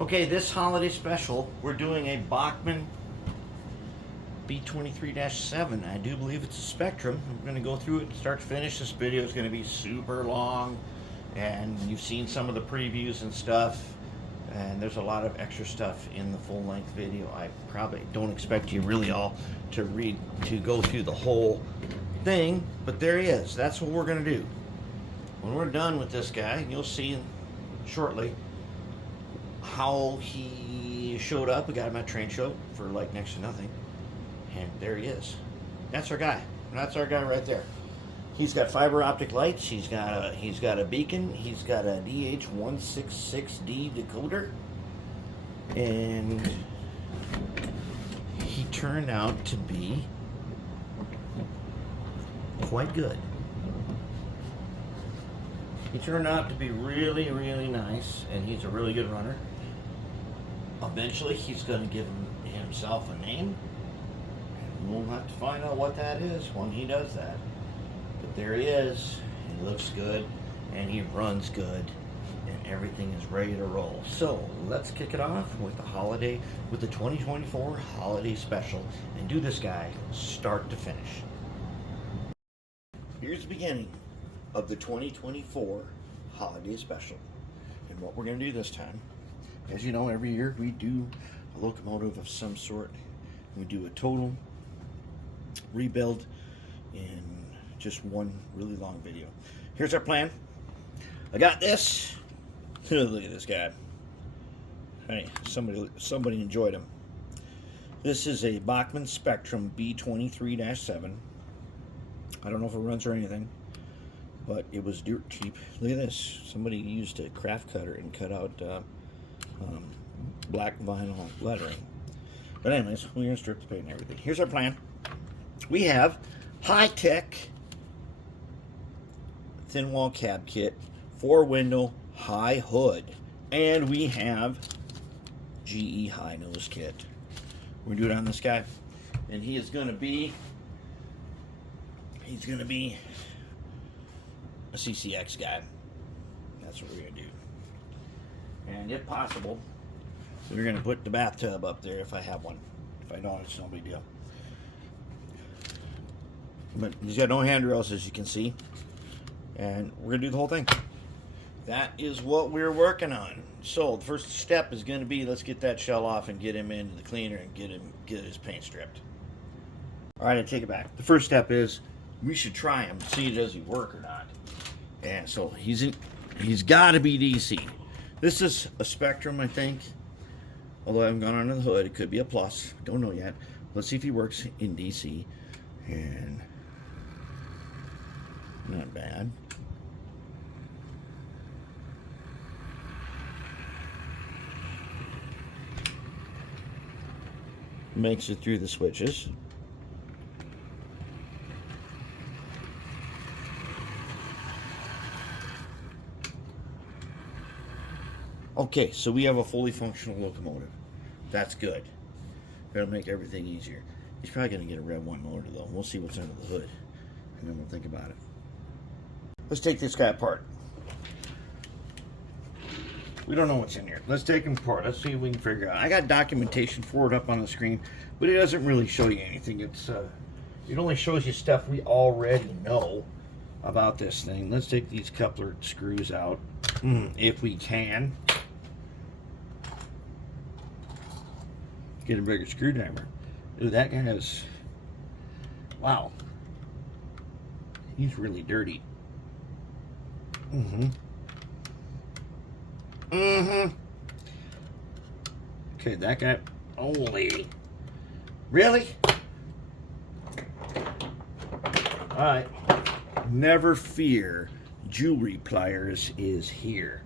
Okay, this holiday special, we're doing a Bachmann B23-7. I do believe it's a Spectrum. I'm going to go through it start to finish. This video is going to be super long, and you've seen some of the previews and stuff, and there's a lot of extra stuff in the full-length video. I probably don't expect you really all to go through the whole thing, but there he is. That's what we're going to do. When we're done with this guy, you'll see shortly how he showed up. We got him at train show for like next to nothing, and there he is. That's our guy. That's our guy right there. He's got fiber optic lights. He's got a beacon. He's got a DH166D decoder, and he turned out to be quite good. He turned out to be really, really nice, and he's a really good runner. Eventually, he's going to give himself a name, and we'll have to find out what that is when he does that. But there he is. He looks good, and he runs good, and everything is ready to roll. So let's kick it off with the 2024 holiday special, and do this guy start to finish. Here's the beginning of the 2024 holiday special, and what we're going to do this time. As you know, every year we do a locomotive of some sort. We do a total rebuild in just one really long video. Here's our plan. I got this. Look at this guy. Hey, somebody enjoyed him. This is a Bachmann Spectrum B23-7. I don't know if it runs or anything, but it was dirt cheap. Look at this. Somebody used a craft cutter and cut out black vinyl lettering. But anyways, we're going to strip the paint and everything. Here's our plan. We have high-tech thin wall cab kit, 4-window high hood, and we have GE high nose kit. We're going to do it on this guy, and he's going to be a CCX guy. That's what we're going to do. And if possible, we're going to put the bathtub up there if I have one. If I don't, it's no big deal. But he's got no handrails, as you can see. And we're going to do the whole thing. That is what we're working on. So the first step is going to be, let's get that shell off and get him into the cleaner and get his paint stripped. Alright, I take it back. The first step is we should try him, see does he work or not. And so he's got to be DC. This is a Spectrum, I think. Although I haven't gone under the hood, it could be a plus. Don't know yet. Let's see if he works in DC. And not bad. Makes it through the switches. Okay, so we have a fully functional locomotive. That's good. That'll make everything easier. He's probably going to get a Rev 1 motor, though. We'll see what's under the hood, and then we'll think about it. Let's take this guy apart. We don't know what's in here. Let's take him apart. Let's see if we can figure out. I got documentation for it up on the screen, but it doesn't really show you anything. It only shows you stuff we already know about this thing. Let's take these coupler screws out, if we can. Get a bigger screwdriver. Ooh, that guy is, wow. He's really dirty. Okay, that guy, holy. Really? Alright. Never fear, jewelry pliers is here.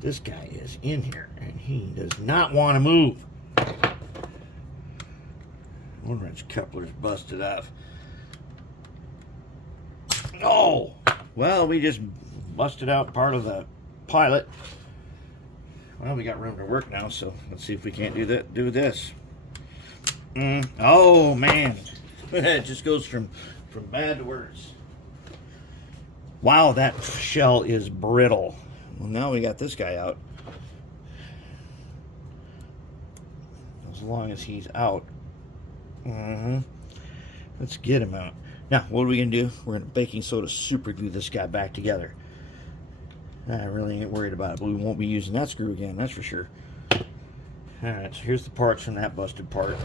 This guy is in here, and he does not want to move. One wrench coupler's busted off. Oh! Well, we just busted out part of the pilot. Well, we got room to work now, so let's see if we can't do this. Oh, man. It just goes from bad to worse. Wow, that shell is brittle. Well, now we got this guy out. long as he's out. Let's get him out. Now, what are we going to do? We're going to baking soda super glue this guy back together. I really ain't worried about it, but we won't be using that screw again, that's for sure. Alright, so here's the parts from that busted part.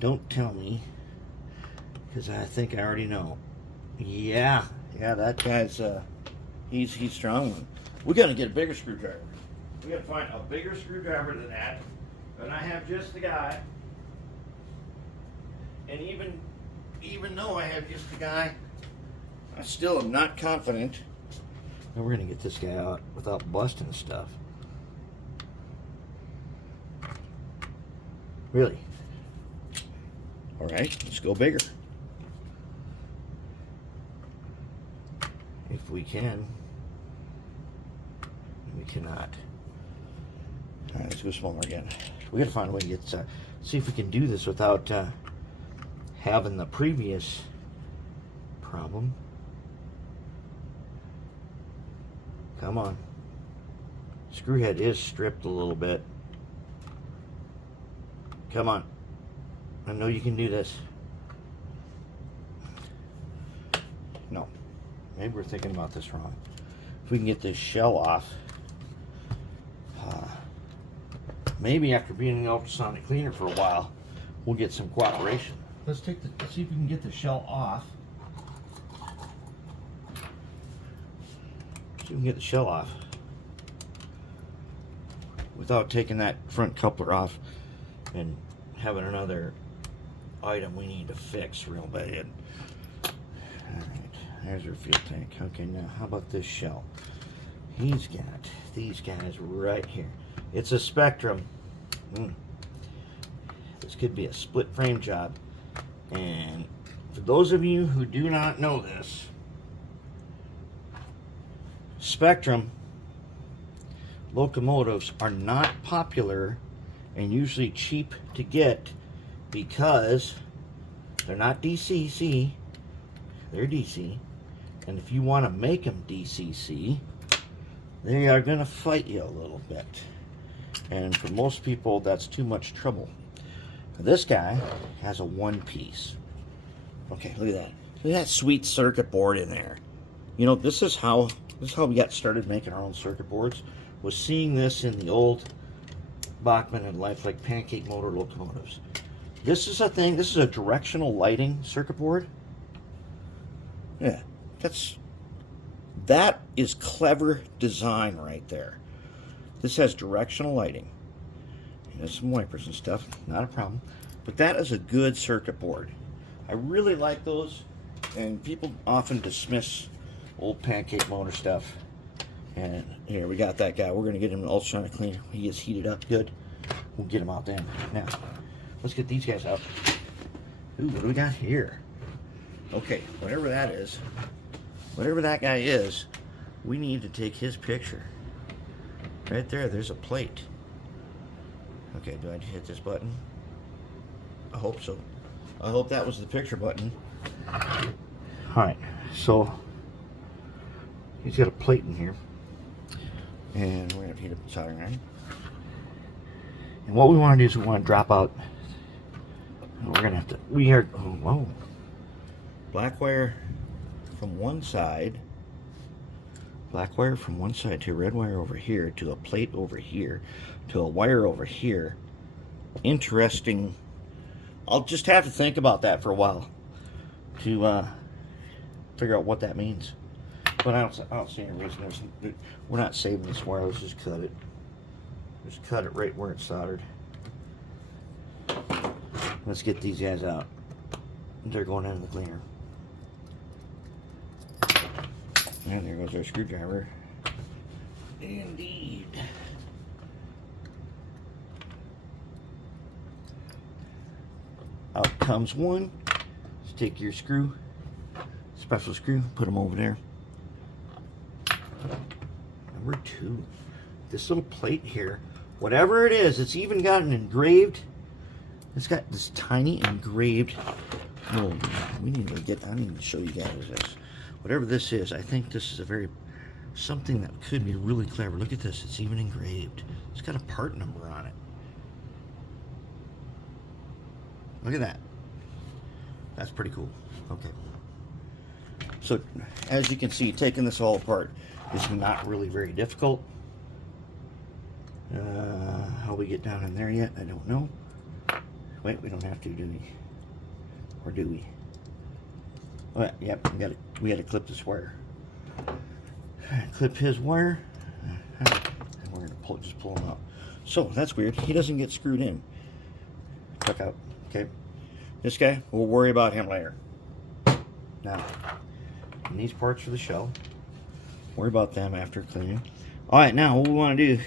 Don't tell me, because I think I already know. Yeah, that guy's, he's a strong one. We're going to get a bigger screwdriver. We got to find a bigger screwdriver than that. But I have just the guy. And even though I have just the guy, I still am not confident that we're going to get this guy out without busting stuff. Really? Alright, let's go bigger. If we can. We cannot. Alright, let's go smaller again. We gotta find a way to get, see if we can do this without having the previous problem. Come on. Screw head is stripped a little bit. Come on. I know you can do this. No. Maybe we're thinking about this wrong. If we can get this shell off, maybe after being in the ultrasonic cleaner for a while, we'll get some cooperation. Let's see if we can get the shell off. See if we can get the shell off without taking that front coupler off and having another item we need to fix real bad. Alright, there's our fuel tank. Okay, now how about this shell? He's got these guys right here. It's a Spectrum. This could be a split frame job. And for those of you who do not know this, Spectrum locomotives are not popular and usually cheap to get because they're not DCC, they're DC. And if you want to make them DCC, they are going to fight you a little bit. And for most people, that's too much trouble. This guy has a one piece. Okay, look at that. Look at that sweet circuit board in there. You know, this is how we got started making our own circuit boards, was seeing this in the old Bachmann and Lifelike pancake motor locomotives. This is a thing, this is a directional lighting circuit board. Yeah, that is clever design right there. This has directional lighting. There's some wipers and stuff, not a problem. But that is a good circuit board. I really like those, and people often dismiss old pancake motor stuff. And here, we got that guy. We're going to get him an ultrasonic cleaner. He is heated up good. We'll get him out then. Now, let's get these guys out. Ooh, what do we got here? Okay, whatever that is, whatever that guy is, we need to take his picture. Right there, there's a plate. Okay, do I just hit this button? I hope so. I hope that was the picture button. Alright, so he's got a plate in here. And we're going to heat up the soldering iron. And what we want to do is we want to drop out. We're going to have to, whoa. Black wire from one side. Black wire from one side to a red wire over here, to a plate over here, to a wire over here. Interesting. I'll just have to think about that for a while to figure out what that means. But I don't see any reason. We're not saving this wire. Let's just cut it. Just cut it right where it's soldered. Let's get these guys out. They're going into the cleaner. And there goes our screwdriver. Indeed. Out comes one. Just take your screw, special screw, put them over there. Number two. This little plate here, whatever it is, it's even got an engraved, it's got this tiny engraved, I need to show you guys this. Whatever this is, I think this is a very something that could be really clever. Look at this, it's even engraved. It's got a part number on it. Look at that. That's pretty cool. Okay. So, as you can see, taking this all apart is not really very difficult. How we get down in there yet, I don't know. Wait, we don't have to, do we? Or do we? Oh, yep, we got to clip this wire. Clip his wire, and we're going to just pull him out. So, that's weird. He doesn't get screwed in. Check out. Okay. This guy, we'll worry about him later. Now, and these parts for the shell, worry about them after cleaning. Alright, now what we want to do,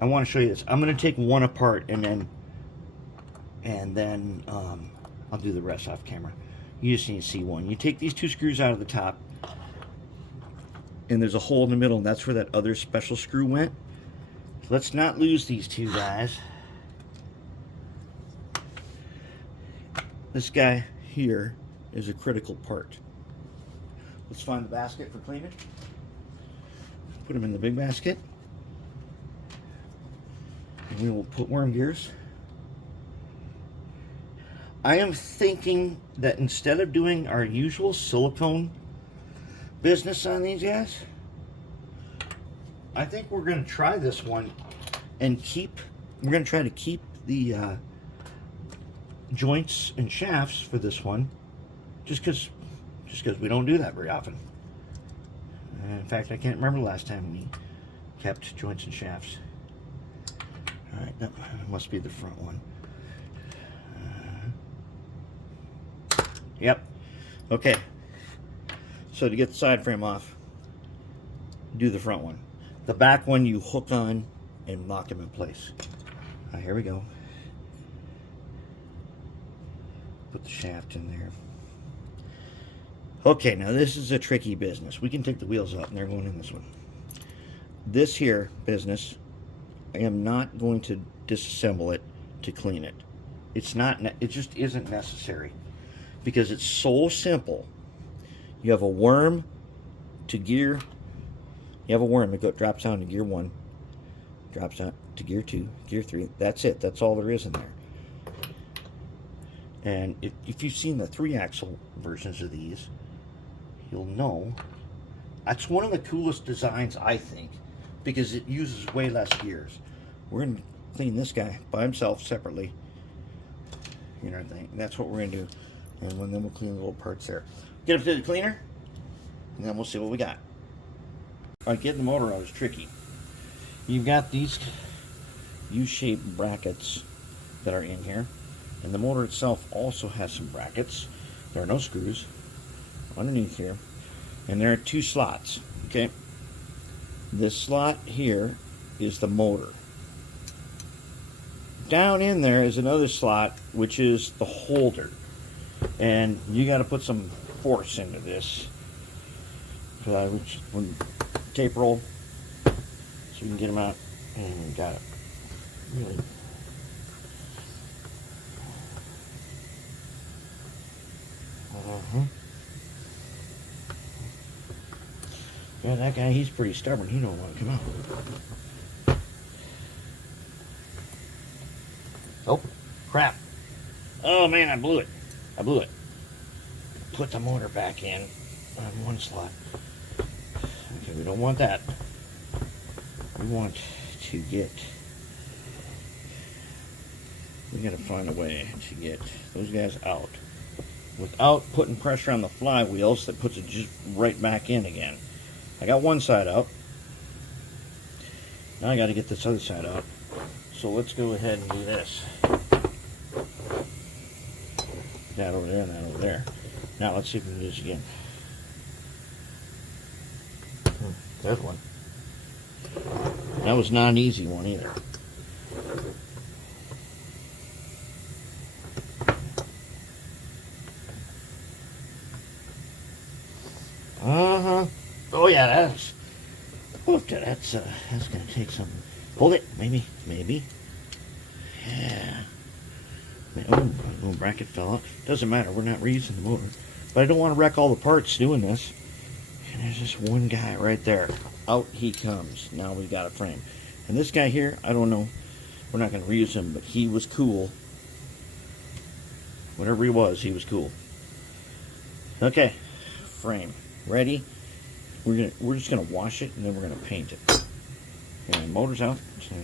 I want to show you this. I'm going to take one apart and then I'll do the rest off camera. You just need to see one. You take these two screws out of the top, and there's a hole in the middle, and that's where that other special screw went. Let's not lose these two guys. This guy here is a critical part. Let's find the basket for cleaning. Put him in the big basket. And we will put worm gears. I am thinking that instead of doing our usual silicone business on these guys, I think we're going to try this one and we're going to try to keep the joints and shafts for this one, just because we don't do that very often. In fact, I can't remember the last time we kept joints and shafts. Alright, that must be the front one. Yep. Okay. So to get the side frame off, do the front one. The back one you hook on and lock them in place. Alright, here we go. Put the shaft in there. Okay, now this is a tricky business. We can take the wheels out and they're going in this one. This here business, I am not going to disassemble it to clean it. It just isn't necessary because it's so simple. You have a worm to gear. You have a worm that drops down to gear 1, drops down to gear 2, gear 3. That's it. That's all there is in there. And if you've seen the 3-axle versions of these, you'll know that's one of the coolest designs, I think, because it uses way less gears. We're going to clean this guy by himself separately. You know what I think? That's what we're going to do. And then we'll clean the little parts there. Get him to the cleaner, and then we'll see what we got. Alright, getting the motor out is tricky. You've got these U-shaped brackets that are in here. And the motor itself also has some brackets. There are no screws underneath here. And there are 2 slots. Okay. This slot here is the motor. Down in there is another slot, which is the holder. And you got to put some force into this. When tape roll, so you can get them out. And you got it. Really. Yeah, that guy, he's pretty stubborn. He don't want to come out. Oh, crap. Oh, man, I blew it. Put the motor back in on one slot. Okay, we don't want that. We want to get... We got to find a way to get those guys out without putting pressure on the flywheels that puts it just right back in again. I got one side out. Now I got to get this other side out. So let's go ahead and do this. That over there and that over there. Now let's see if we can do this again. There's one. That was not an easy one either. Oh yeah, that's gonna take some. Hold it, maybe. Yeah. Oh, the bracket fell out. Doesn't matter. We're not reusing the motor, but I don't want to wreck all the parts doing this. And there's this one guy right there. Out he comes. Now we got a frame. And this guy here, I don't know. We're not going to reuse him, but he was cool. Whatever he was cool. Okay, frame. Ready? We're just gonna wash it and then we're gonna paint it. And motor's out. So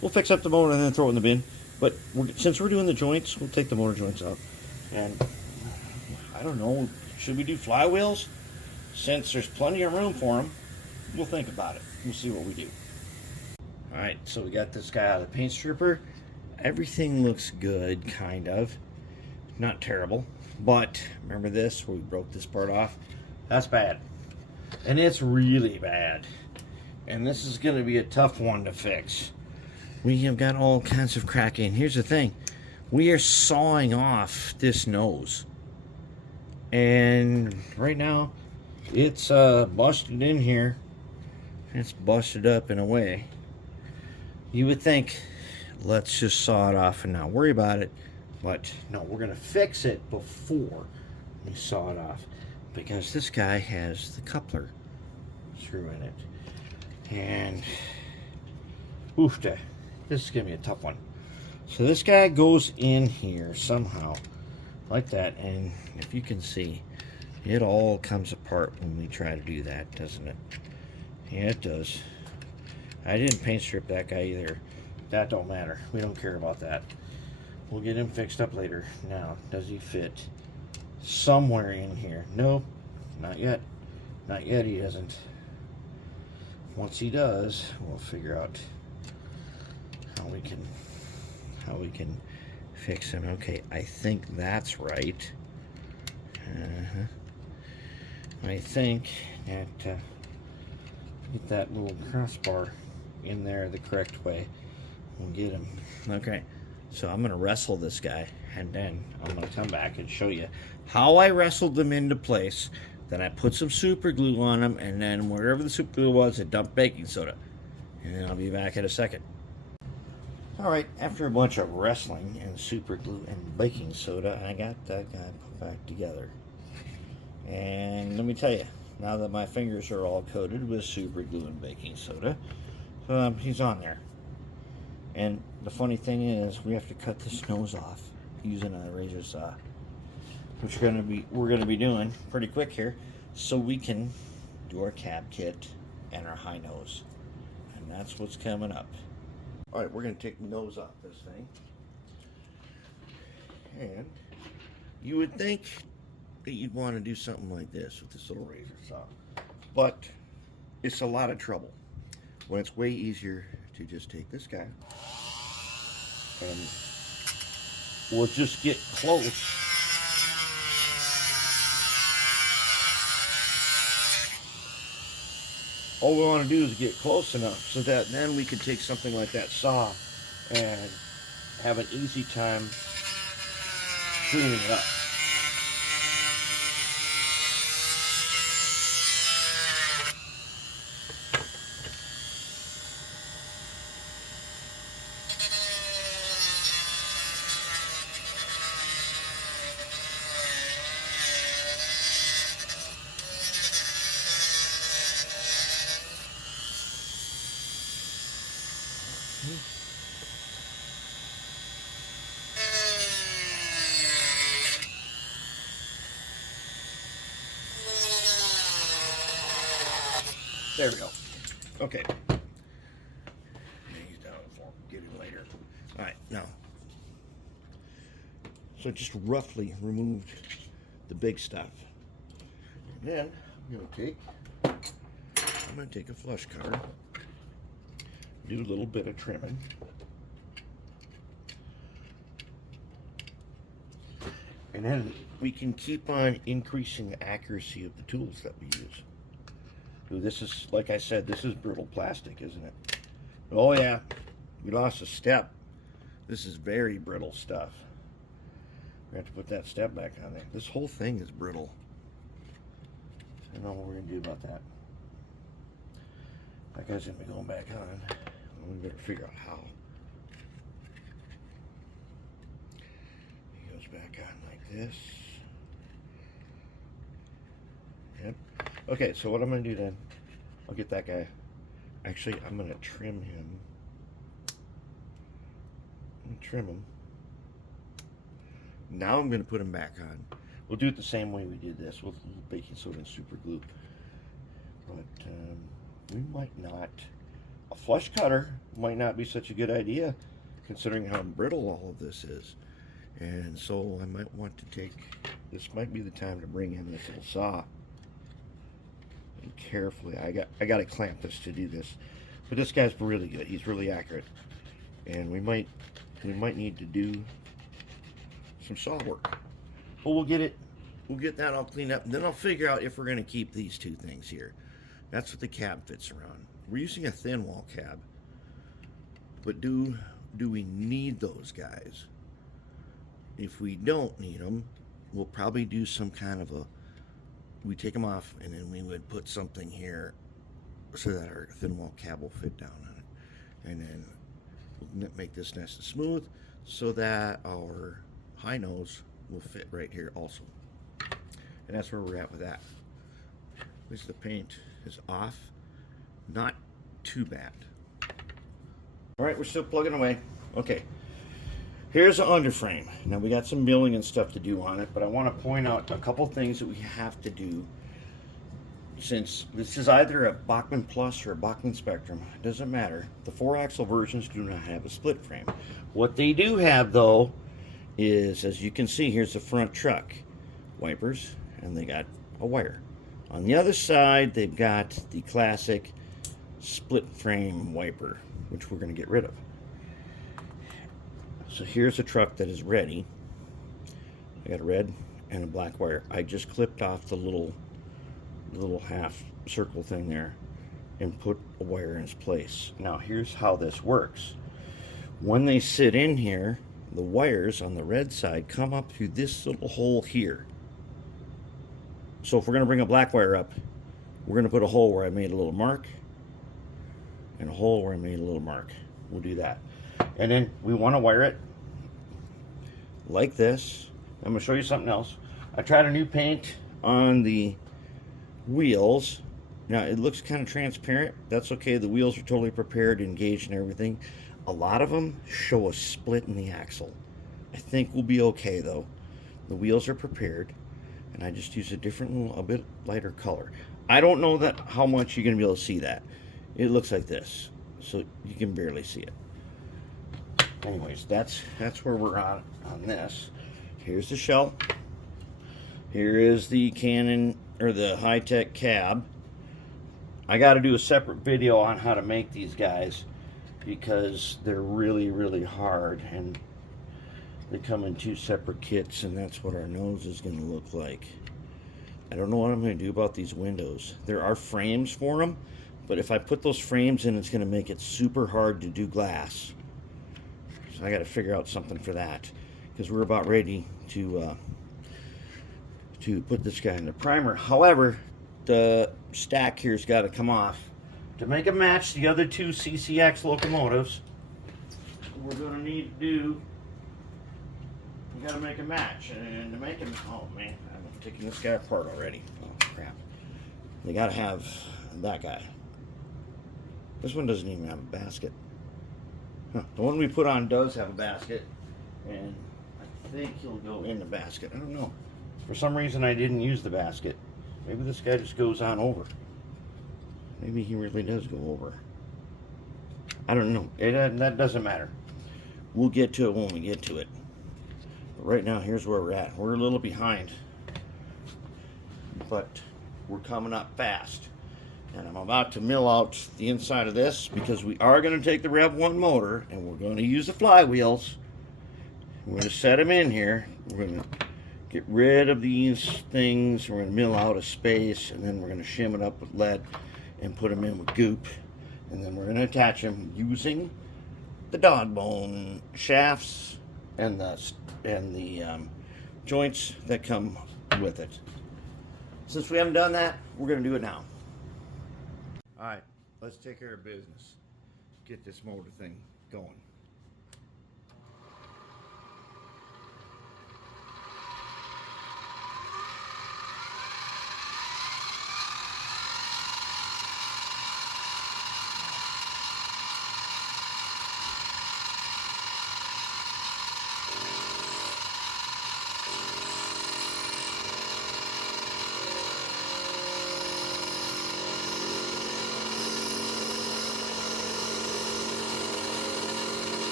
we'll fix up the motor and then throw it in the bin. But since we're doing the joints, we'll take the motor joints out. And I don't know, should we do flywheels? Since there's plenty of room for them, we'll think about it. We'll see what we do. All right, so we got this guy out of the paint stripper. Everything looks good, kind of. Not terrible. But remember this, where we broke this part off? That's bad. And it's really bad. And this is going to be a tough one to fix. We have got all kinds of cracking. Here's the thing. We are sawing off this nose. And right now, it's busted in here. It's busted up in a way. You would think, let's just saw it off and not worry about it. But no, we're going to fix it before we saw it off. Because this guy has the coupler screw in it. And, oof, this is going to be a tough one. So this guy goes in here somehow, like that. And if you can see, it all comes apart when we try to do that, doesn't it? Yeah, it does. I didn't paint strip that guy either. That don't matter. We don't care about that. We'll get him fixed up later. Now, does he fit somewhere in here? No, not yet. Not yet he doesn't. Once he does, we'll figure out how we can fix him. Okay, I think that's right. I think that get that little crossbar in there the correct way. We'll get him. Okay. So I'm going to wrestle this guy, and then I'm going to come back and show you how I wrestled them into place. Then I put some super glue on them, and then wherever the super glue was, I dumped baking soda. And I'll be back in a second. Alright, after a bunch of wrestling and super glue and baking soda, I got that guy put back together. And let me tell you, now that my fingers are all coated with super glue and baking soda, he's on there. And the funny thing is, we have to cut this nose off using a razor saw, which we're gonna be doing pretty quick here, so we can do our cab kit and our high nose, and that's what's coming up. All right, we're gonna take the nose off this thing, and you would think that you'd want to do something like this with this little razor saw, but it's a lot of trouble when it's way easier to just take this guy and we'll just get close. All we want to do is get close enough so that then we can take something like that saw and have an easy time cleaning it up. There we go. Okay. He's down for get him later. Alright, now. So just roughly removed the big stuff. And then I'm gonna take a flush cutter, do a little bit of trimming. And then we can keep on increasing the accuracy of the tools that we use. Ooh, this is, like I said, this is brittle plastic, isn't it? Oh yeah, we lost a step. This is very brittle stuff. We have to put that step back on there. This whole thing is brittle. I don't know what we're gonna do about that. That guy's gonna be going back on. We better figure out how. He goes back on like this. Yep. Okay, so what I'm going to do then, I'll get that guy. Actually, I'm going to trim him. Trim him. Now I'm going to put him back on. We'll do it the same way we did this with baking soda and super glue. But we might not. A flush cutter might not be such a good idea, considering how brittle all of this is. And so I might want to take, this might be the time to bring in this little saw. And carefully, I got to clamp this to do this. But this guy's really good. He's really accurate. And we might need to do some saw work. But we'll get that all cleaned up. And then I'll figure out if we're going to keep these two things here. That's what the cab fits around. We're using a thin wall cab. But do we need those guys? If we don't need them, we'll probably do some kind of we take them off and then we would put something here so that our thin wall cab will fit down on it. And then we'll make this nice and smooth so that our high nose will fit right here also. And that's where we're at with that. This the paint is off. Not too bad. Alright, we're still plugging away. Okay. Here's the underframe. Now we got some milling and stuff to do on it, but I want to point out a couple things that we have to do. Since this is either a Bachmann Plus or a Bachmann Spectrum, it doesn't matter. The 4-axle versions do not have a split frame. What they do have though is, as you can see, here's the front truck wipers, and they got a wire. On the other side, they've got the classic split frame wiper, which we're going to get rid of. So here's a truck that is ready. I got a red and a black wire. I just clipped off the little half circle thing there and put a wire in its place. Now here's how this works. When they sit in here, the wires on the red side come up through this little hole here. So if we're going to bring a black wire up, we're going to put a hole where I made a little mark and a hole where I made a little mark. We'll do that. And then we want to wire it like this. I'm going to show you something else. I tried a new paint on the wheels. Now it looks kind of transparent. That's okay. The wheels are totally prepared, engaged, and everything. A lot of them show a split in the axle. I think we'll be okay though. The wheels are prepared, and I just use a different, a bit lighter color. I don't know that how much you're going to be able to see that. It looks like this, so you can barely see it. Anyways, that's where we're on this. Here's the shell. Here is the Canon, or the high-tech cab. I got to do a separate video on how to make these guys because they're really, really hard, and they come in 2 separate kits, and that's what our nose is going to look like. I don't know what I'm going to do about these windows. There are frames for them, but if I put those frames in, it's going to make it super hard to do glass. So I got to figure out something for that, because we're about ready to put this guy in the primer. However, the stack here's got to come off to make it match the other 2 CCX locomotives. We're going to need to do. We got to make a match, and to make it. Oh man, I'm taking this guy apart already. Oh crap! They got to have that guy. This one doesn't even have a basket. Huh. The one we put on does have a basket, and I think he'll go in the basket. I don't know. For some reason, I didn't use the basket. Maybe this guy just goes on over. Maybe he really does go over. I don't know. That doesn't matter. We'll get to it when we get to it. But right now, here's where we're at. We're a little behind, but we're coming up fast. And I'm about to mill out the inside of this because we are going to take the Rev 1 motor and we're going to use the flywheels. We're going to set them in here. We're going to get rid of these things. We're going to mill out a space, and then we're going to shim it up with lead and put them in with goop. And then we're going to attach them using the dog bone shafts and the joints that come with it. Since we haven't done that, we're going to do it now. Alright, let's take care of business. Get this motor thing going.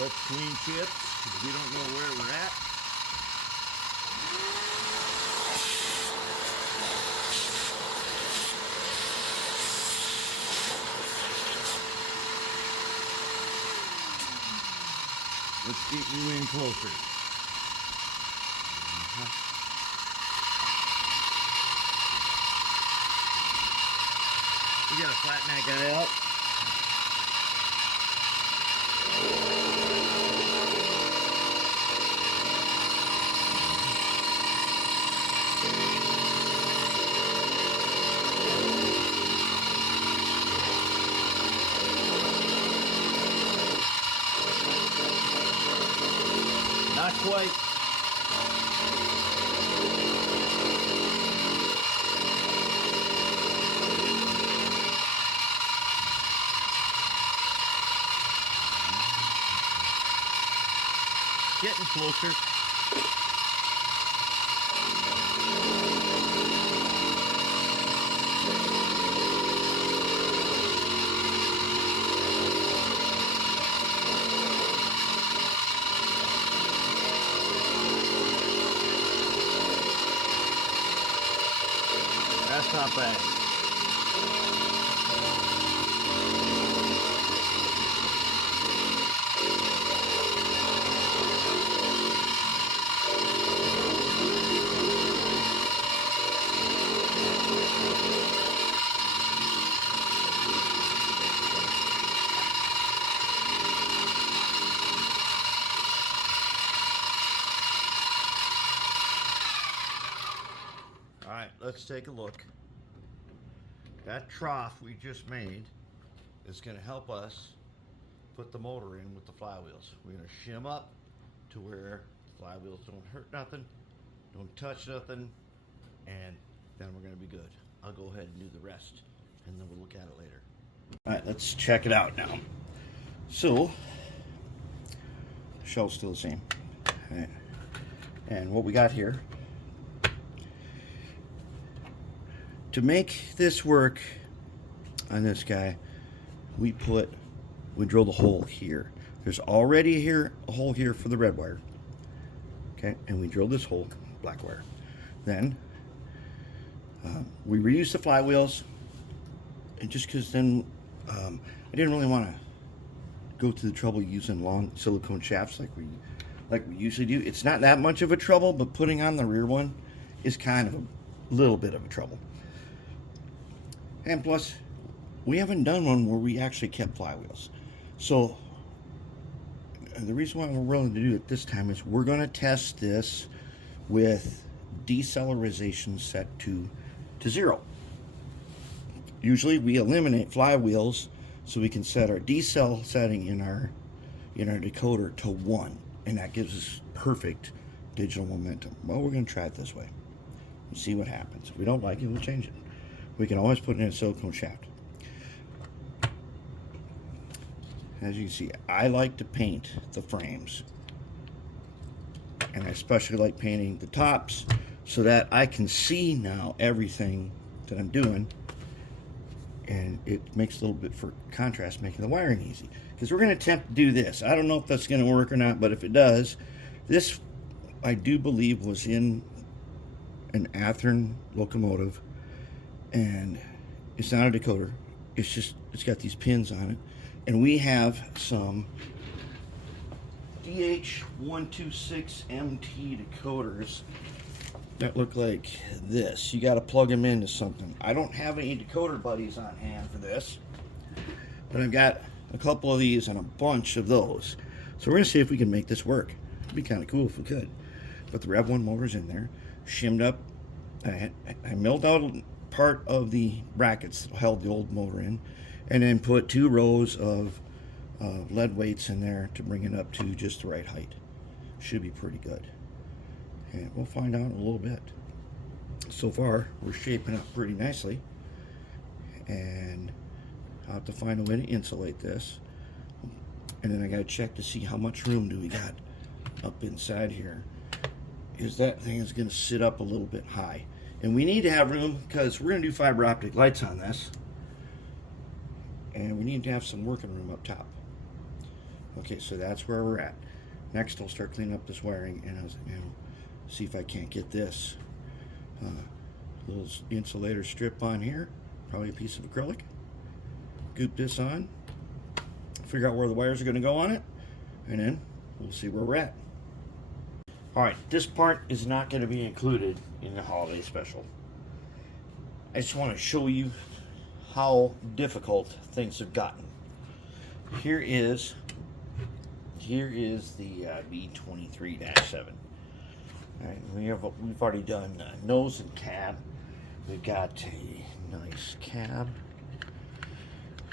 Let's clean chips because we don't know where we're at. Let's get you in closer. We gotta flatten that guy out. Not quite. Getting closer. That's not bad. All right, let's take a look. That trough we just made is going to help us put the motor in with the flywheels. We're going to shim up to where the flywheels don't hurt nothing, don't touch nothing, and then we're going to be good. I'll go ahead and do the rest, and then we'll look at it later. All right, let's check it out now. So, shell's still the same. All right. And what we got here, to make this work on this guy, we drilled a hole here. There's already a hole here for the red wire. Okay, and we drilled this hole, black wire. Then we reused the flywheels, and just because then I didn't really want to go to the trouble using long silicone shafts like we usually do. It's not that much of a trouble, but putting on the rear one is kind of a little bit of a trouble. And plus, we haven't done one where we actually kept flywheels. So the reason why we're willing to do it this time is we're going to test this with decelerization set to 0. Usually we eliminate flywheels so we can set our decel setting in our decoder to 1, and that gives us perfect digital momentum. Well, we're going to try it this way and see what happens. If we don't like it, we'll change it. We can always put it in a silicone shaft. As you can see, I like to paint the frames, and I especially like painting the tops so that I can see now everything that I'm doing, and it makes a little bit for contrast, making the wiring easy. Because we're going to attempt to do this. I don't know if that's going to work or not, but if it does, this I do believe was in an Athearn locomotive, and it's not a decoder. It's got these pins on it, and we have some DH126MT decoders that look like this. You got to plug them into something. I don't have any decoder buddies on hand for this, but I've got a couple of these and a bunch of those. So we're gonna see if we can make this work. It'd be kind of cool if we could. But the Rev 1 motor's in there, shimmed up. I milled out part of the brackets that held the old motor in, and then put 2 rows of lead weights in there to bring it up to just the right height. Should be pretty good, and we'll find out in a little bit. So far we're shaping up pretty nicely, and I'll have to find a way to insulate this, and then I got to check to see how much room do we got up inside here. That thing is going to sit up a little bit high, and we need to have room because we're going to do fiber optic lights on this, and we need to have some working room up top. Okay, so that's where we're at. Next, I'll start cleaning up this wiring, and I'll, see if I can't get this little insulator strip on here, probably a piece of acrylic. Goop this on, figure out where the wires are going to go on it, and then we'll see where we're at. Alright, this part is not going to be included in the holiday special. I just want to show you how difficult things have gotten. Here is the B23-7. Alright, we've already done nose and cab. We've got a nice cab.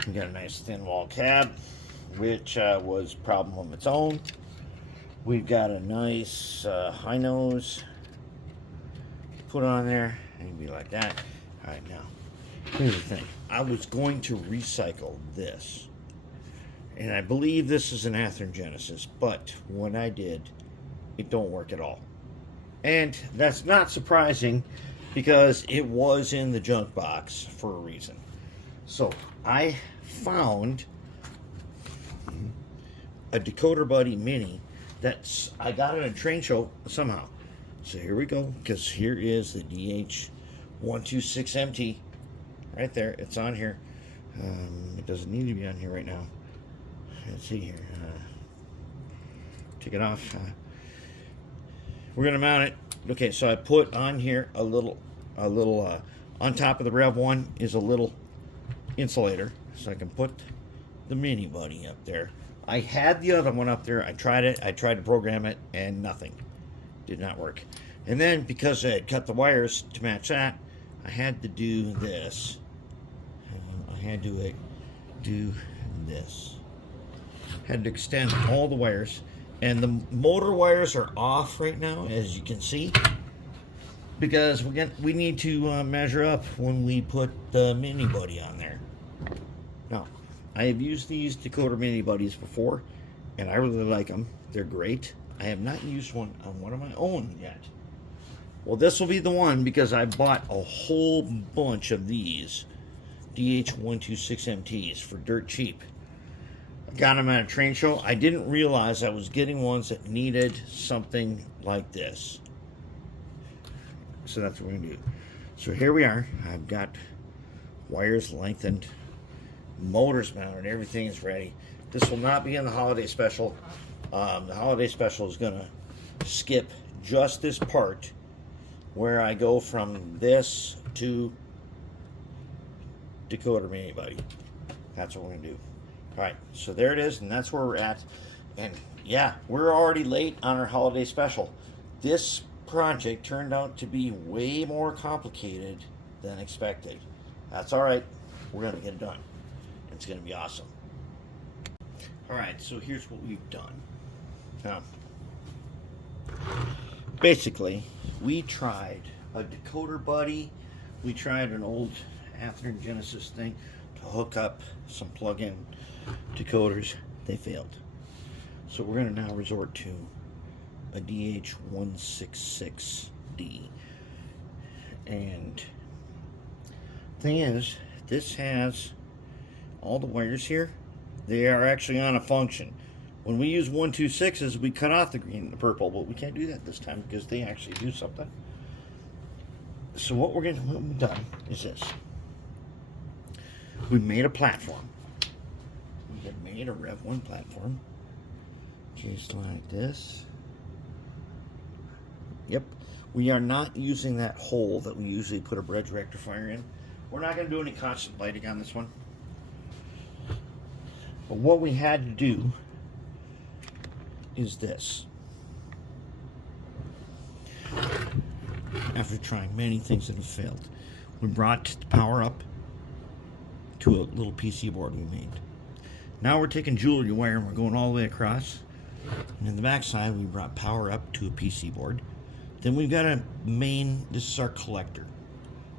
We got a nice thin wall cab, which was a problem of its own. We've got a nice high nose put on there, and be like that. All right, now here's the thing. I was going to recycle this, and I believe this is an Athearn Genesis, but when I did, it don't work at all. And that's not surprising because it was in the junk box for a reason. So I found a Decoder Buddy Mini that's I got at a train show somehow. So here we go, because here is the DH126MT right there. It's on here. It doesn't need to be on here right now. Let's see here. Take it off. We're gonna mount it. Okay, so I put on here a little on top of the Rev 1 is a little insulator, so I can put the Mini Buddy up there. I had the other one up there. I tried it. I tried to program it, and nothing. Did not work. And then, because I had cut the wires to match that, I had to do this. I had to do this. Had to extend all the wires. And the motor wires are off right now, as you can see. Because we need to measure up when we put the Mini Buddy on there. Now, I have used these Decoder Mini Buddies before, and I really like them. They're great. I have not used one on one of my own yet. Well, this will be the one because I bought a whole bunch of these DH126MTs for dirt cheap. I got them at a train show. I didn't realize I was getting ones that needed something like this. So that's what we're going to do. So here we are. I've got wires lengthened, motors mounted, everything is ready. This will not be in the holiday special. The holiday special is going to skip just this part where I go from this to Decoder Mini Buddy. That's what we're going to do. Alright, so there it is, and that's where we're at. And yeah, we're already late on our holiday special. This project turned out to be way more complicated than expected. That's alright. We're going to get it done. It's going to be awesome. Alright, so here's what we've done. Now, basically, we tried a Decoder Buddy. We tried an old Athearn Genesis thing to hook up some plug-in decoders. They failed. So we're going to now resort to a DH166D. And thing is, this has all the wires here. They are actually on a function. When we use 126s, we cut off the green and the purple, but we can't do that this time because they actually do something. So what we've done is this. We made a platform. We have made a Rev 1 platform. Just like this. Yep. We are not using that hole that we usually put a bridge rectifier in. We're not going to do any constant lighting on this one. But what we had to do is this. After trying many things that have failed, we brought the power up to a little PC board we made. Now we're taking jewelry wire and we're going all the way across. And in the back side, we brought power up to a PC board. Then we've got a main, this is our collector.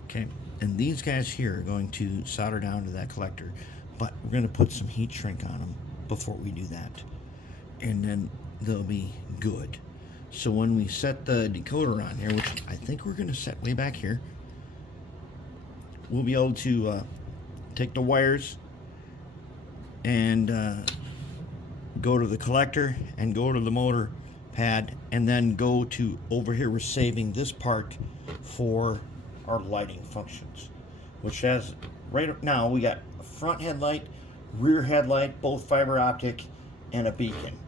Okay, and these guys here are going to solder down to that collector, but we're going to put some heat shrink on them before we do that. And then they'll be good. So when we set the decoder on here, which I think we're going to set way back here, we'll be able to take the wires and go to the collector and go to the motor pad, and then go to over here. We're saving this part for our lighting functions, which has right now we got a front headlight, rear headlight, both fiber optic, and a beacon.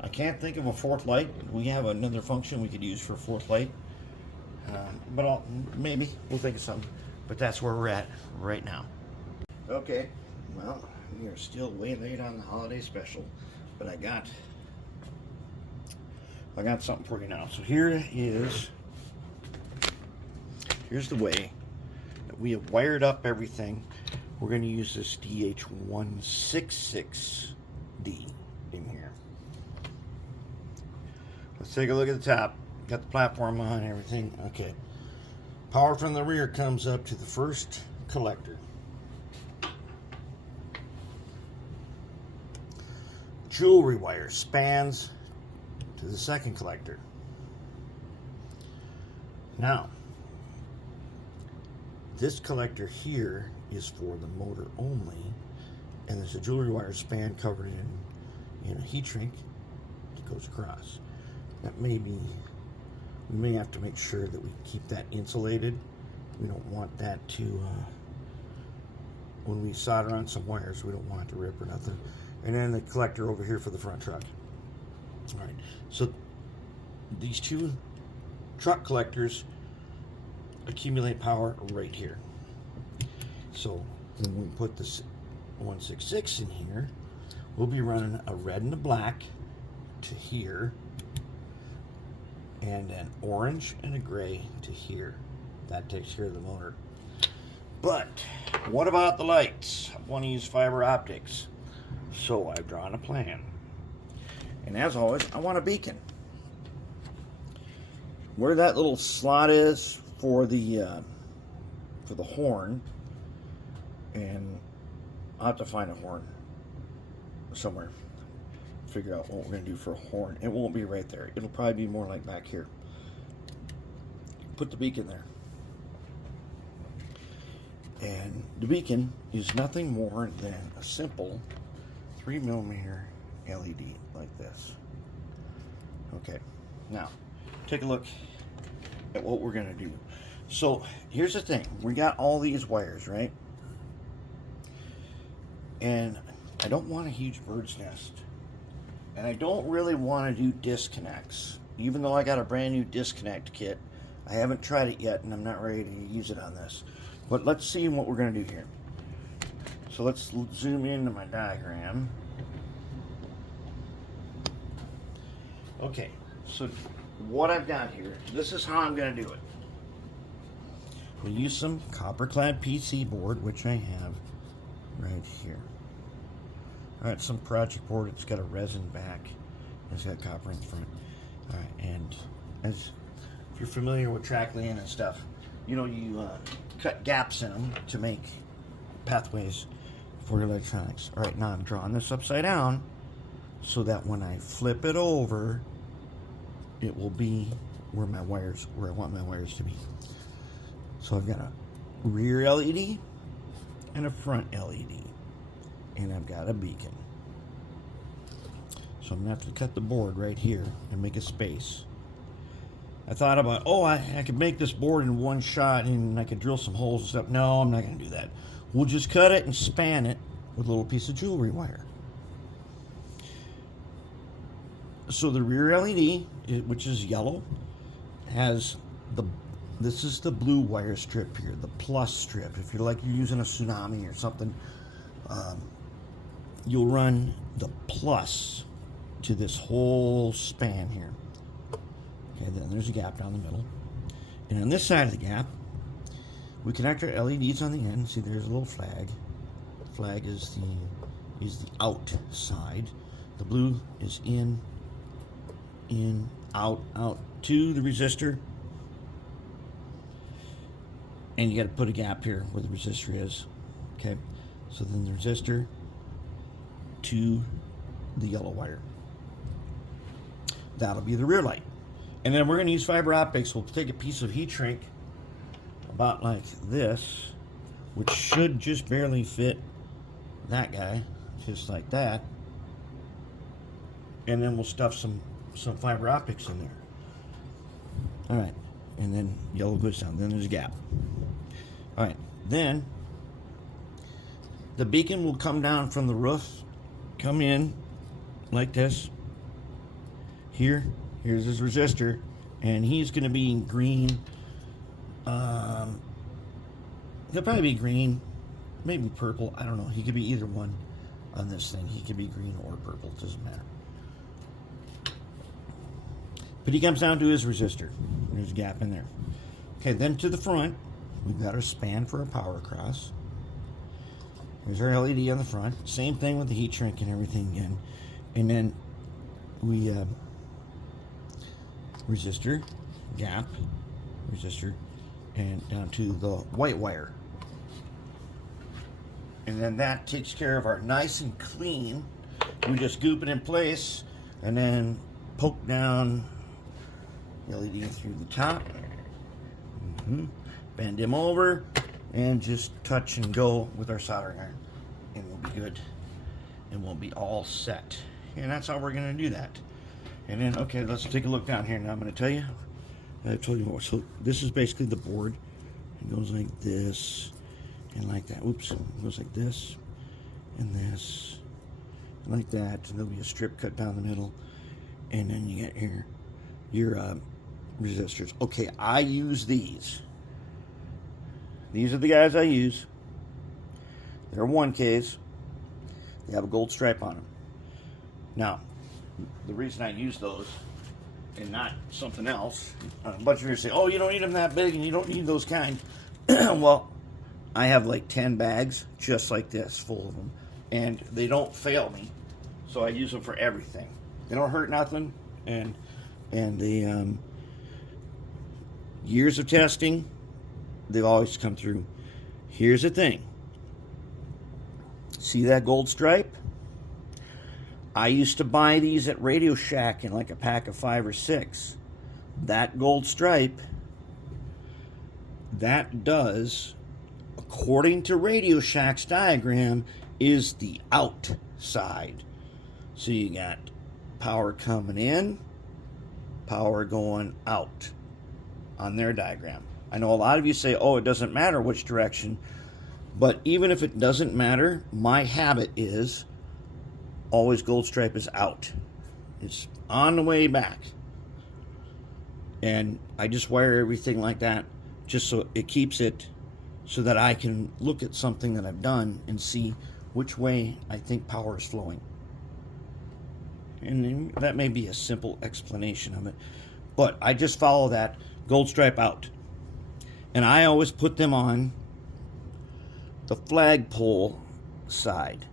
I can't think of a fourth light. We have another function we could use for a fourth light, but maybe we'll think of something. But that's where we're at right now. Okay, well, we are still way late on the holiday special, but I got something for you now. So here's the way that we have wired up everything. We're going to use this DH166D in here. Let's take a look at the top. Got the platform on, everything. Okay. Power from the rear comes up to the first collector. Jewelry wire spans to the second collector. Now, this collector here is for the motor only, and there's a jewelry wire span covered in a heat shrink that goes across. That may be, we may have to make sure that we keep that insulated. We don't want that to, when we solder on some wires, we don't want it to rip or nothing. And then the collector over here for the front truck. All right, so these two truck collectors accumulate power right here. So when we put this 166 in here, we'll be running a red and a black to here, and an orange and a gray to here. That takes care of the motor. But what about the lights? I want to use fiber optics. So I've drawn a plan. And as always, I want a beacon. Where that little slot is for the horn, and I'll have to find a horn somewhere. Figure out what we're going to do for a horn. It won't be right there. It'll probably be more like back here. Put the beacon there. And the beacon is nothing more than a simple 3mm LED like this. Okay, now take a look at what we're going to do. So here's the thing. We got all these wires, right? And I don't want a huge bird's nest. And I don't really want to do disconnects. Even though I got a brand new disconnect kit, I haven't tried it yet, and I'm not ready to use it on this. But let's see what we're going to do here. So let's zoom into my diagram. Okay, so what I've got here, this is how I'm going to do it. We'll use some copper-clad PC board, which I have right here. Alright, some project board. It's got a resin back. It's got copper in front. Alright, and as if you're familiar with track laying and stuff, you know, you cut gaps in them to make pathways for your electronics. Alright, now I'm drawing this upside down so that when I flip it over, it will be where I want my wires to be. So I've got a rear LED and a front LED. And I've got a beacon. So I'm going to have to cut the board right here and make a space. I thought about, I could make this board in one shot and I could drill some holes and stuff. No, I'm not going to do that. We'll just cut it and span it with a little piece of jewelry wire. So the rear LED, which is yellow, has this is the blue wire strip here, the plus strip. If you're using a Tsunami or something, you'll run the plus to this whole span here. Okay, then there's a gap down the middle. And on this side of the gap, we connect our LEDs on the end. See, there's a little flag. The flag is the out side. The blue is in, out to the resistor. And you got to put a gap here where the resistor is. Okay, so then the resistor to the yellow wire. That'll be the rear light. And then we're going to use fiber optics. We'll take a piece of heat shrink about like this, which should just barely fit that guy, just like that. and then we'll stuff some fiber optics in there. All right, and then yellow goes down. Then there's a gap. All right, then the beacon will come down from the roof, come in like this. Here's his resistor, and he's going to be in green. He'll probably be green, maybe purple. I don't know. He could be either one on this thing. He could be green or purple. It doesn't matter. But he comes down to his resistor. There's a gap in there. Okay, then to the front, we've got our span for our power across. There's our LED on the front. Same thing with the heat shrink and everything again. And then we resistor, gap, resistor, and down to the white wire. And then that takes care of our nice and clean. We just goop it in place and then poke down LED through the top. Bend him over and just touch and go with our soldering iron, and we'll be good, and we'll be all set. And that's how we're going to do that. And then, okay, let's take a look down here. Now I'm going to tell you, I told you what. So this is basically the board. It goes like this and like that. Oops, it goes like this and this and like that. And there'll be a strip cut down the middle, and then you get here your resistors. Okay, I use these. These are the guys I use. They're 1Ks. They have a gold stripe on them. Now, the reason I use those and not something else, a bunch of you say, oh, you don't need them that big and you don't need those kind. Well, I have like 10 bags just like this full of them, and they don't fail me, so I use them for everything. They don't hurt nothing, and the years of testing, they've always come through. Here's the thing. See that gold stripe? I used to buy these at Radio Shack in like a pack of 5 or 6. That gold stripe, that does, according to Radio Shack's diagram, is the outside. So you got power coming in, power going out on their diagram. I know a lot of you say, oh, it doesn't matter which direction, but even if it doesn't matter, my habit is always gold stripe is out. It's on the way back. And I just wire everything like that just so it keeps it so that I can look at something that I've done and see which way I think power is flowing. And that may be a simple explanation of it, but I just follow that gold stripe out. And I always put them on the flagpole side.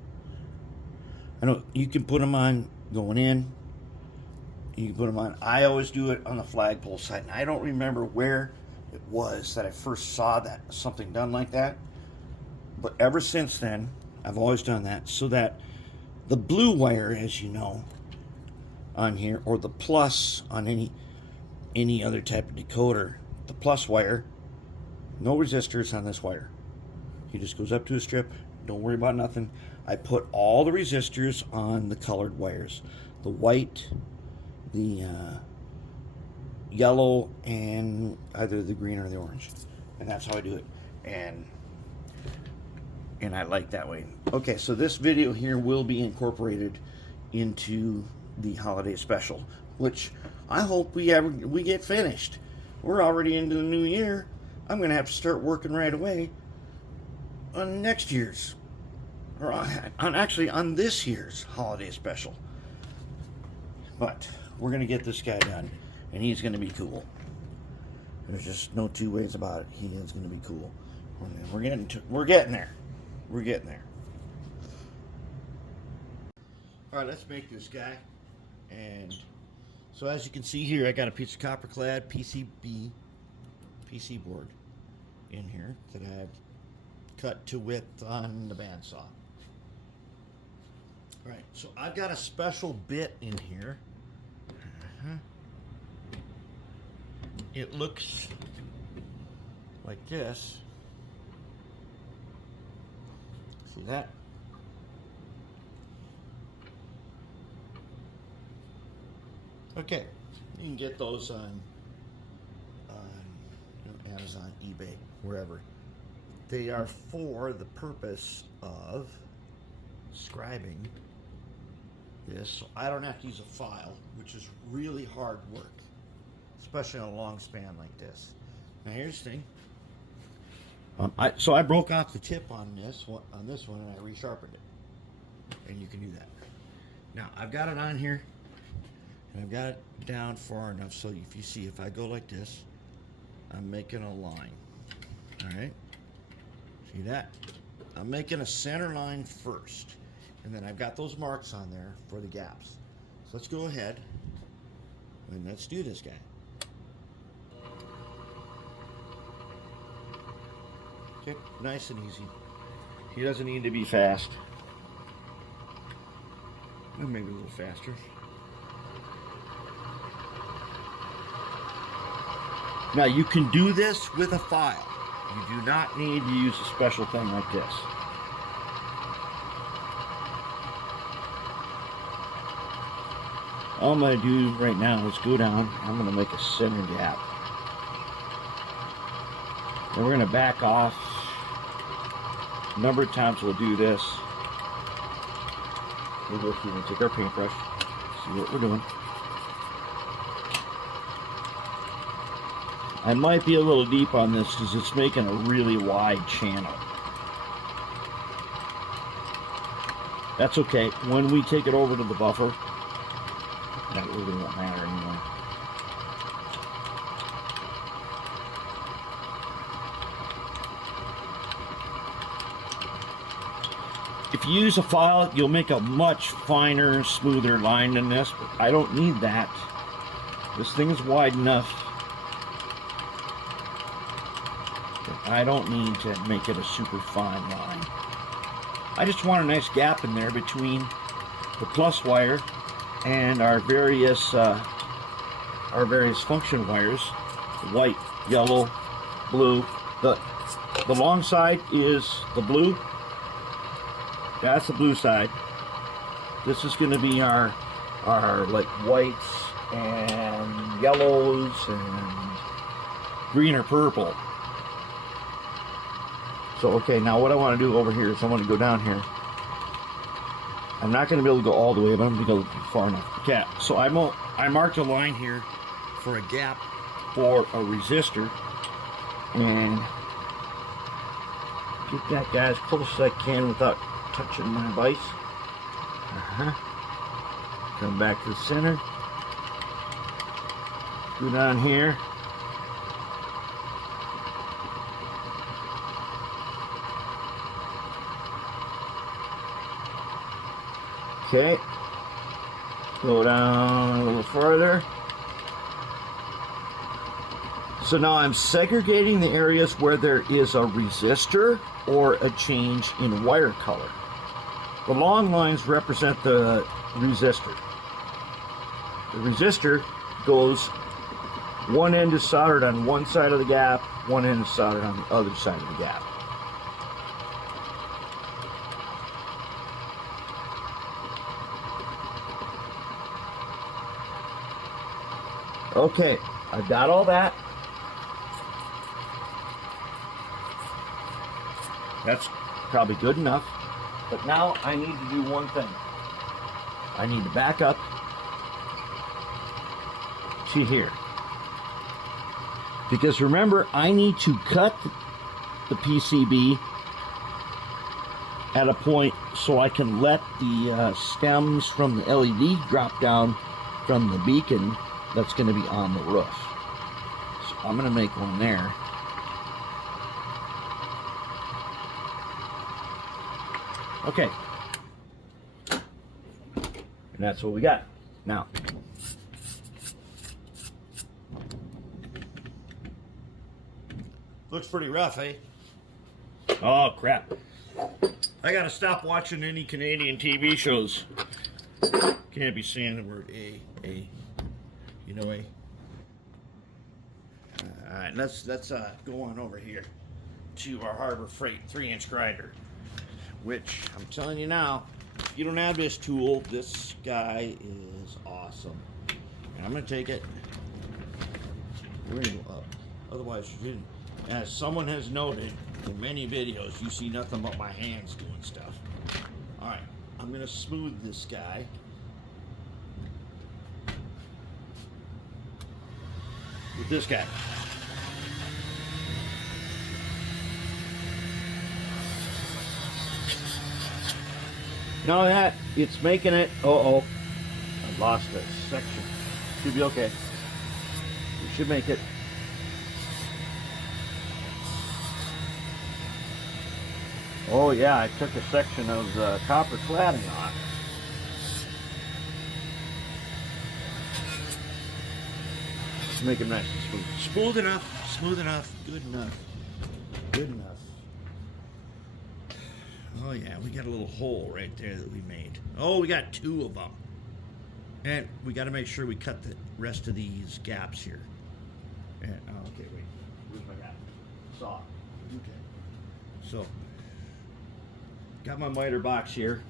I know you can put them on going in. You can put them on. I always do it on the flagpole side. And I don't remember where it was that I first saw that something done like that. But ever since then, I've always done that so that the blue wire, as you know, on here, or the plus on any other type of decoder, the plus wire, no resistors on this wire. He just goes up to a strip. Don't worry about nothing. I put all the resistors on the colored wires. The white, the yellow, and either the green or the orange. And that's how I do it. And I like that way. Okay, so this video here will be incorporated into the holiday special, which I hope we get finished. We're already into the new year. I'm going to have to start working right away on next year's, or on this year's holiday special. But we're going to get this guy done, and he's going to be cool. There's just no two ways about it. He is going to be cool. We're getting there. We're getting there. All right, let's make this guy. And so as you can see here, I got a piece of copper clad PC board in here that I've cut to width on the bandsaw. All right, so I've got a special bit in here. It looks like this. See that? Okay, you can get those on Amazon, eBay, wherever. They are for the purpose of scribing this, so I don't have to use a file, which is really hard work, especially on a long span like this. Now here's the thing. So I broke off the tip on this one, and I resharpened it, and you can do that. Now I've got it on here, and I've got it down far enough so if you see, if I go like this, I'm making a line. All right, see that? I'm making a center line first, and then I've got those marks on there for the gaps. So let's go ahead and let's do this guy. Okay, nice and easy. He doesn't need to be fast. Or maybe a little faster. Now you can do this with a file. You do not need to use a special thing like this. All I'm going to do right now is go down. I'm going to make a center gap. And we're going to back off. A number of times we'll do this. We'll go through and take our paintbrush, see what we're doing. I might be a little deep on this because it's making a really wide channel. That's okay. When we take it over to the buffer, that really won't matter anymore. If you use a file, you'll make a much finer, smoother line than this, but I don't need that. This thing is wide enough. I don't need to make it a super fine line. I just want a nice gap in there between the plus wire and our various function wires. White, yellow, blue. The long side is the blue. That's the blue side. This is going to be our like whites and yellows and green or purple. So, okay, now what I want to do over here is I want to go down here. I'm not going to be able to go all the way, but I'm going to go far enough. Okay, so I marked a line here for a gap for a resistor. And get that guy as close as I can without touching my vise. Come back to the center. Go down here. Okay, go down a little further. So now I'm segregating the areas where there is a resistor or a change in wire color. The long lines represent the resistor. The resistor goes, one end is soldered on one side of the gap, one end is soldered on the other side of the gap. Okay, I've got all that. That's probably good enough. But now I need to do one thing. I need to back up to here. Because remember, I need to cut the PCB at a point so I can let the stems from the LED drop down from the beacon that's going to be on the roof. So I'm going to make one there. Okay. And that's what we got. Now, looks pretty rough, eh? Oh, crap. I gotta stop watching any Canadian TV shows. Can't be saying the word A. You know, A. Alright, let's go on over here to our Harbor Freight 3-inch grinder, which I'm telling you now, if you don't have this tool, this guy is awesome. And I'm going to take it. We're going to go up. Otherwise, you didn't. As someone has noted in many videos, you see nothing but my hands doing stuff. All right, I'm going to smooth this guy. With this guy. Now that it's making it, I lost a section. Should be okay. We should make it. Oh yeah, I took a section of the copper cladding off. Make it nice and smooth. Smooth enough, good enough, good enough. Oh yeah, we got a little hole right there that we made. Oh, we got 2 of them. And we got to make sure we cut the rest of these gaps here. And, oh, okay, wait. Where's my guy? Saw. Okay. So, got my miter box here.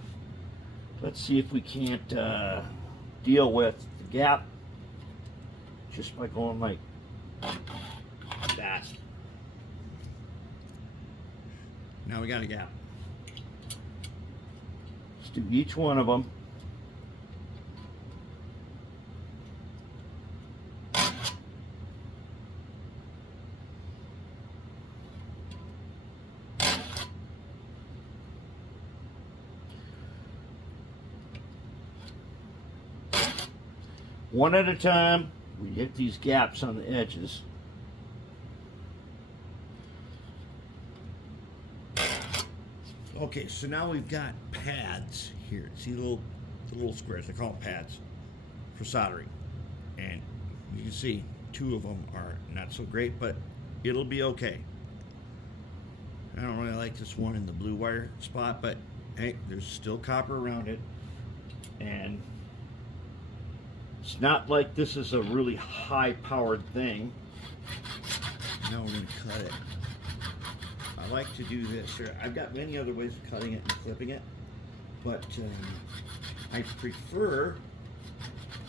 Let's see if we can't deal with the gap just by going like that. Now we got a gap. Let's do each one of them. One at a time, we hit these gaps on the edges. Okay, so now we've got pads here. See the little squares? I call them pads for soldering. And you can see 2 of them are not so great, but it'll be okay. I don't really like this one in the blue wire spot, but hey, there's still copper around it. And it's not like this is a really high-powered thing. Now we're going to cut it. I like to do this here. I've got many other ways of cutting it and clipping it, but I prefer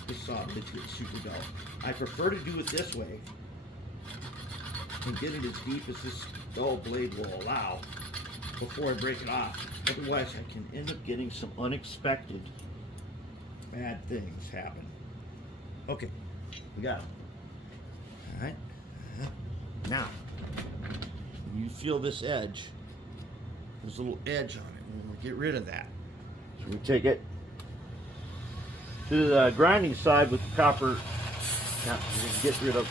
this saw to get super dull. I prefer to do it this way and get it as deep as this dull blade will allow before I break it off. Otherwise, I can end up getting some unexpected bad things happen. Okay, we got it. All right. Now, you feel this edge. There's a little edge on it. We're going to get rid of that. So we take it to the grinding side with the copper. Now, we're going to get rid of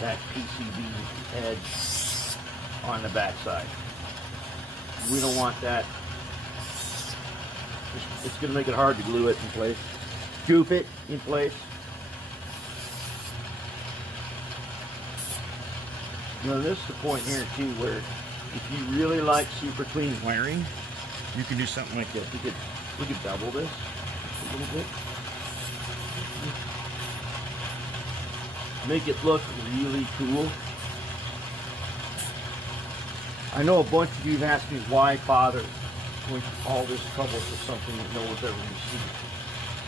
that PCB edge on the back side. We don't want that. It's going to make it hard to glue it in place. Scoop it in place. Now this is the point here too where if you really like super clean wiring, you can do something like this. We could double this a little bit. Make it look really cool. I know a bunch of you have asked me why bother going through all this trouble for something that no one's ever going to see.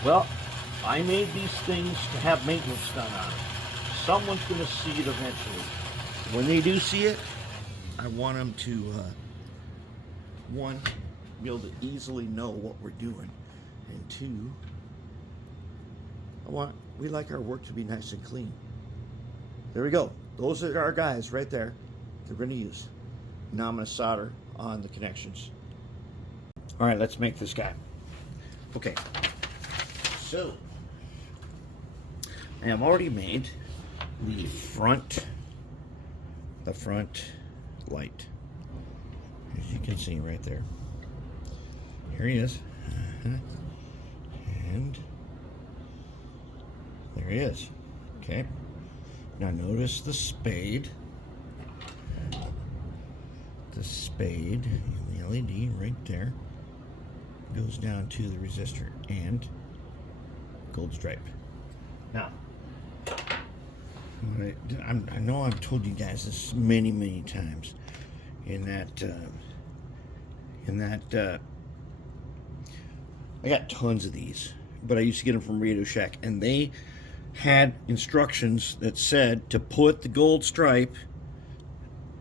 Well, I made these things to have maintenance done on it. Someone's going to see it eventually. When they do see it, I want them to, one, be able to easily know what we're doing, and 2, we like our work to be nice and clean. There we go. Those are our guys right there. They're going to use. Now I'm going to solder on the connections. All right, let's make this guy. Okay. So, I have already made the front light, as you can see right there. Here he is. And there he is. Okay. Now notice the spade. The spade, the LED right there, goes down to the resistor and gold stripe. Now, I know I've told you guys this many times in that I got tons of these, but I used to get them from Radio Shack, and they had instructions that said to put the gold stripe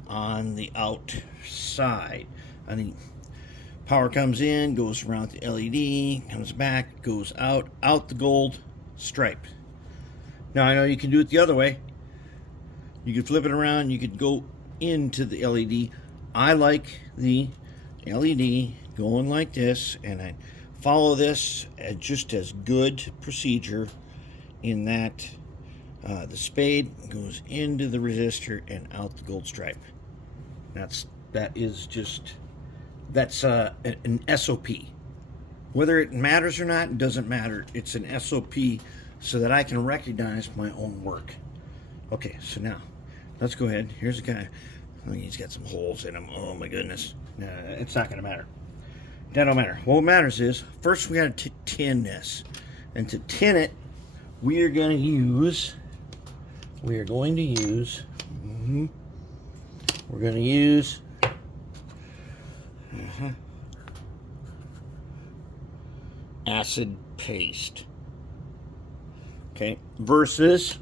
on the outside. I mean, power comes in, goes around the LED, comes back, goes out the gold stripe. Now I know you can do it the other way. You could flip it around, you could go into the LED. I like the LED going like this, and I follow this as just as good procedure in that the spade goes into the resistor and out the gold stripe. That's an SOP. Whether it matters or not, it doesn't matter. It's an SOP so that I can recognize my own work. Okay, so now let's go ahead. Here's a guy. Oh, he's got some holes in him. Oh my goodness. It's not going to matter. That don't matter. What matters is first we got to tin this, and to tin it, we are going to use. We're going to use acid paste, okay, versus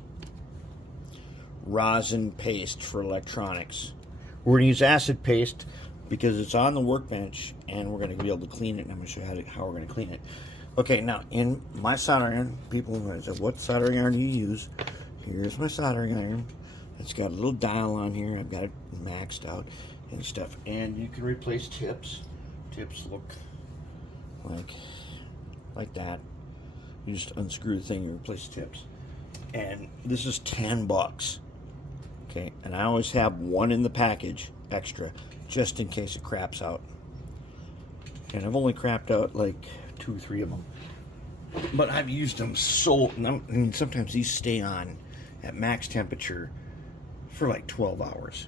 rosin paste for electronics. We're going to use acid paste because it's on the workbench and we're going to be able to clean it, and I'm going to show you how we're going to clean it. Okay, now in my soldering iron, people say, what soldering iron do you use? Here's my soldering iron. It's got a little dial on here. I've got it maxed out and stuff. And you can replace tips. Tips look like that. You just unscrew the thing and replace tips. And this is $10. Okay, and I always have one in the package extra, just in case it craps out. And I've only crapped out like 2 or 3 of them. But I've used them and sometimes these stay on at max temperature for like 12 hours.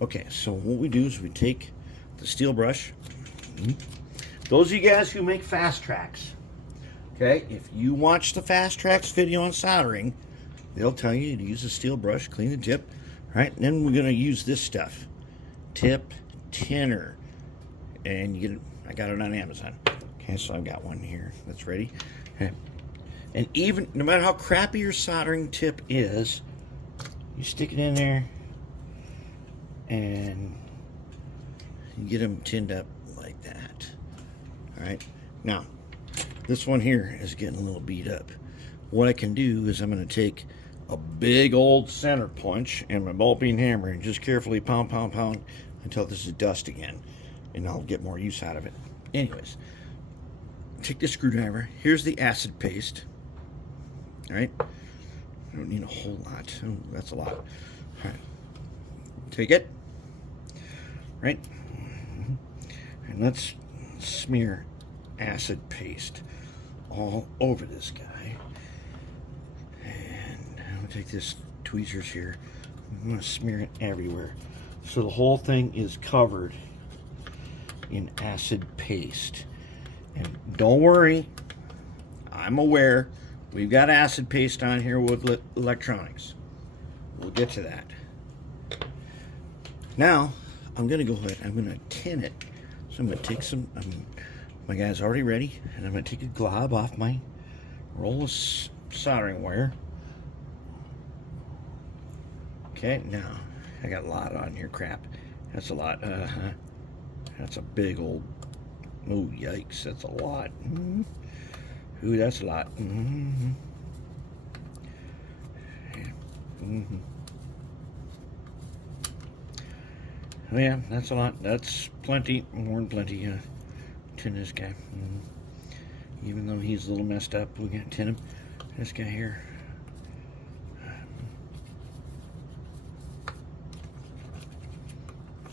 Okay, so what we do is we take the steel brush. Those of you guys who make fast tracks, okay, if you watch the fast tracks video on soldering, they'll tell you to use a steel brush, clean the tip, right? And then we're going to use this stuff, tip tinner, and you get it, I got it on Amazon. Okay, so I've got one here that's ready. Okay. And even no matter how crappy your soldering tip is, you stick it in there and you get them tinned up like that. All right. Now, this one here is getting a little beat up. What I can do is I'm going to take a big old center punch and my ball peen hammer and just carefully pound, pound, pound until this is dust again, and I'll get more use out of it. Anyways, take the screwdriver. Here's the acid paste. All right. I don't need a whole lot. Oh, that's a lot. All right. Take it. Right. And let's smear acid paste all over this guy. And I'm going to take this tweezers here. I'm going to smear it everywhere. So the whole thing is covered in acid paste. And don't worry, I'm aware we've got acid paste on here with electronics. We'll get to that. Now, I'm going to go ahead, I'm going to tin it. So I'm going to take some, my guy's already ready, and I'm going to take a glob off my roll of soldering wire. Okay, now, I got a lot on here, crap. That's a lot, That's a big old, oh yikes, that's a lot. Ooh, that's a lot. Oh yeah, that's a lot. That's plenty, more than plenty. Tin this guy. Even though he's a little messed up, we gotta tin him. This guy here.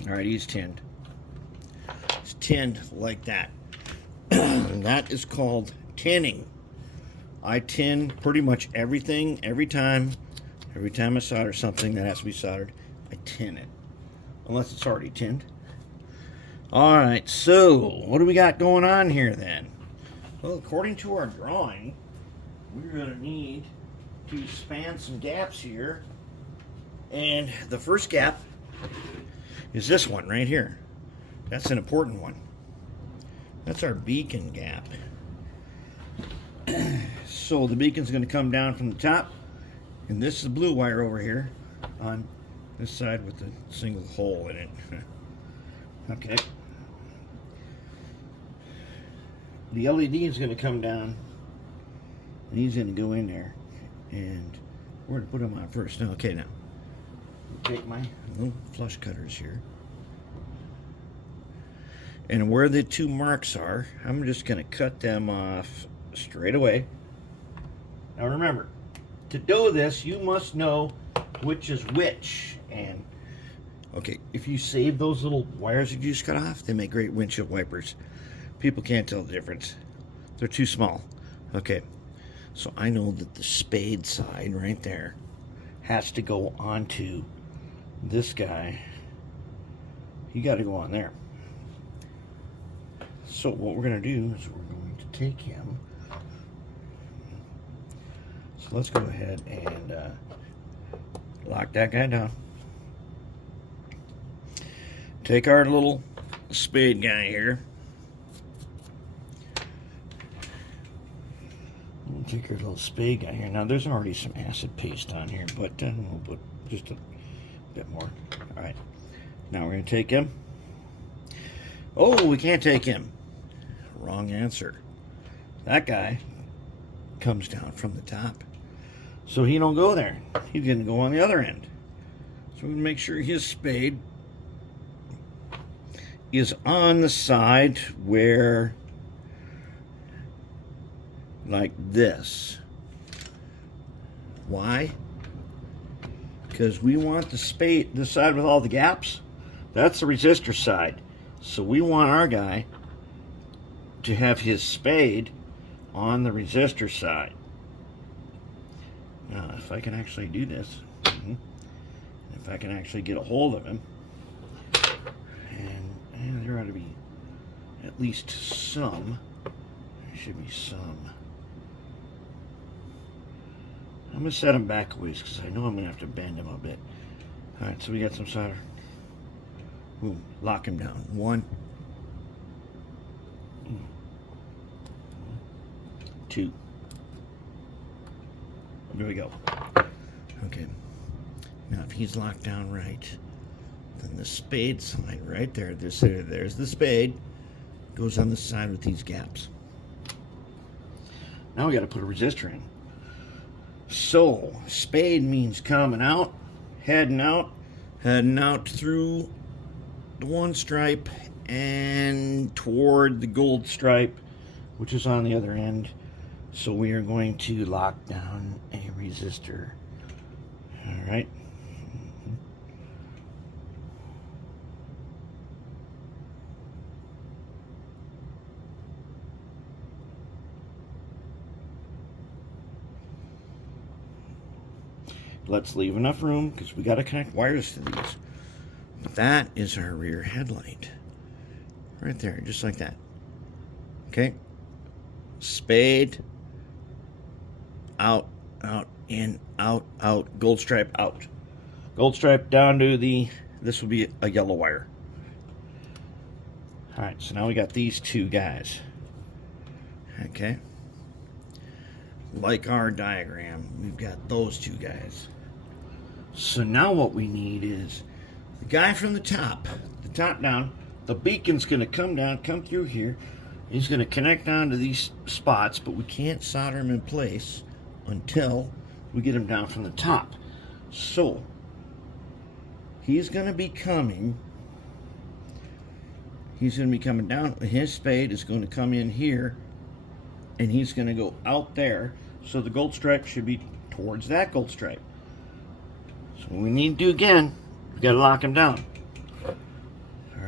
Alright, he's tinned. It's tinned like that. That is called tinning. I tin pretty much everything, every time I solder something that has to be soldered, I tin it. Unless it's already tinned. Alright, so what do we got going on here then? Well, according to our drawing, we're going to need to span some gaps here. And the first gap is this one right here. That's an important one. That's our beacon gap. So the beacon's going to come down from the top, and this is the blue wire over here on this side with the single hole in it. Okay. The LED is going to come down, and he's going to go in there, and we're going to put him on first. Okay, now take my little flush cutters here, and where the two marks are, I'm just going to cut them off straight away. Now remember, to do this, you must know which is which. And okay, if you save those little wires that you just cut off, they make great windshield wipers. People can't tell the difference. They're too small. Okay, so I know that the spade side right there has to go onto this guy. You got to go on there. So what we're going to do is we're going to take him. So let's go ahead and lock that guy down. Take our little spade guy here. We'll take our little spade guy here. Now there's already some acid paste on here, but we'll put just a bit more. All right. Now we're going to take him. Oh, we can't take him. Wrong answer. That guy comes down from the top. So he don't go there. He's going to go on the other end. So we're going to make sure his spade is on the side where, like this. Why? Because we want the spade, the side with all the gaps, that's the resistor side. So we want our guy to have his spade on the resistor side. Now, if I can actually do this, if I can actually get a hold of him, and there ought to be at least some, there should be some. I'm going to set him back a ways because I know I'm going to have to bend him a bit. Alright, so we got some solder. Boom, lock him down. 1, 2. There we go. Okay. Now, if he's locked down right, then the spade side right there, there's the spade, goes on the side with these gaps. Now we got to put a resistor in. So, spade means coming out, heading out through the one stripe and toward the gold stripe, which is on the other end. So we are going to lock down a resistor. All right. Let's leave enough room because we got to connect wires to these. That is our rear headlight. Right there, just like that. Okay. Spade. Out, out, in, out, out. Gold stripe out. Gold stripe down to the, this will be a yellow wire. Alright, so now we got these two guys. Okay. Like our diagram, we've got those two guys. So now what we need is the guy from the top down, the beacon's going to come down, come through here. He's going to connect down to these spots, but we can't solder him in place until we get him down from the top. So he's going to be coming down. His spade is going to come in here, and he's going to go out there. So the gold stripe should be towards that gold stripe. So what we need to do again, we got to lock him down. All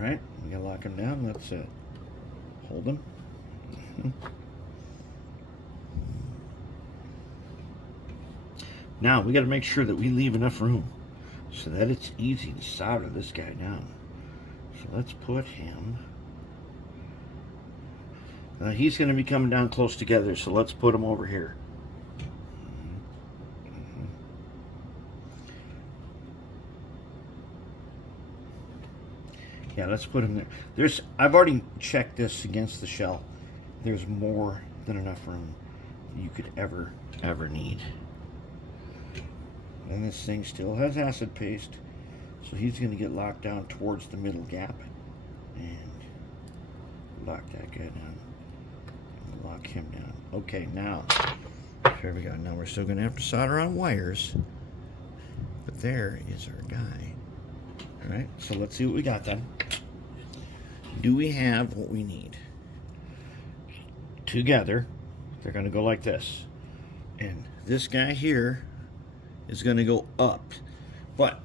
right, we got to lock him down. Let's hold him. Now we got to make sure that we leave enough room so that it's easy to solder this guy down. So let's put him. He's going to be coming down close together, so let's put him over here. Yeah, let's put him there. I've already checked this against the shell. There's more than enough room you could ever need. And this thing still has acid paste, so he's going to get locked down towards the middle gap. And lock that guy down. And lock him down. Okay, now, here we go. Now we're still going to have to solder on wires. But there is our guy. Alright, so let's see what we got then. Do we have what we need? Together, they're going to go like this. And this guy here is going to go up. But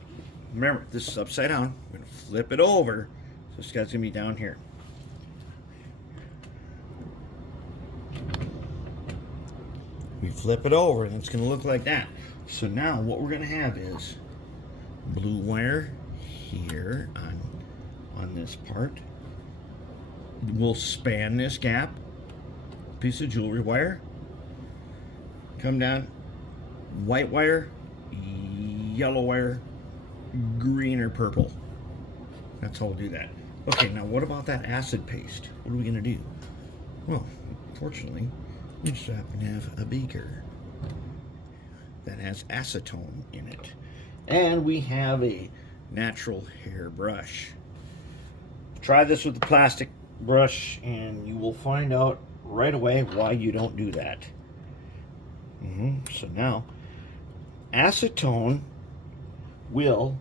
remember, this is upside down. We're going to flip it over. So this guy's going to be down here. We flip it over and it's going to look like that. So now what we're going to have is blue wire here on this part. We'll span this gap. Piece of jewelry wire. Come down. White wire, yellow wire, green or purple. That's how we'll do that. Okay, now what about that acid paste? What are we going to do? Well, fortunately, we just happen to have a beaker that has acetone in it. And we have a natural hair brush. Try this with the plastic brush and you will find out right away why you don't do that. So now, acetone will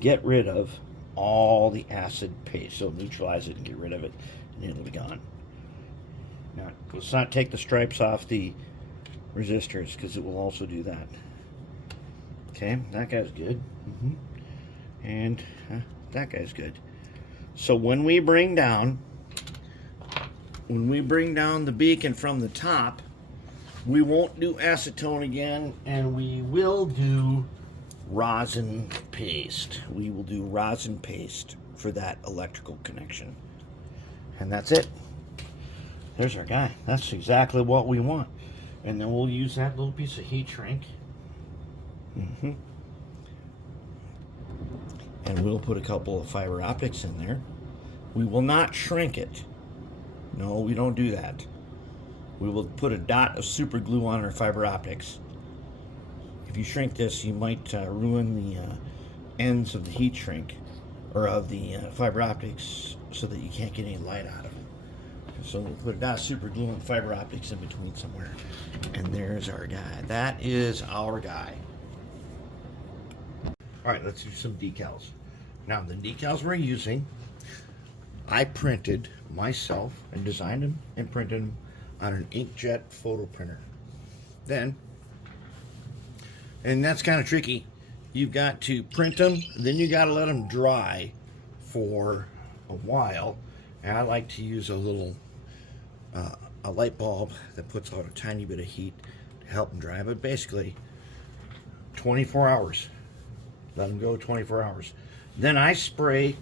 get rid of all the acid paste. So neutralize it and get rid of it, and it'll be gone. Now, let's not take the stripes off the resistors, because it will also do that. Okay, that guy's good. And that guy's good. So when we bring down the beacon from the top, we won't do acetone again, and we will do rosin paste. We will do rosin paste for that electrical connection. And that's it. There's our guy. That's exactly what we want. And then we'll use that little piece of heat shrink. And we'll put a couple of fiber optics in there. We will not shrink it. No, we don't do that. We will put a dot of super glue on our fiber optics. If you shrink this, you might ruin the ends of the heat shrink or of the fiber optics so that you can't get any light out of them. So we'll put a dot of super glue and fiber optics in between somewhere. And there's our guy. That is our guy. Alright, let's do some decals. Now, the decals we're using, I printed myself and designed them and printed them on an inkjet photo printer. Then, and that's kind of tricky, you've got to print them, then you got to let them dry for a while. And I like to use a little a light bulb that puts out a tiny bit of heat to help them dry. But basically 24 hours, let them go 24 hours. Then I spray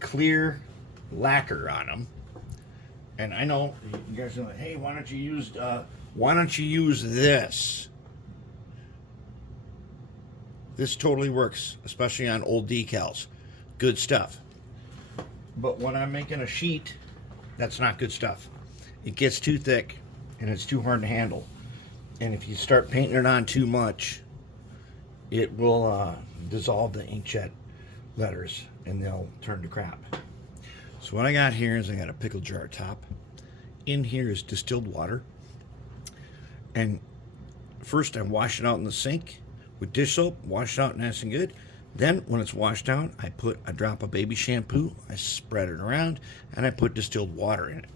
clear lacquer on them. And I know you guys are like, hey, why don't you use this? This totally works, especially on old decals. Good stuff. But when I'm making a sheet, that's not good stuff. It gets too thick and it's too hard to handle. And if you start painting it on too much, it will dissolve the inkjet letters and they'll turn to crap. So what I got here is I got a pickle jar top. In here is distilled water. And first I wash it out in the sink with dish soap, wash it out nice and good. Then when it's washed out, I put a drop of baby shampoo, I spread it around, and I put distilled water in it.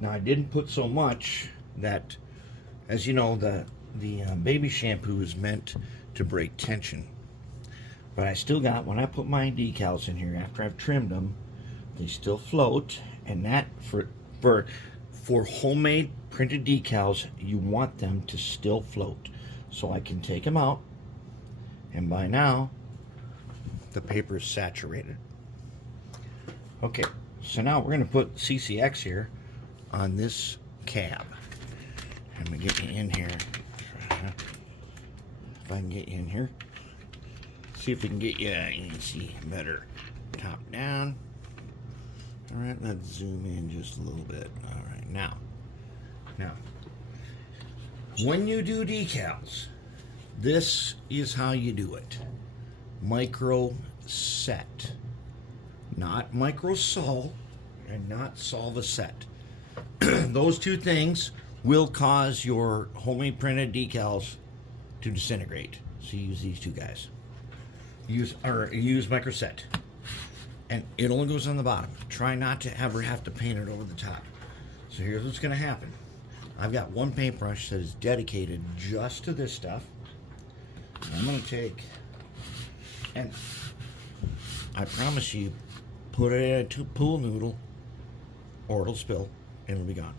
Now I didn't put so much that, as you know, the baby shampoo is meant to break tension. But I still got, when I put my decals in here, after I've trimmed them, they still float. And that, for homemade printed decals, you want them to still float. So I can take them out, and by now, the paper is saturated. Okay, so now we're going to put CCX here on this cab. I'm going to get you in here. If I can get you in here. See if we can get you can see better. Top down. Alright, let's zoom in just a little bit. Alright, now Now, when you do decals, this is how you do it. Micro set. Not micro sol and not solve set. Those two things will cause your homemade printed decals to disintegrate. So you use these two guys. Use micro set. And it only goes on the bottom. Try not to ever have to paint it over the top. So here's what's going to happen. I've got one paintbrush that is dedicated just to this stuff. I'm going to take, and I promise you, put it in a pool noodle or it'll spill and it'll be gone.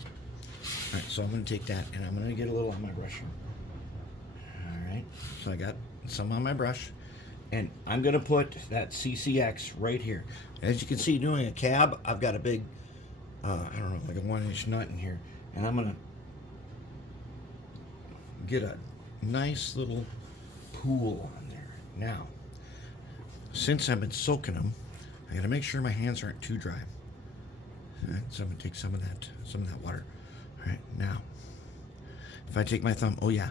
Alright, so I'm going to take that and I'm going to get a little on my brush. Alright, so I got some on my brush. And I'm going to put that CCX right here. As you can see, doing a cab, I've got a big, I don't know, like a 1-inch nut in here. And I'm going to get a nice little pool on there. Now, since I've been soaking them, I got to make sure my hands aren't too dry. All right, so I'm going to take some of that water. All right, now, if I take my thumb, oh yeah,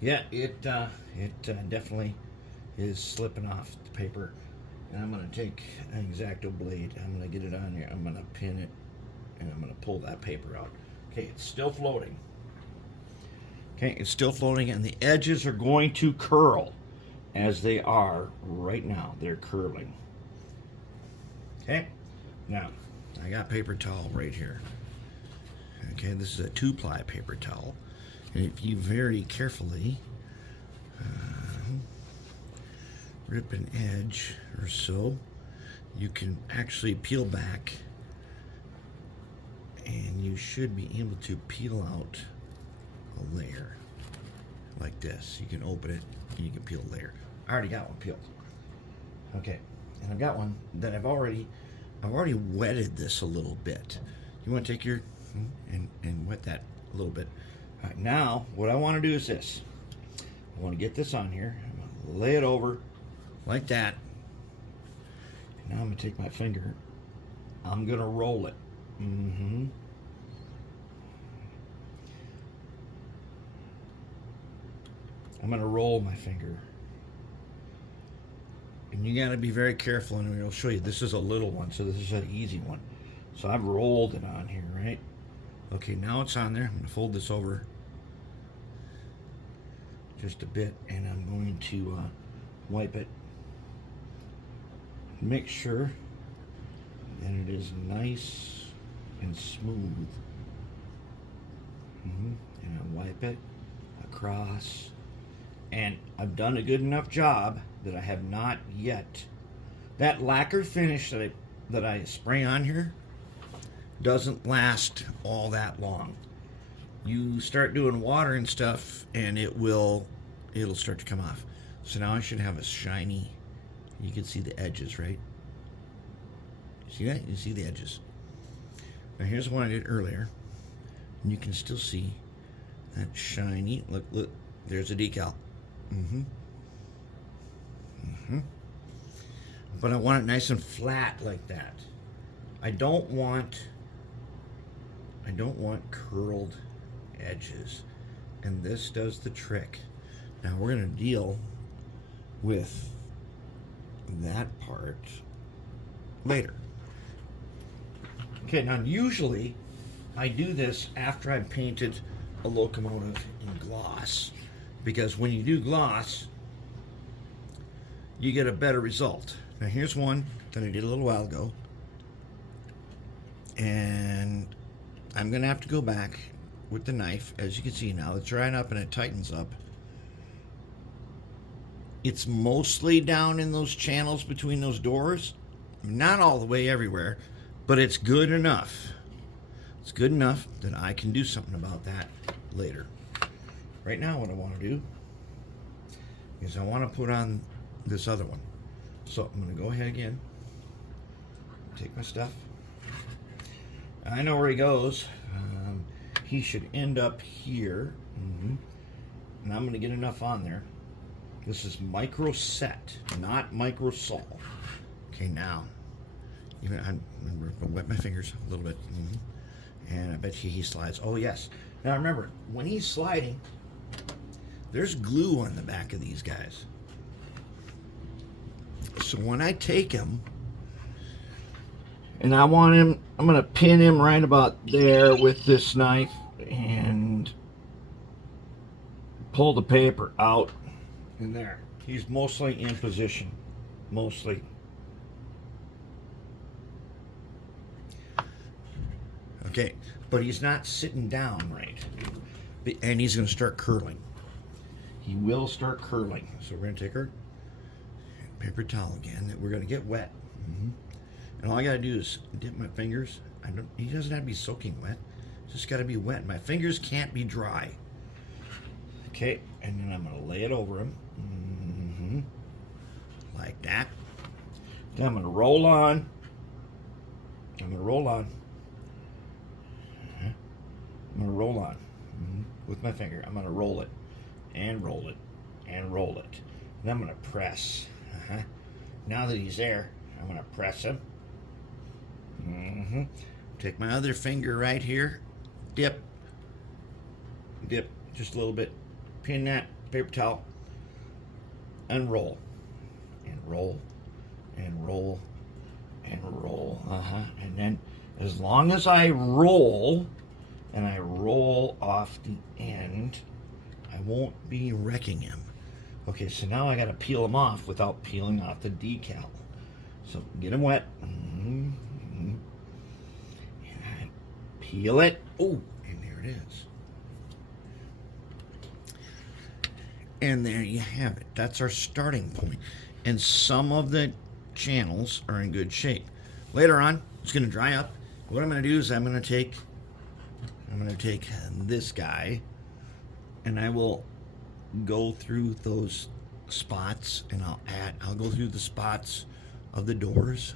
yeah, it definitely is slipping off the paper. And I'm going to take an X-Acto blade. I'm going to get it on here. I'm going to pin it, and I'm going to pull that paper out. Okay, it's still floating. Okay, it's still floating, and the edges are going to curl as they are right now. They're curling. Okay, now I got paper towel right here. Okay, this is a 2-ply paper towel. And if you very carefully rip an edge or so, you can actually peel back, and you should be able to peel out a layer like this. You can open it and you can peel a layer. I already got one peeled. Okay, and I've got one that I've already wetted this a little bit. You want to take your and wet that a little bit. All right, now what I want to do is this. I want to get this on here. I'm going to lay it over like that. And now I'm going to take my finger. I'm going to roll it. I'm going to roll my finger. And you got to be very careful, and I'll show you. This is a little one, so this is an easy one. So I've rolled it on here, right? Okay, now it's on there. I'm going to fold this over just a bit, and I'm going to wipe it. Make sure that it is nice and smooth. And I wipe it across. And I've done a good enough job that I have not yet. That lacquer finish that I spray on here doesn't last all that long. You start doing water and stuff, and it'll start to come off. So now I should have a shiny. You can see the edges, right? See that? You see the edges. Now here's what I did earlier, and you can still see that shiny. Look, there's a decal. But I want it nice and flat like that. I don't want curled edges, and this does the trick. Now we're going to deal with that part later. Okay, now usually I do this after I've painted a locomotive in gloss, because when you do gloss, you get a better result. Now here's one that I did a little while ago, and I'm going to have to go back with the knife. As you can see now, it's drying up and it tightens up. It's mostly down in those channels between those doors. Not all the way everywhere, but it's good enough. It's good enough that I can do something about that later. Right now what I want to do is I want to put on this other one. So I'm going to go ahead again, take my stuff. I know where he goes. He should end up here. And I'm going to get enough on there. This is micro set, not micro sol. Okay, now, I'm going to wet my fingers a little bit. And I bet you he slides. Oh, yes. Now remember, when he's sliding, there's glue on the back of these guys. So when I take him, and I want him, I'm going to pin him right about there with this knife and pull the paper out in there. He's mostly in position. Mostly. Okay, but he's not sitting down right. And he's going to start curling. He will start curling. So we're going to take our paper towel again that we're going to get wet. And all I got to do is dip my fingers. He doesn't have to be soaking wet. It's just got to be wet. My fingers can't be dry. Okay, and then I'm going to lay it over him. Like that. Then I'm going to roll on. I'm going to roll on. I'm going to roll on with my finger. I'm going to roll it and roll it and roll it. And I'm going to press. Now that he's there, I'm going to press him. Take my other finger right here. Dip. Dip just a little bit. Pin that paper towel. And roll. And roll. And roll. And roll. And then as long as I roll, and I roll off the end, I won't be wrecking him. Okay, so now I got to peel him off without peeling off the decal. So get him wet. And I peel it. Oh, and there it is. And there you have it. That's our starting point. And some of the channels are in good shape. Later on, it's going to dry up. What I'm going to do is I'm going to take this guy, and I will go through those spots, and I'll go through the spots of the doors,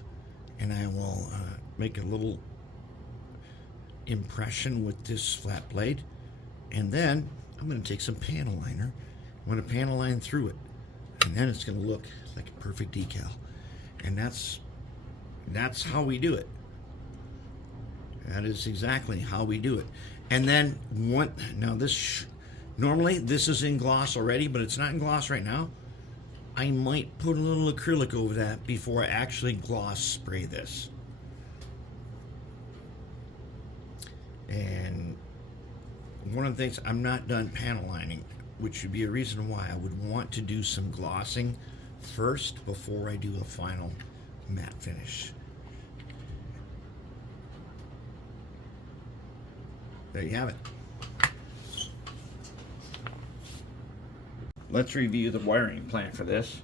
and I will make a little impression with this flat blade, and then I'm going to take some panel liner. I'm going to panel line through it, and then it's going to look like a perfect decal, and that's how we do it. That is exactly how we do it. And then normally this is in gloss already, but it's not in gloss right now. I might put a little acrylic over that before I actually gloss spray this. And one of the things, I'm not done panel lining, which would be a reason why I would want to do some glossing first before I do a final matte finish. There you have it. Let's review the wiring plan for this.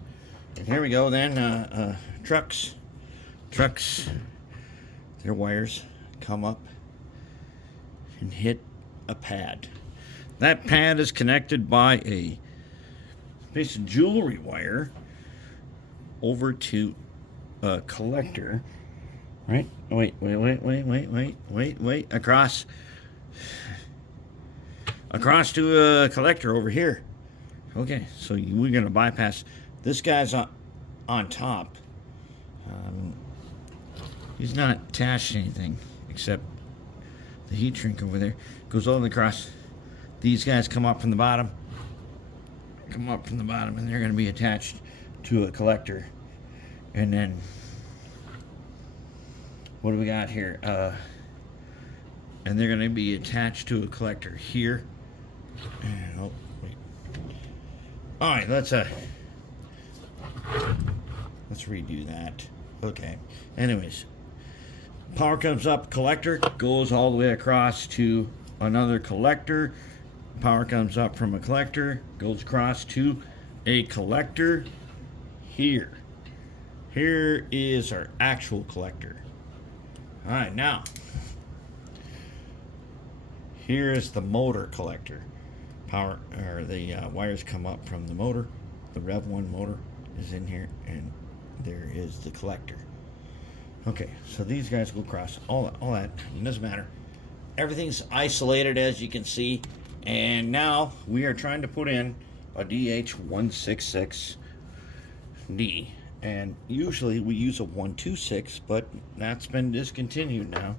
And here we go then. Trucks, their wires come up and hit a pad. That pad is connected by a piece of jewelry wire over to a collector. Right? Wait. Across to a collector over here. Okay, so we're going to bypass. This guy's on top. He's not attached to anything except the heat shrink over there. Goes all the way across. These guys come up from the bottom. And they're going to be attached to a collector. And then, what do we got here? And they're going to be attached to a collector here. And, oh, wait. All right, let's redo that. Okay. Anyways, power comes up, collector goes all the way across to another collector. Power comes up from a collector, goes across to a collector here. Here is our actual collector. All right, now here is the motor collector. Power, or the wires come up from the motor. The Rev 1 motor is in here, and there is the collector. Okay, so these guys go across. All that, it doesn't matter. Everything's isolated, as you can see. And now we are trying to put in a DH166D. And usually we use a 126, but that's been discontinued now.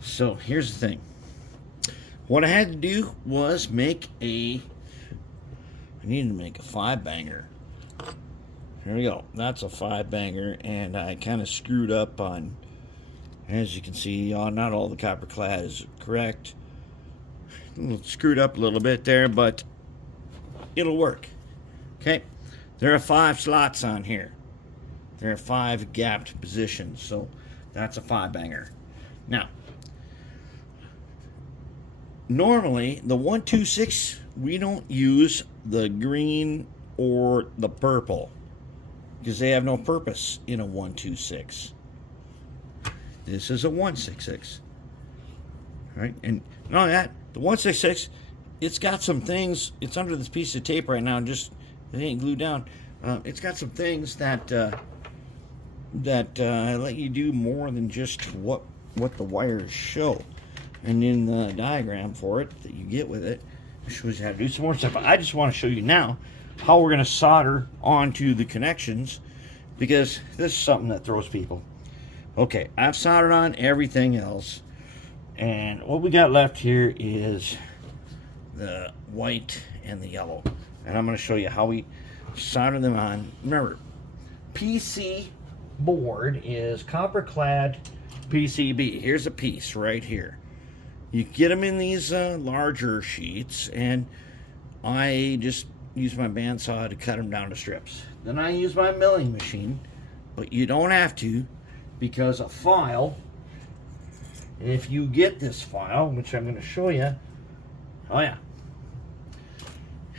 So here's the thing. What I had to do was I needed to make a 5-banger. Here we go. That's a 5-banger, and I kind of screwed up on, as you can see, not all the copper clad is correct. Screwed up a little bit there, but it'll work. Okay, there are 5 slots on here. There are 5 gapped positions, so that's a 5-banger. Now, normally the 126, we don't use the green or the purple because they have no purpose in a 126. This is a 166. Right? And not only that, the 166, it's got some things. It's under this piece of tape right now, just it ain't glued down. It's got some things that let you do more than just what the wires show. And in the diagram for it that you get with it, it shows you how to do some more stuff. But I just want to show you now how we're going to solder onto the connections, because this is something that throws people. Okay, I've soldered on everything else, and what we got left here is the white and the yellow, and I'm going to show you how we solder them on. Remember, PC board is copper clad PCB. Here's a piece right here. You get them in these larger sheets, and I just use my bandsaw to cut them down to strips. Then I use my milling machine, but you don't have to, because a file, if you get this file, which I'm going to show you, oh yeah,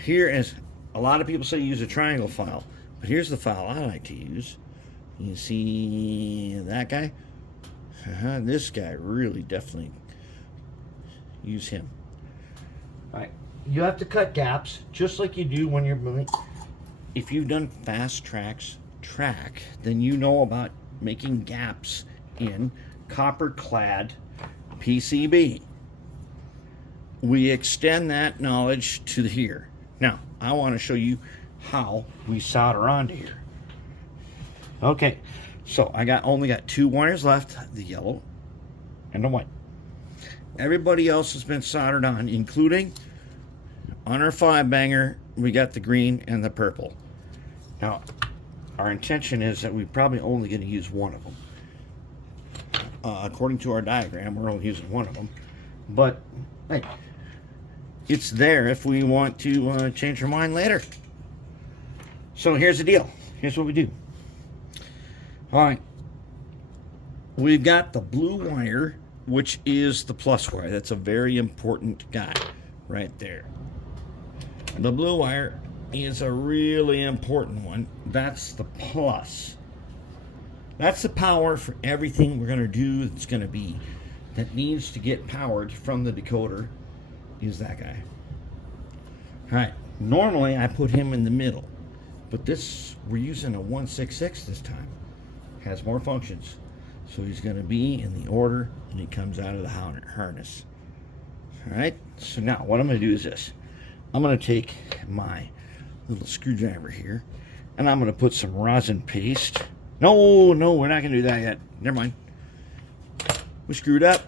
here is, a lot of people say use a triangle file, but here's the file I like to use. You see that guy? This guy really definitely use him. All right, you have to cut gaps just like you do when you're moving. If you've done fast track, then you know about making gaps in copper clad PCB. We extend that knowledge to here. Now, I want to show you how we solder onto here. Okay, so I only got 2 wires left, the yellow and the white. Everybody else has been soldered on, including on our 5-banger, we got the green and the purple. Now, our intention is that we're probably only going to use one of them. According to our diagram, we're only using one of them. But, hey, it's there if we want to change our mind later. So here's the deal. Here's what we do. All right. We've got the blue wire, which is the plus wire. That's a very important guy right there. The blue wire is a really important one. That's the plus. That's the power for everything we're going to do that needs to get powered from the decoder, is that guy. All right, normally I put him in the middle, but we're using a 166 this time. Has more functions. So he's going to be in the order, and he comes out of the harness. All right, so now what I'm going to do is this. I'm going to take my little screwdriver here, and I'm going to put some rosin paste. No, we're not going to do that yet. Never mind. We screwed up.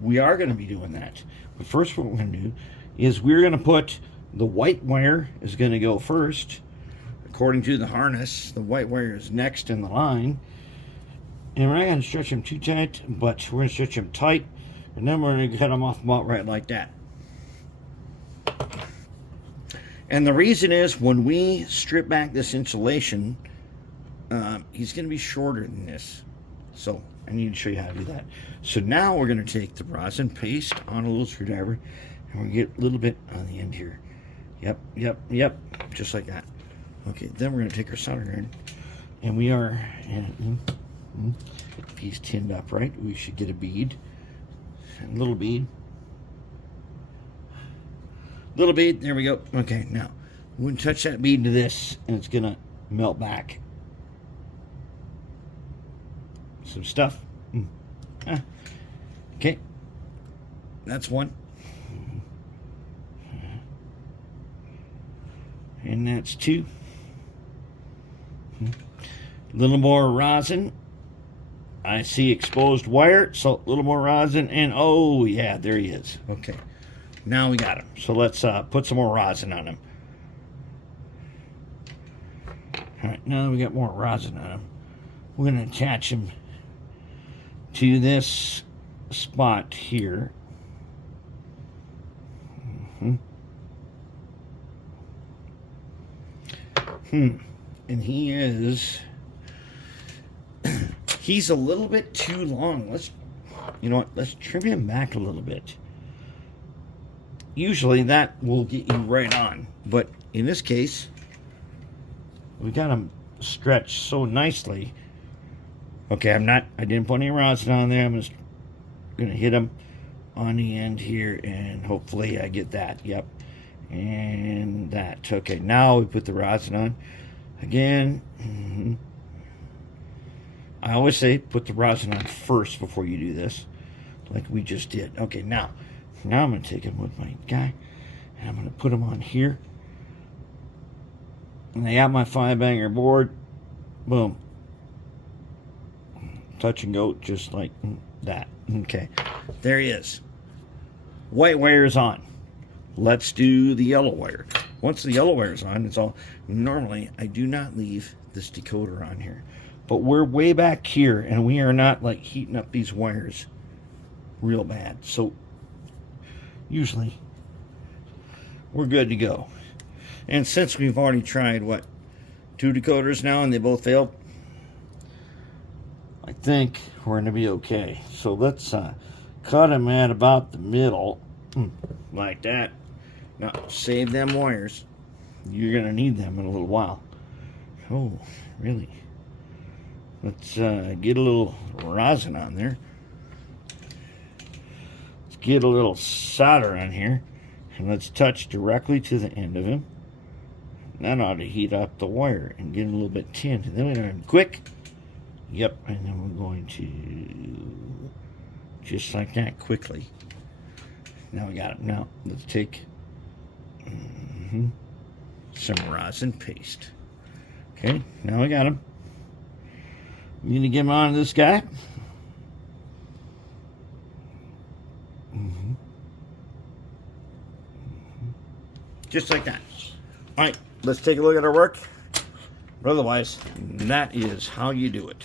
We are going to be doing that. But first what we're going to do is we're going to put the white wire is going to go first. According to the harness, the white wire is next in the line. And we're not going to stretch them too tight, but we're going to stretch them tight, and then we're going to cut them off about right like that. And the reason is, when we strip back this insulation, he's going to be shorter than this. So I need to show you how to do that. So now we're going to take the rosin paste on a little screwdriver, and we're going to get a little bit on the end here. Yep, just like that. Okay, then we're going to take our soldering iron, and we are, if he's tinned up right, we should get a bead, a little bead, there we go. Okay, now we're going to touch that bead to this, and it's going to melt back some stuff. Okay, that's one, and that's two. A little more rosin. I see exposed wire, so a little more rosin, and oh yeah, there he is. Okay, now we got him. So let's put some more rosin on him. All right, now that we got more rosin on him, we're gonna attach him to this spot here. And he is, he's a little bit too long. You know what, let's trim him back a little bit. Usually that will get you right on, but in this case, we got him stretched so nicely. Okay, I didn't put any rosin on there. I'm just gonna hit him on the end here, and hopefully I get that. Yep. And that. Okay, now we put the rosin on again. I always say put the rosin on first before you do this, like we just did. Okay, now I'm gonna take him with my guy, and I'm gonna put him on here. And I got my 5-banger board. Boom. Touch and go, just like that. Okay, there he is. White wire is on. Let's do the yellow wire. Once the yellow wire is on, it's all. Normally, I do not leave this decoder on here, but we're way back here, and we are not like heating up these wires real bad. So usually, we're good to go. And since we've already tried what, 2 decoders now, and they both failed, I think we're going to be okay. So let's cut them at about the middle, like that. Now, save them wires. You're going to need them in a little while. Oh, really? Let's get a little rosin on there. Let's get a little solder on here. And let's touch directly to the end of him. That ought to heat up the wire and get it a little bit tinned. And then we're going to quick. Yep, and then we're going to just like that quickly. Now we got it. Now let's take some rosin paste. Okay, now we got him. I'm going to get him on this guy. Just like that. All right, let's take a look at our work. But otherwise, that is how you do it.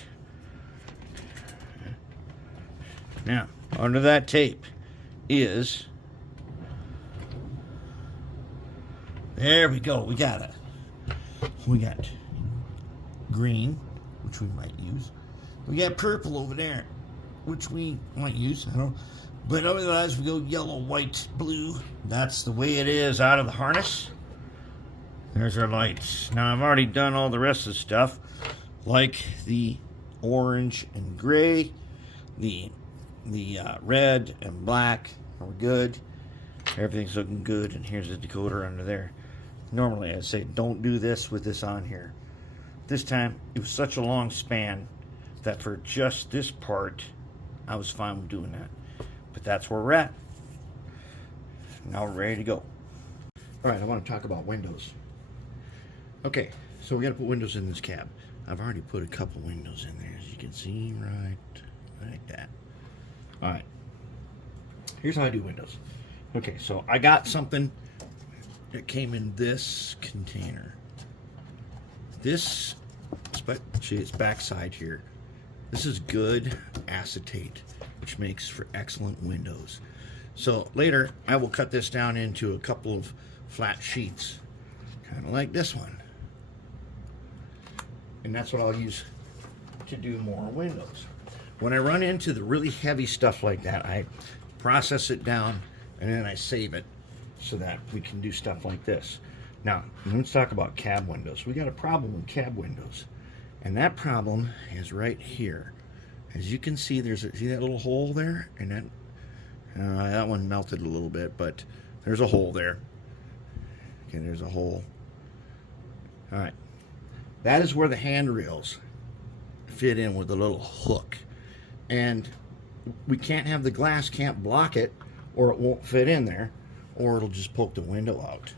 Now, under that tape is, there we go, we got green, which we might use. We got purple over there, which we might use, I don't know. But otherwise, we go yellow, white, blue. That's the way it is out of the harness. There's our lights. Now, I've already done all the rest of the stuff, like the orange and gray, the red and black are good. Everything's looking good, and here's the decoder under there. Normally, I'd say don't do this with this on here. This time, it was such a long span that for just this part, I was fine with doing that. But that's where we're at. Now we're ready to go. All right, I want to talk about windows. Okay, so we got to put windows in this cab. I've already put a couple windows in there, as you can see, right like that. All right, here's how I do windows. Okay, so I got something that came in this container. This, see its backside here. This is good acetate, which makes for excellent windows. So later, I will cut this down into a couple of flat sheets, kind of like this one. And that's what I'll use to do more windows. When I run into the really heavy stuff like that, I process it down and then I save it so that we can do stuff like this. Now, let's talk about cab windows. We got a problem with cab windows, and that problem is right here. As you can see, see that little hole there? And that one melted a little bit, but there's a hole there. Okay, there's a hole. All right. That is where the handrails fit in with a little hook. And we can't have the glass can't block it, or it won't fit in there, or it'll just poke the window out.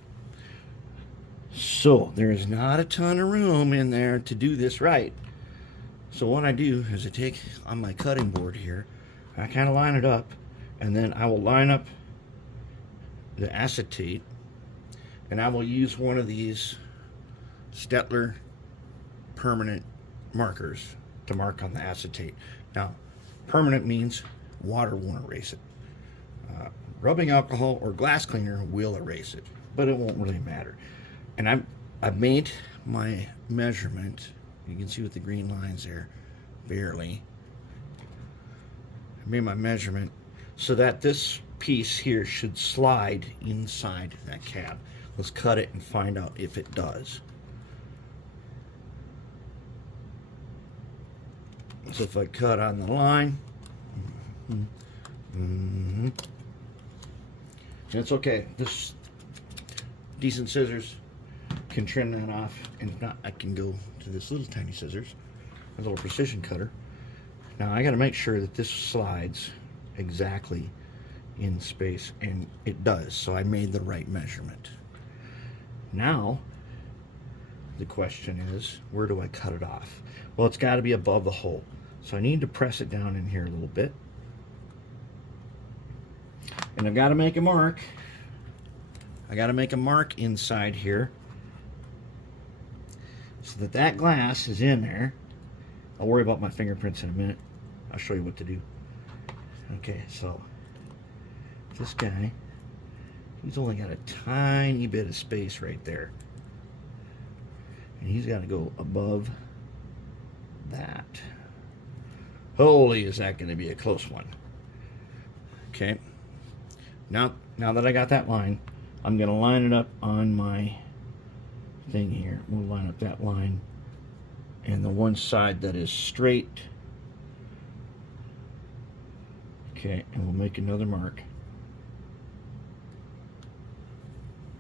So there is not a ton of room in there to do this right. So what I do is I take on my cutting board here, I kind of line it up, and then I will line up the acetate, and I will use one of these Stettler permanent markers to mark on the acetate. Now, permanent means water won't erase it. Rubbing alcohol or glass cleaner will erase it, but it won't really matter. And I've made my measurement. You can see with the green lines there, barely. I made my measurement so that this piece here should slide inside that cab. Let's cut it and find out if it does. So if I cut on the line, it's okay. This decent scissors can trim that off, and if not, I can go to this little tiny scissors, a little precision cutter. Now I got to make sure that this slides exactly in space, and it does. So I made the right measurement. Now the question is, where do I cut it off? Well, it's got to be above the hole. So I need to press it down in here a little bit. And I've got to make a mark. I got to make a mark inside here so that that glass is in there. I'll worry about my fingerprints in a minute. I'll show you what to do. Okay, so this guy, he's only got a tiny bit of space right there. And he's got to go above that. Holy, is that going to be a close one. Okay. Now that I got that line, I'm going to line it up on my thing here. We'll line up that line and the one side that is straight. Okay, and we'll make another mark.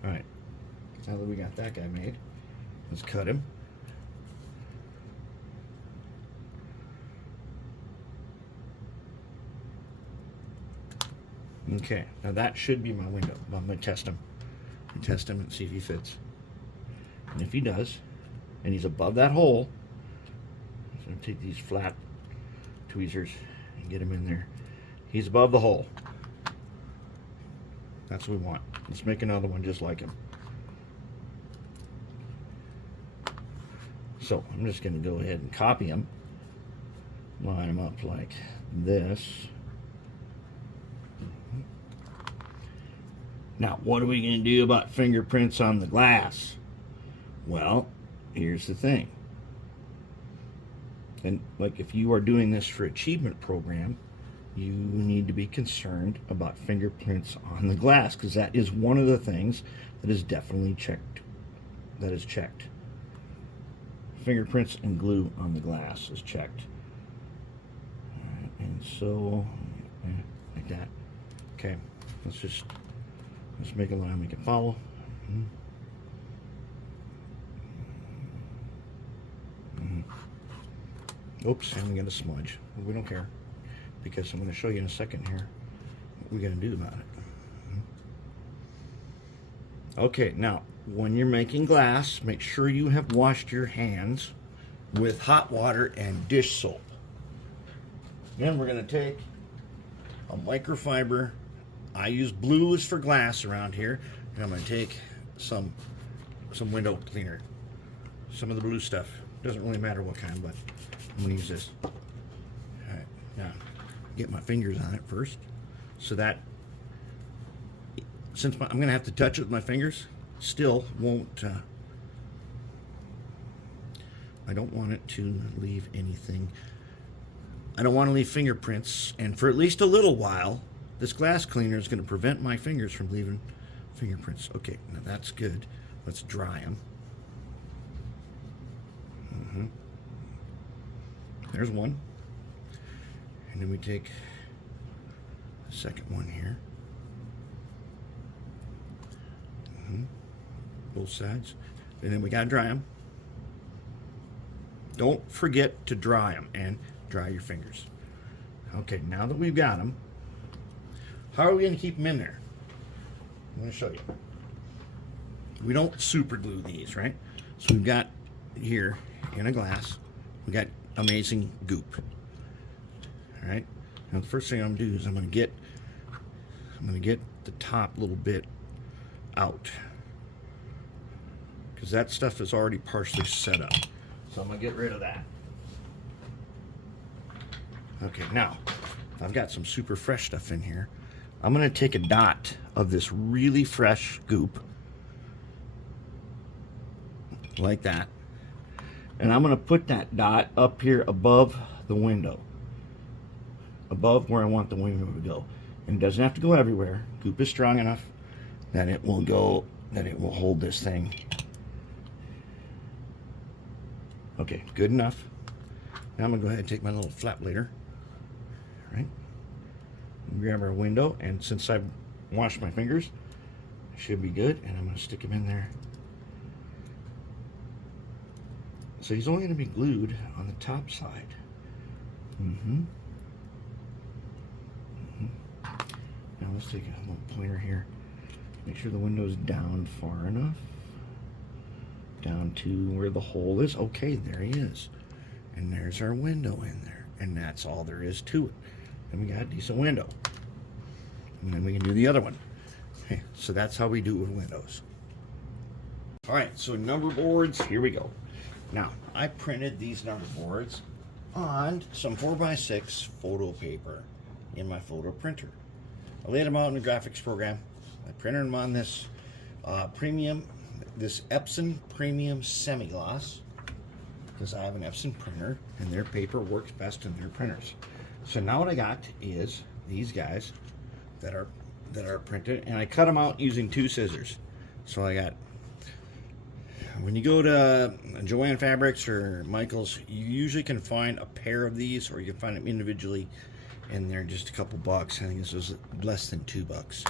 Alright, now that we got that guy made, let's cut him. Okay, now that should be my window. I'm going to test him. Test him and see if he fits. And if he does, and he's above that hole, I'm going to take these flat tweezers and get him in there. He's above the hole. That's what we want. Let's make another one just like him. So I'm just going to go ahead and copy him. Line him up like this. Now, what are we going to do about fingerprints on the glass? Well, here's the thing. And like if you are doing this for achievement program, you need to be concerned about fingerprints on the glass, because that is one of the things that is definitely checked. That is checked. Fingerprints and glue on the glass is checked. All right, and so, like that. Okay, let's make a line we can follow. Oops, and we got a smudge. We don't care, because I'm going to show you in a second here what we're going to do about it. Okay, now when you're making glass, make sure you have washed your hands with hot water and dish soap. Then we're going to take a microfiber. I use blues for glass around here, and I'm going to take some window cleaner, some of the blue stuff. Doesn't really matter what kind, but I'm going to use this. All right, now get my fingers on it first, so that since I'm going to have to touch it with my fingers, still won't. I don't want it to leave anything. I don't want to leave fingerprints, and for at least a little while, this glass cleaner is going to prevent my fingers from leaving fingerprints. Okay, now that's good. Let's dry them. There's one. And then we take the second one here. Both sides. And then we got to dry them. Don't forget to dry them, and dry your fingers. Okay, now that we've got them, how are we going to keep them in there? I'm going to show you. We don't super glue these, right? So we've got here in a glass, we got amazing goop. All right. Now the first thing I'm gonna do is I'm gonna get the top little bit out, because that stuff is already partially set up. So I'm gonna get rid of that. Okay, now I've got some super fresh stuff in here. I'm gonna take a dot of this really fresh goop, like that, and I'm gonna put that dot up here above the window, above where I want the window to go. And it doesn't have to go everywhere. Goop is strong enough that it will hold this thing. Okay, good enough. Now I'm gonna go ahead and take my little flat blader, right? Grab our window, and since I've washed my fingers, it should be good. And I'm gonna stick them in there. So he's only gonna be glued on the top side. Now let's take a little pointer here. Make sure the window's down far enough. Down to where the hole is. Okay, there he is. And there's our window in there. And that's all there is to it. And we got a decent window. And then we can do the other one. Okay, so that's how we do it with windows. Alright, so number boards, here we go. Now, I printed these number boards on some 4x6 photo paper in my photo printer. I laid them out in the graphics program. I printed them on this this Epson Premium Semi-Gloss, because I have an Epson printer and their paper works best in their printers. So now what I got is these guys that are printed, and I cut them out using 2 scissors. So I got, when you go to Joann Fabrics or Michael's, you usually can find a pair of these, or you can find them individually, and they're just a couple bucks. I think this was less than $2.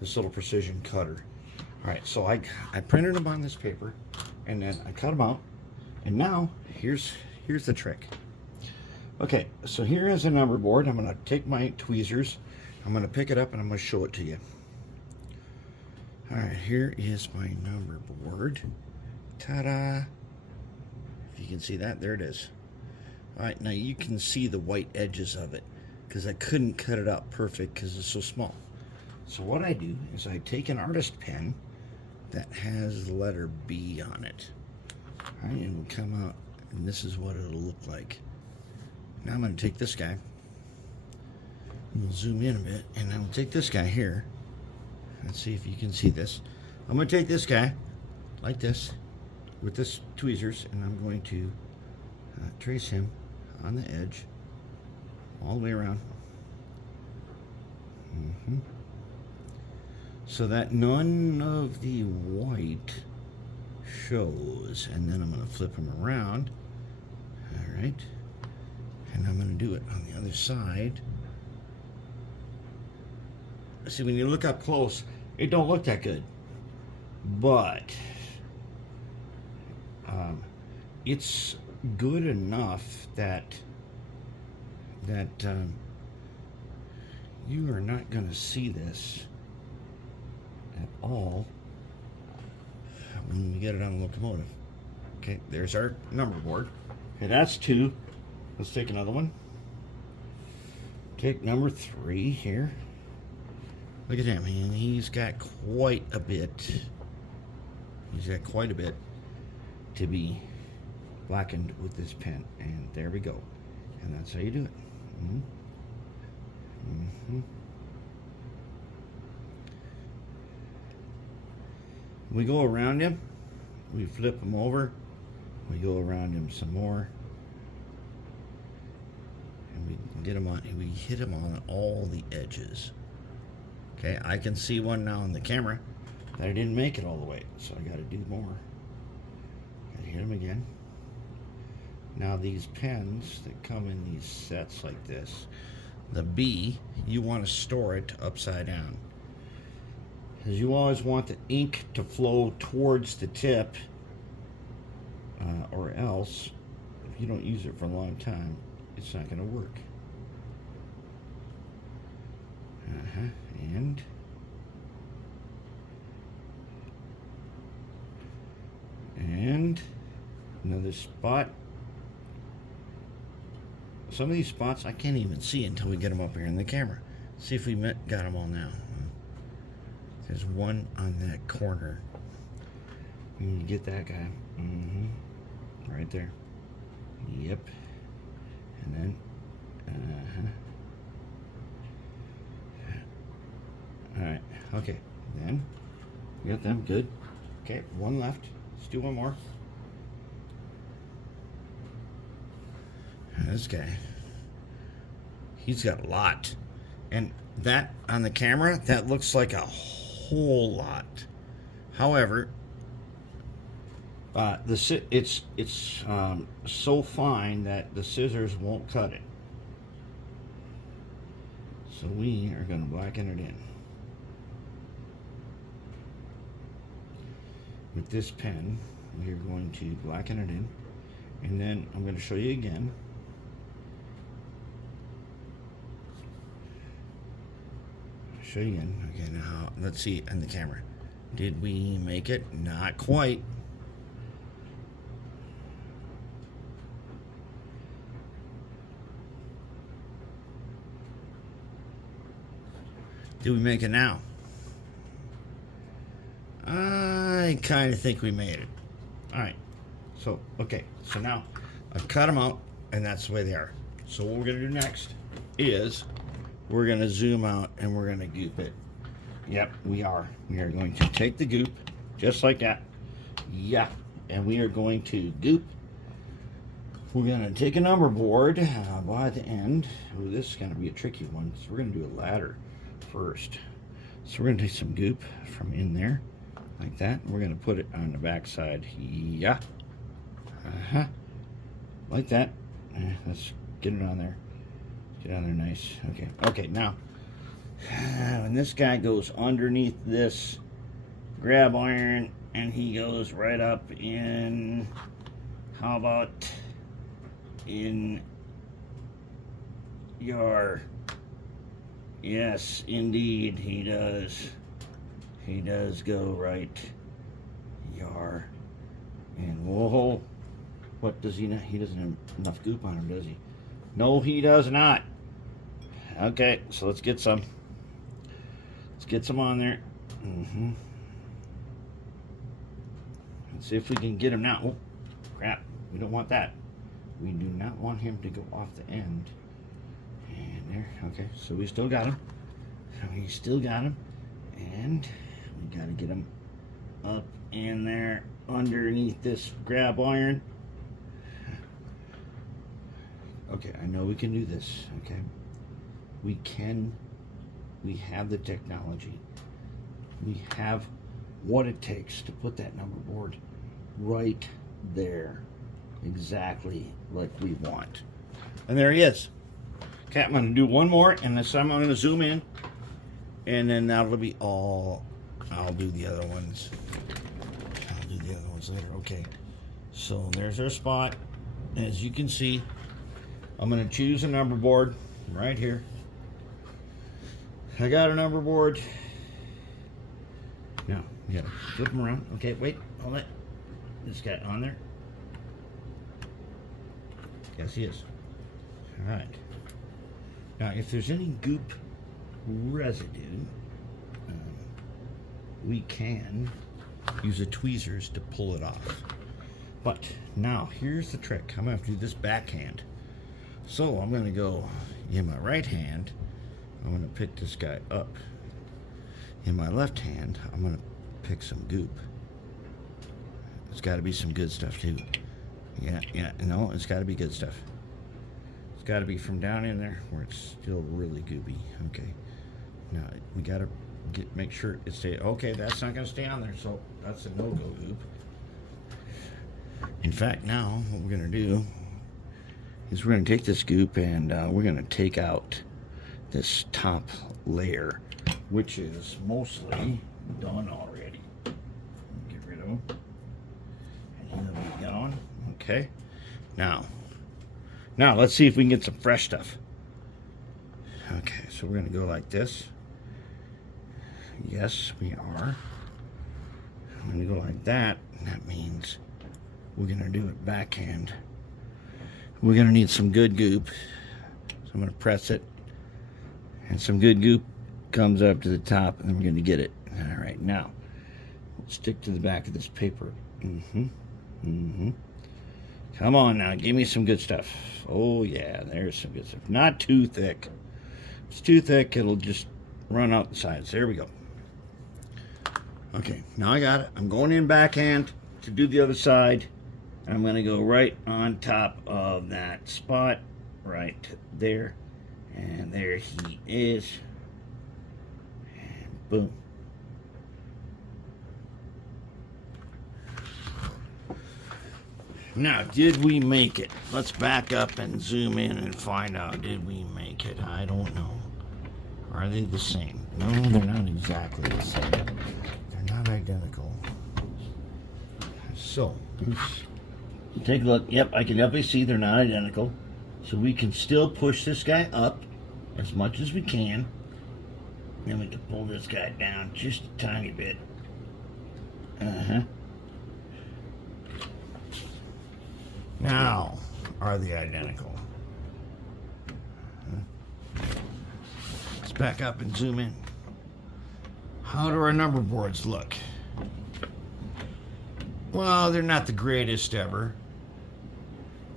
This little precision cutter. All right, so I printed them on this paper, and then I cut them out, and now here's the trick. Okay, so here is a number board. I'm gonna take my tweezers, I'm gonna pick it up, and I'm gonna show it to you. All right, here is my number board. Ta-da! If you can see that, there it is. All right, now you can see the white edges of it, because I couldn't cut it out perfect because it's so small. So what I do is I take an artist pen that has the letter B on it. All right, and it'll come out, and this is what it'll look like. Now I'm going to take this guy, and we'll zoom in a bit, and I'm going to take this guy here. Let's see if you can see this. I'm going to take this guy like this with this tweezers, and I'm going to trace him on the edge all the way around. So that none of the white shows. And then I'm going to flip him around. All right. And I'm going to do it on the other side. See, when you look up close, it don't look that good. But it's good enough that you are not going to see this at all when you get it on the locomotive. Okay, there's our number board. Okay, that's 2. Let's take another one. Take number 3 here. Look at him, man. He's got quite a bit. He's got quite a bit to be blackened with this pen. And there we go. And that's how you do it. We go around him, we flip him over, we go around him some more, and we get him on. We hit him on all the edges. Okay, I can see one now on the camera that I didn't make it all the way, so I got to do more. Got to hit him again. Now these pens that come in these sets like this, the B, you want to store it upside down, because you always want the ink to flow towards the tip, or else if you don't use it for a long time, it's not going to work. And another spot. some of these spots I can't even see until we get them up here in the camera. See if we got them all now. There's one on that corner. You get that guy. Right there. Yep. And then, Alright, okay. Then, we got them, good. Okay, one left. Let's do one more. This guy, he's got a lot. And that, on the camera, that looks like a whole lot. However, it's so fine that the scissors won't cut it. So we are going to blacken it in with this pen. We are going to blacken it in, and then I'm going to show you again. Show you again. Okay, now let's see on the camera. Did we make it? Not quite. Did we make it now? I kind of think we made it. Alright. So, okay. So now I've cut them out, and that's the way they are. So what we're going to do next is we're going to zoom out and we're going to goop it. Yep, we are. We are going to take the goop just like that. Yeah. And we are going to goop. We're going to take a number board by the end. Ooh, this is going to be a tricky one. So we're going to do a ladder first. So we're going to take some goop from in there like that. We're going to put it on the back side. Yeah. Like that. Let's get it on there. Get on there nice. Okay. Okay, now when this guy goes underneath this grab iron and he goes right up in, how about in your, yes, indeed, he does. He does go right yar. And whoa, what does he not? He doesn't have enough goop on him, does he? No, he does not. Okay, so let's get some. Let's get some on there. Let's see if we can get him now. Oh, crap. We don't want that. We do not want him to go off the end. And there. Okay, so we still got him. We still got him. And we got to get him up in there underneath this grab iron. Okay, I know we can do this. Okay, we can. We have the technology. We have what it takes to put that number board right there, exactly like we want. And there he is. Okay, I'm going to do one more, and this time I'm going to zoom in, and then that'll be all. I'll do the other ones. I'll do the other ones later. Okay, so there's our spot. As you can see, I'm going to choose a number board right here. I got a number board. Now, we got to flip them around. Okay, wait, hold it. This guy on there. Yes, he is. All right. Now, if there's any goop residue, we can use the tweezers to pull it off. But now, here's the trick. I'm going to have to do this backhand. So I'm going to go in my right hand. I'm going to pick this guy up. In my left hand, I'm going to pick some goop. It's got to be some good stuff too. Yeah, no, it's got to be good stuff. It's got to be from down in there where it's still really goopy. Okay. Now we got to make sure it stays. Okay, that's not going to stay on there, so that's a no-go goop. In fact, now what we're going to do is we're going to take this goop and we're going to take out this top layer, which is mostly done already. Get rid of them. And he'll be gone. Okay. Now let's see if we can get some fresh stuff. Okay, so we're going to go like this. Yes, we are. I'm going to go like that. And that means we're going to do it backhand. We're going to need some good goop. I'm going to press it, and some good goop comes up to the top, and I'm going to get it. All right, now stick to the back of this paper. Come on now, give me some good stuff. Oh yeah, there's some good stuff. Not too thick. If it's too thick, it'll just run out the sides. There we go. Okay, now I got it. I'm going in backhand to do the other side. I'm going to go right on top of that spot right there. And there he is. And boom. Now, did we make it? Let's back up and zoom in and find out. Did we make it? I don't know. Are they the same? No, they're not exactly the same. They're not identical. So, take a look. Yep, I can definitely see they're not identical. So we can still push this guy up as much as we can. Then we can pull this guy down just a tiny bit. Now, are they identical? Let's back up and zoom in. How do our number boards look? Well, they're not the greatest ever.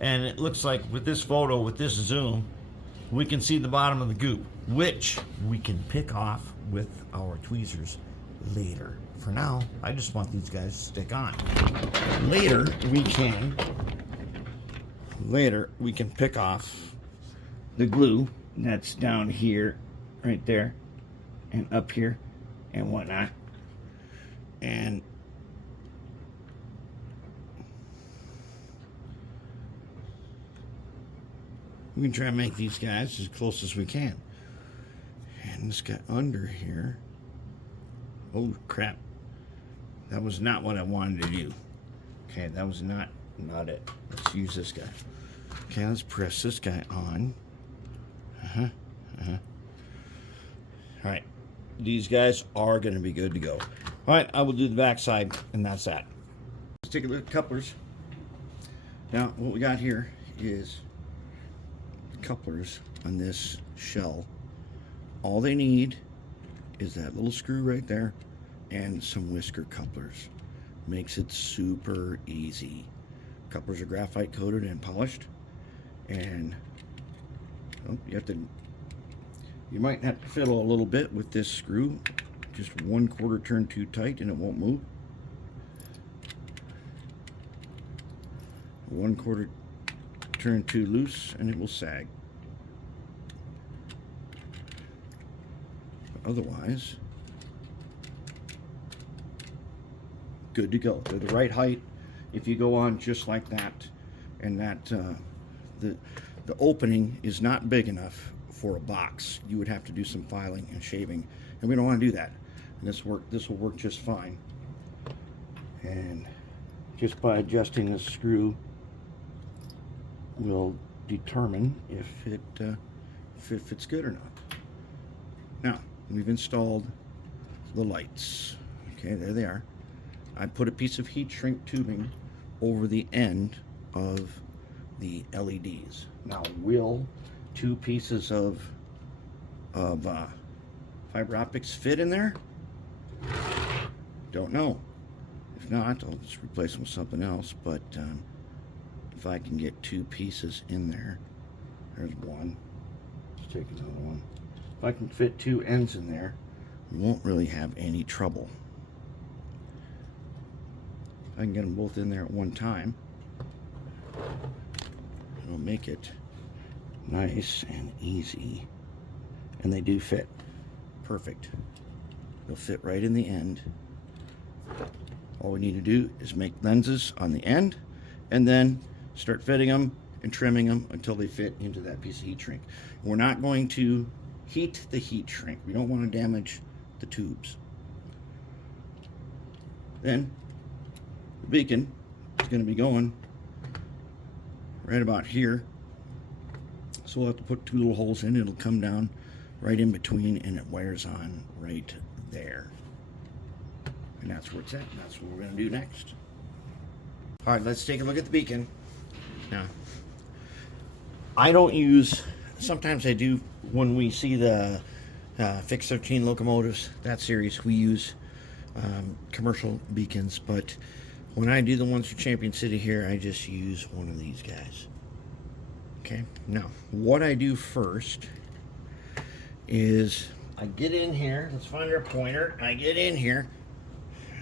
And it looks like with this photo, with this zoom, we can see the bottom of the goop, which we can pick off with our tweezers later. For now, I just want these guys to stick on. Later, we can pick off the glue that's down here, right there, and up here, and whatnot. And we can try and make these guys as close as we can. And this guy under here, oh crap, that was not what I wanted to do. Okay, that was not it. Let's use this guy. Okay, let's press this guy on. All right, these guys are going to be good to go. All right, I will do the back side, and that's that. Let's take a look at couplers. Now, what we got here is couplers on this shell. All they need is that little screw right there and some whisker couplers. Makes it super easy. Couplers are graphite coated and polished, and you might have to fiddle a little bit with this screw. Just 1/4 turn too tight and it won't move. 1/4 turn too loose and it will sag. Otherwise, good to go. They're the right height. If you go on just like that, and that the opening is not big enough for a box, you would have to do some filing and shaving, and we don't want to do that. And this will work just fine. And just by adjusting the screw, will determine if it's good or not. Now, we've installed the lights. Okay, there they are. I put a piece of heat shrink tubing over the end of the LEDs. Now, will 2 pieces of fiber optics fit in there? Don't know. If not, I'll just replace them with something else. But if I can get 2 pieces in there, there's one. Let's take another one. If I can fit 2 ends in there, we won't really have any trouble. If I can get them both in there at one time, it'll make it nice and easy. And they do fit perfect. They'll fit right in the end. All we need to do is make lenses on the end and then start fitting them and trimming them until they fit into that piece of heat shrink. We're not going to heat the heat shrink. We don't want to damage the tubes. Then the beacon is going to be going right about here. So we'll have to put 2 little holes in. It'll come down right in between and it wires on right there. And that's where it's at. And that's what we're going to do next. All right, let's take a look at the beacon. Now, I don't use sometimes I do, when we see the Fix 13 locomotives, that series, we use commercial beacons, but when I do the ones for Champion City here, I just use one of these guys. Okay, now what I do first is I get in here, let's find our pointer, I get in here,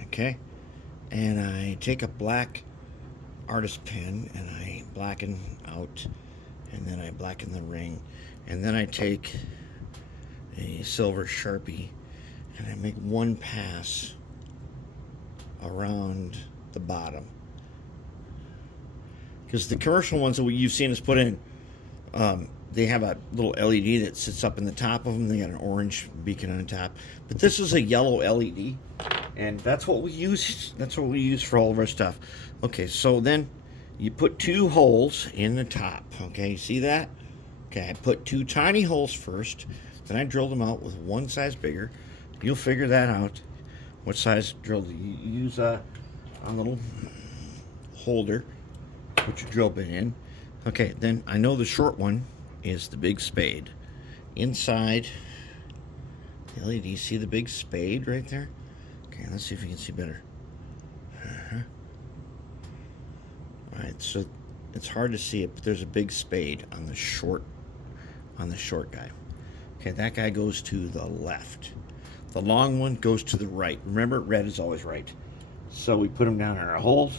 okay, and I take a black artist pen and I blacken out, and then I blacken the ring, and then I take a silver Sharpie and I make one pass around the bottom, because the commercial ones that you've seen us put in, they have a little LED that sits up in the top of them. They got an orange beacon on top, but this is a yellow LED, and that's what we use. That's what we use for all of our stuff. Okay, so then you put 2 holes in the top. Okay, see that? Okay, I put 2 tiny holes first, then I drill them out with one size bigger. You'll figure that out. What size drill do you use? A little holder. Put your drill bit in. Okay, then I know the short one is the big spade. Inside the LED, see the big spade right there? Okay, let's see if you can see better. Alright, so it's hard to see it, but there's a big spade on the short guy. Okay, that guy goes to the left. The long one goes to the right. Remember, red is always right. So we put him down in our holes.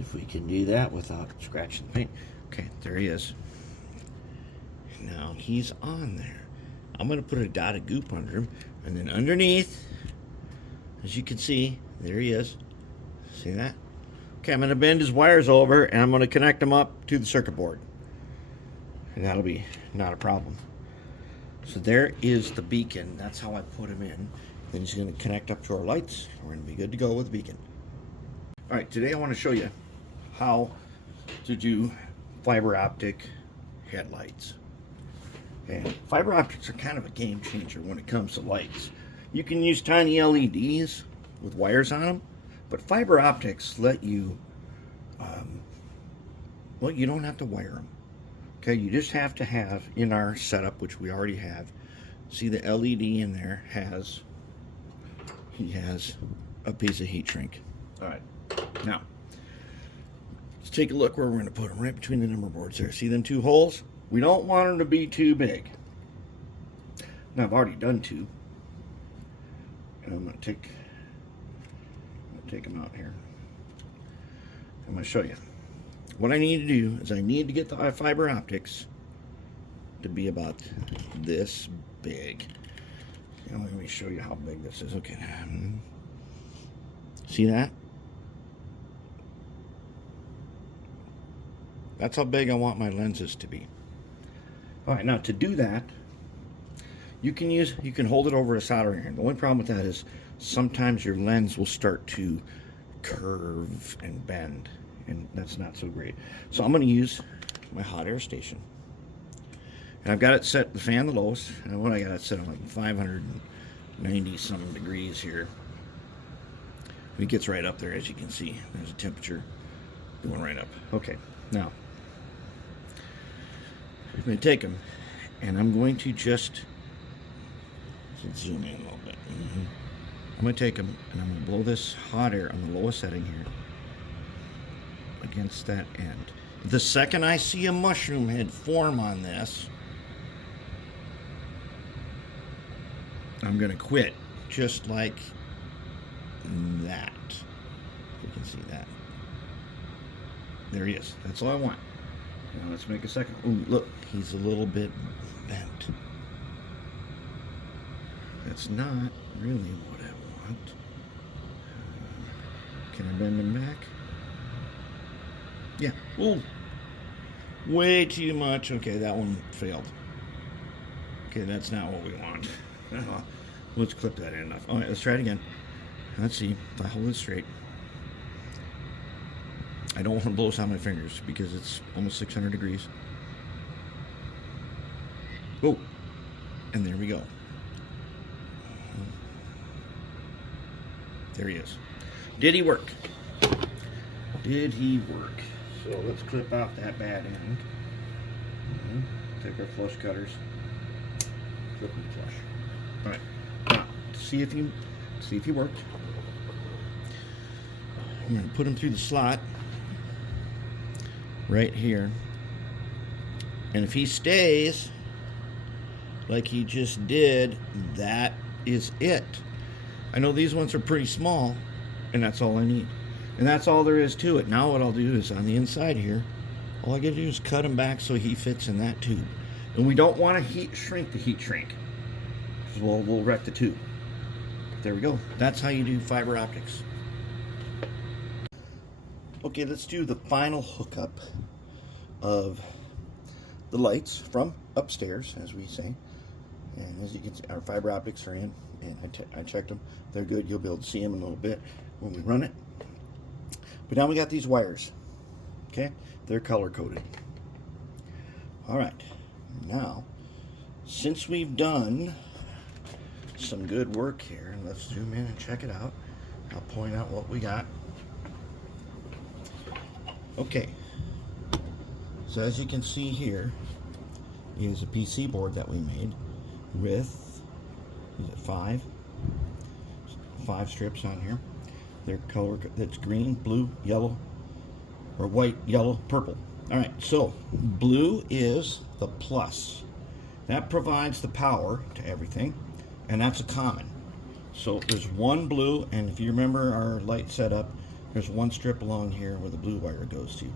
If we can do that without scratching the paint. Okay, there he is. Now he's on there. I'm going to put a dot of goop under him, and then underneath, as you can see, there he is. See that? Okay, I'm going to bend his wires over, and I'm going to connect them up to the circuit board. And that'll be not a problem. So there is the beacon. That's how I put him in. Then he's going to connect up to our lights. We're going to be good to go with the beacon. All right, today I want to show you how to do fiber optic headlights. And fiber optics are kind of a game changer when it comes to lights. You can use tiny LEDs with wires on them, but fiber optics let you, well, you don't have to wire them. Okay, you just have to have, in our setup, which we already have, see the LED in there he has a piece of heat shrink. All right, now let's take a look where we're going to put them, right between the number boards there. See them 2 holes? We don't want them to be too big. Now I've already done 2, and I'm going to take them out here. I'm going to show you. What I need to do is I need to get the fiber optics to be about this big. Now, let me show you how big this is. Okay. See that? That's how big I want my lenses to be. All right, now to do that, you can hold it over a soldering iron. The only problem with that is sometimes your lens will start to curve and bend, and that's not so great. So I'm going to use my hot air station, and I've got it set the fan the lowest, and what I got it set on like 590 some degrees here. It gets right up there, as you can see. There's a temperature going right up. Okay, now I'm going to take them, and I'm going to just zoom in a little bit. I'm going to take them, and I'm going to blow this hot air on the lowest setting here against that end. The second I see a mushroom head form on this, I'm going to quit, just like that. You can see that. There he is. That's all I want. Now let's make a second. Ooh, look, he's a little bit bent. That's not really what I want. Can I bend him back? Yeah. Ooh. Way too much. Okay, that one failed. Okay, that's not what we want. Let's clip that in enough. All right, let's try it again. Let's see if I hold it straight. I don't want to blow this on my fingers because it's almost 600 degrees. Oh, and there we go. There he is. Did he work? Did he work? So let's clip out that bad end. Take our flush cutters, flip them flush. All right, now see if he worked. I'm going to put him through the slot right here, and if he stays like he just did, that is it. I know these ones are pretty small, and that's all I need, and that's all there is to it. Now what I'll do is on the inside here, all I got to do is cut him back so he fits in that tube. And we don't want to shrink the heat shrink, because we'll wreck the tube. There we go. That's how you do fiber optics. Okay, let's do the final hookup of the lights from upstairs, as we say. And as you can see, our fiber optics are in, and I checked them. They're good. You'll be able to see them in a little bit when we run it. But now we got these wires. Okay, they're color coded. All right, now since we've done some good work here, let's zoom in and check it out. I'll point out what we got. Okay, so as you can see here is a PC board that we made with, is it five strips on here. They're color, that's green, blue, yellow, or white, yellow, purple. All right, so blue is the plus. That provides the power to everything, and that's a common. So there's one blue, and if you remember our light setup, there's one strip along here where the blue wire goes to.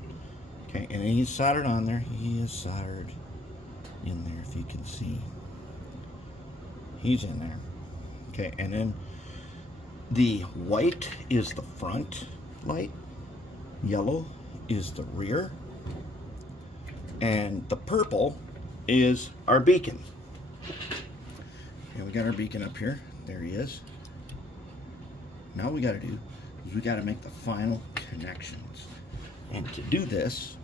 Okay, and he's soldered on there. He is soldered in there, if you can see. He's in there. Okay, and then the white is the front light, yellow is the rear, and the purple is our beacon. And we got our beacon up here. There he is. Now what we got to do is we got to make the final connections. And to do this,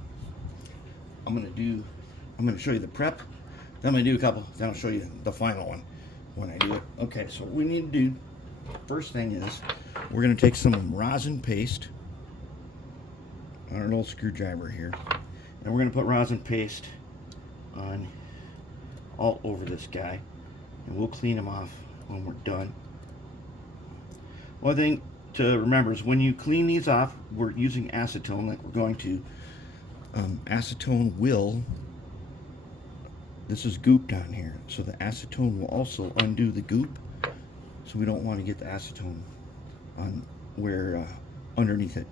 I'm going to show you the prep, then I'm going to do a couple, then I'll show you the final one when I do it. Okay, so what we need to do, first thing is, we're going to take some rosin paste on our little screwdriver here, and we're going to put rosin paste on all over this guy, and we'll clean him off when we're done. One thing to remember is when you clean these off, we're using acetone, like we're going to. Acetone will, this is goop down here, so the acetone will also undo the goop, so we don't want to get the acetone on where underneath it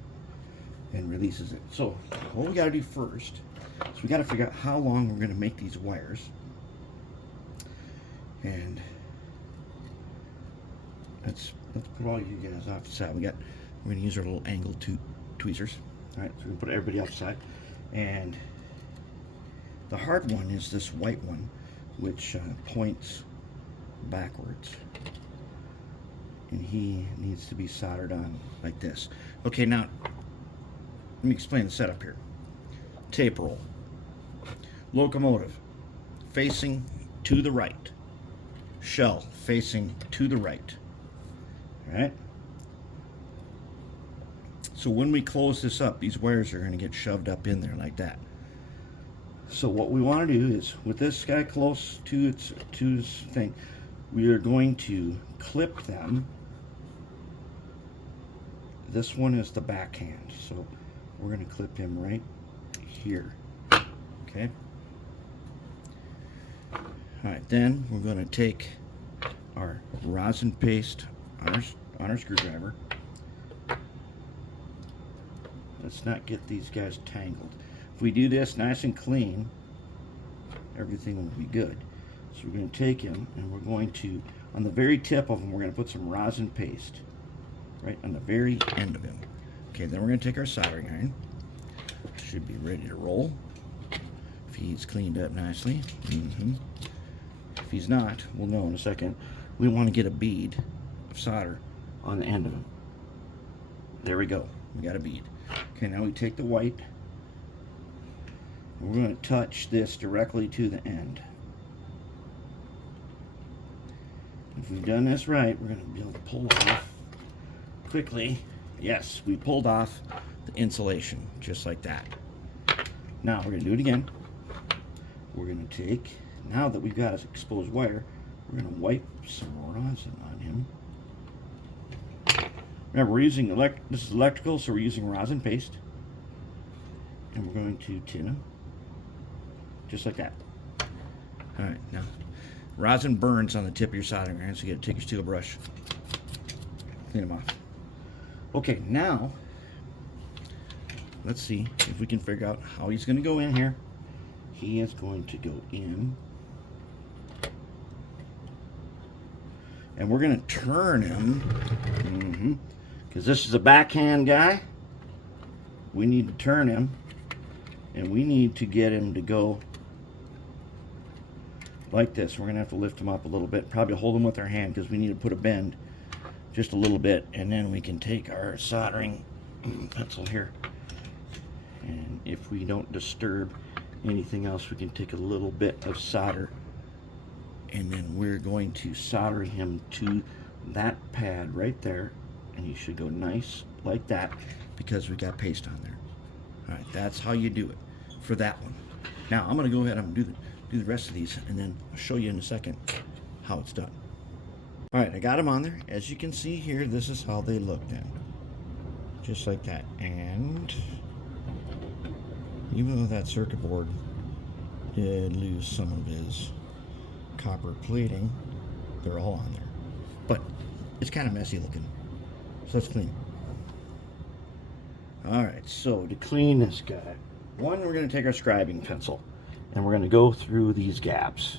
and releases it. So what we got to do first is we got to figure out how long we're going to make these wires, and let's put all you guys off the side. We're going to use our little angle tweezers. All right, so we're going to put everybody off the side, and the hard one is this white one, which points backwards, and he needs to be soldered on like this. Okay, now let me explain the setup here. Tape roll, locomotive facing to the right, shell facing to the right. All right, so when we close this up, these wires are going to get shoved up in there like that. So what we want to do is, with this guy close to his thing, we are going to clip them. This one is the backhand, so we're going to clip him right here. Okay. All right, then we're going to take our rosin paste on our screwdriver. Let's not get these guys tangled. If we do this nice and clean, everything will be good. So we're going to take him, and we're going to, on the very tip of him, we're going to put some rosin paste right on the very end of him. Okay, then we're going to take our soldering iron. Should be ready to roll if he's cleaned up nicely. If he's not, we'll know in a second. We want to get a bead of solder on the end of him. There we go. We got a bead. Okay, now we take the white, and we're going to touch this directly to the end. If we've done this right, we're going to be able to pull off quickly. Yes, we pulled off the insulation just like that. Now we're going to do it again. we're going to take, now that we've got an exposed wire, we're going to wipe some rosin on him. Remember, we're using this is electrical, so we're using rosin paste. And we're going to tin him. Just like that. Alright, now, rosin burns on the tip of your soldering iron, so you got to take your steel brush, clean them off. Okay, now, let's see if we can figure out how he's going to go in here. He is going to go in. And we're going to turn him. Because this is a backhand guy. We need to turn him. And we need to get him to go like this. We're going to have to lift him up a little bit. Probably hold him with our hand because we need to put a bend just a little bit. And then we can take our soldering pencil here. And if we don't disturb anything else, we can take a little bit of solder. And then we're going to solder him to that pad right there. And he should go nice like that because we got paste on there. All right, that's how you do it for that one. Now I'm going to go ahead and do the rest of these, and then I'll show you in a second how it's done. All right, I got them on there. As you can see here, this is how they look then. Just like that. And even though that circuit board did lose some of his copper plating, they're all on there. But it's kind of messy looking. So let's clean. Alright, so to clean this guy, one, we're going to take our scribing pencil and we're going to go through these gaps.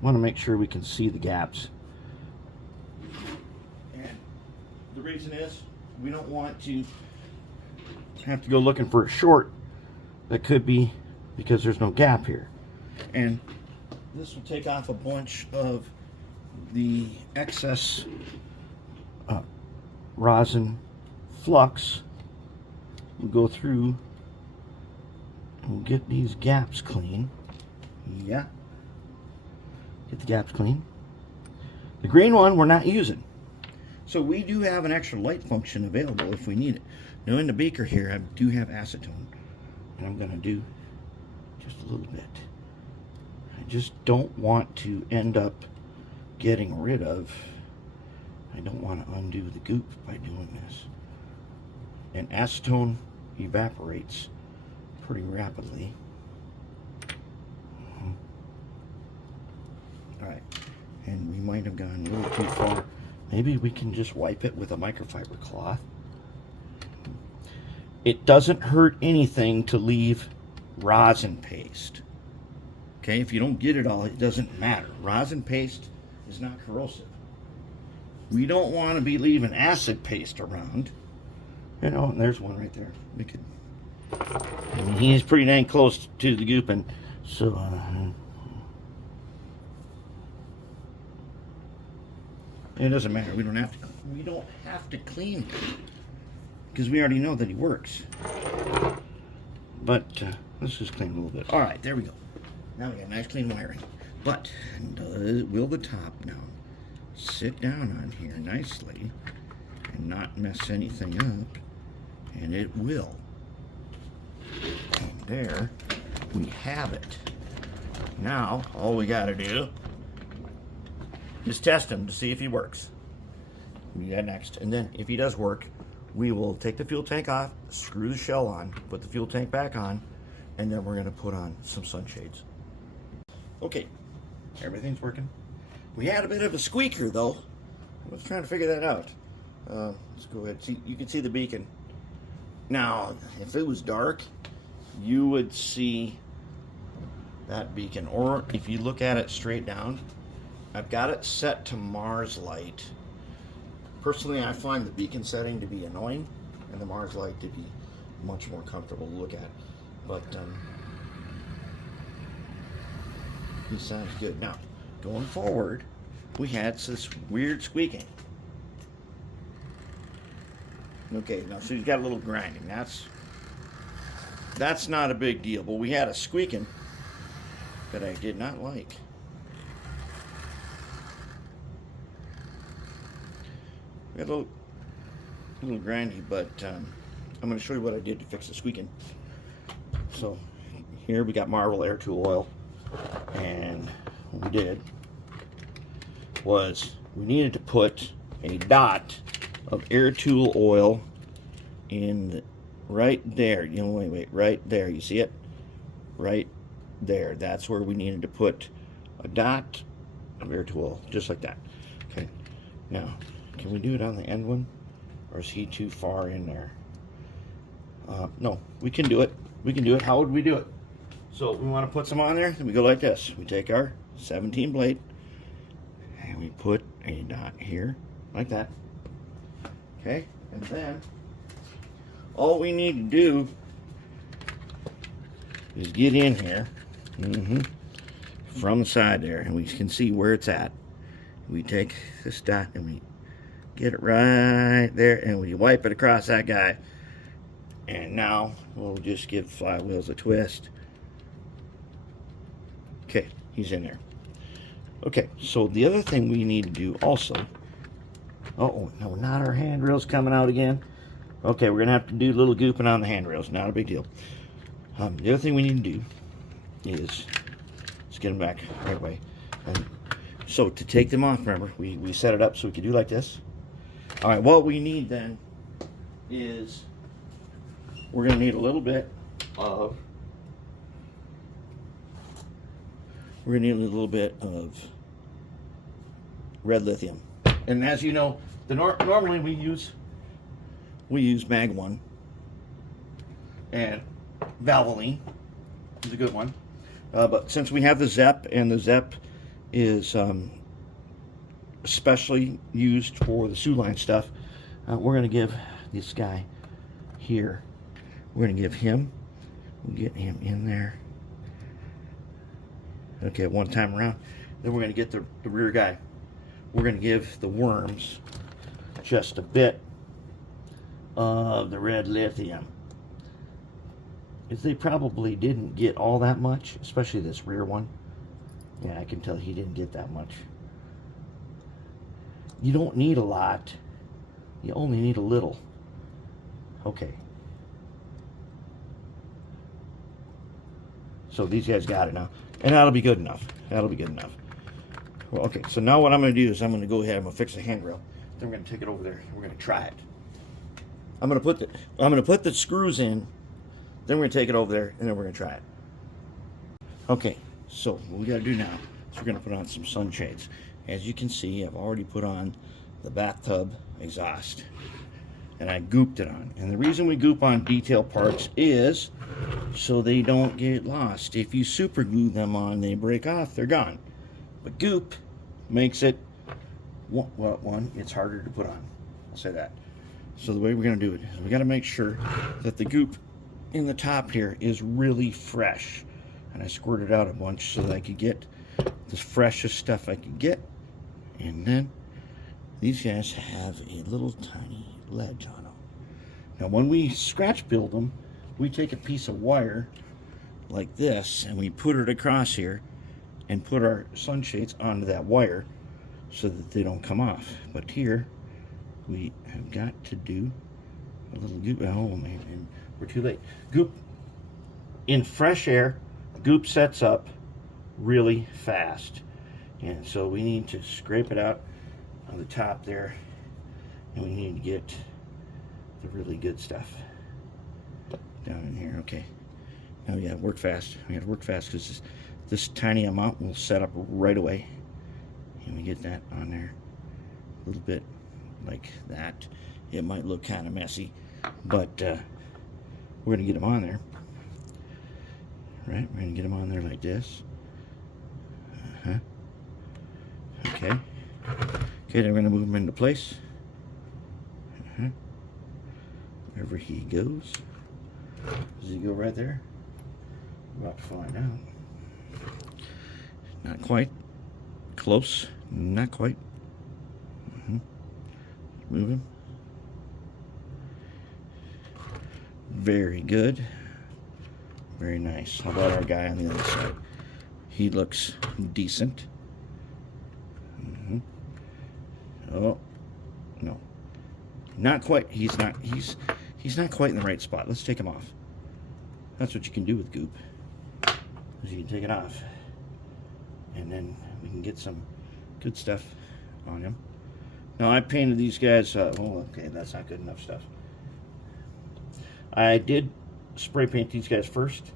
Want to make sure we can see the gaps. And the reason is we don't want to have to go looking for a short that could be because there's no gap here. And this will take off a bunch of the excess rosin flux. We'll go through and we'll get these gaps clean. Yeah. Get the gaps clean. The green one we're not using. So we do have an extra light function available if we need it. Now in the beaker here I do have acetone. And I'm going to do just a little bit. I just don't want to end up getting rid of, I don't want to undo the goop by doing this. And acetone evaporates pretty rapidly. Alright, and we might have gone a little too far. Maybe we can just wipe it with a microfiber cloth. It doesn't hurt anything to leave rosin paste. Okay, if you don't get it all, it doesn't matter. Rosin paste is not corrosive. We don't want to be leaving acid paste around. You know, and there's one right there. We could. I mean, he's pretty dang close to the goop, and so. It doesn't matter. We don't have to. We don't have to clean him because we already know that he works. But let's just clean a little bit. All right, there we go. Now we got nice clean wiring. But will the top now sit down on here nicely and not mess anything up? And it will. And there we have it. Now all we got to do is test him to see if he works. We got next, and then if he does work, we will take the fuel tank off, screw the shell on, put the fuel tank back on, and then we're going to put on some sunshades. Okay, everything's working. We had a bit of a squeaker though. I was trying to figure that out. Let's go ahead. See, you can see the beacon. Now, if it was dark, you would see that beacon, or if you look at it straight down, I've got it set to Mars light. Personally, I find the beacon setting to be annoying and the Mars light to be much more comfortable to look at. But it sounds good. Now, going forward, we had this weird squeaking. Okay, now so he's got a little grinding. That's not a big deal, but we had a squeaking that I did not like. We had a little grindy, but I'm going to show you what I did to fix the squeaking. So here we got Marvel Air Tool oil, and what we did was we needed to put a dot of Air Tool oil in right there. You know, wait, right there. You see it? Right there. That's where we needed to put a dot of Air Tool oil, just like that. Okay. Now, can we do it on the end one, or is he too far in there? No, we can do it. We can do it. How would we do it? So we want to put some on there, then we go like this. We take our 17 blade and we put a dot here, like that. Okay, and then all we need to do is get in here from the side there, and we can see where it's at. We take this dot and we get it right there, and we wipe it across that guy. And now we'll just give flywheels a twist. Okay, he's in there. Okay, so the other thing we need to do also, oh no, not our handrails coming out again. Okay, we're gonna have to do a little gooping on the handrails, not a big deal. The other thing we need to do is, let's get them back right away. And so to take them off, remember, we set it up so we can do like this. All right, what we need then is, we're gonna need a little bit of, red lithium. And as you know, normally we use Mag 1, and Valvoline is a good one. But since we have the ZEP, and the ZEP is especially used for the Sioux line stuff, we're going to give this guy here, we're going to give him, we'll get him in there. Okay, one time around. Then we're going to get the rear guy. We're going to give the worms just a bit of the red lithium. If they probably didn't get all that much, especially this rear one. Yeah, I can tell he didn't get that much. You don't need a lot. You only need a little. Okay. So these guys got it now. And that'll be good enough. That'll be good enough. Well, okay, so now what I'm going to do is I'm going to go ahead and I'm going to fix the handrail. Then we're going to take it over there and we're going to try it. I'm going to put the screws in, then we're going to take it over there, and then we're going to try it. Okay, so what we got to do now is we're going to put on some sunshades. As you can see, I've already put on the bathtub exhaust, and I gooped it on. And the reason we goop on detail parts is so they don't get lost. If you super glue them on, they break off, they're gone. But goop makes it, one, it's harder to put on. I'll say that. So the way we're going to do it is we got to make sure that the goop in the top here is really fresh. And I squirted out a bunch so that I could get the freshest stuff I could get. And then these guys have a little tiny ledge on them. Now when we scratch build them, we take a piece of wire like this and we put it across here and put our sunshades onto that wire so that they don't come off. But here we have got to do a little goop. Oh man, we're too late. Goop in fresh air, goop sets up really fast, and so we need to scrape it out on the top there, and we need to get the really good stuff down in here. Okay, now we gotta work fast. We gotta work fast because this tiny amount will set up right away, and we get that on there a little bit like that. It might look kind of messy, but we're gonna get them on there. Right, we're gonna get them on there like this. Okay. Okay, then we're gonna move them into place. Wherever he goes. Does he go right there? We're about to find out. Not quite. Close. Not quite. Move him. Very good. Very nice. How about our guy on the other side? He looks decent. Oh no, not quite. He's not quite in the right spot. Let's take him off. That's what you can do with goop. is you can take it off, and then we can get some good stuff on him. Now I painted these guys, oh okay, that's not good enough stuff. I did spray paint these guys first,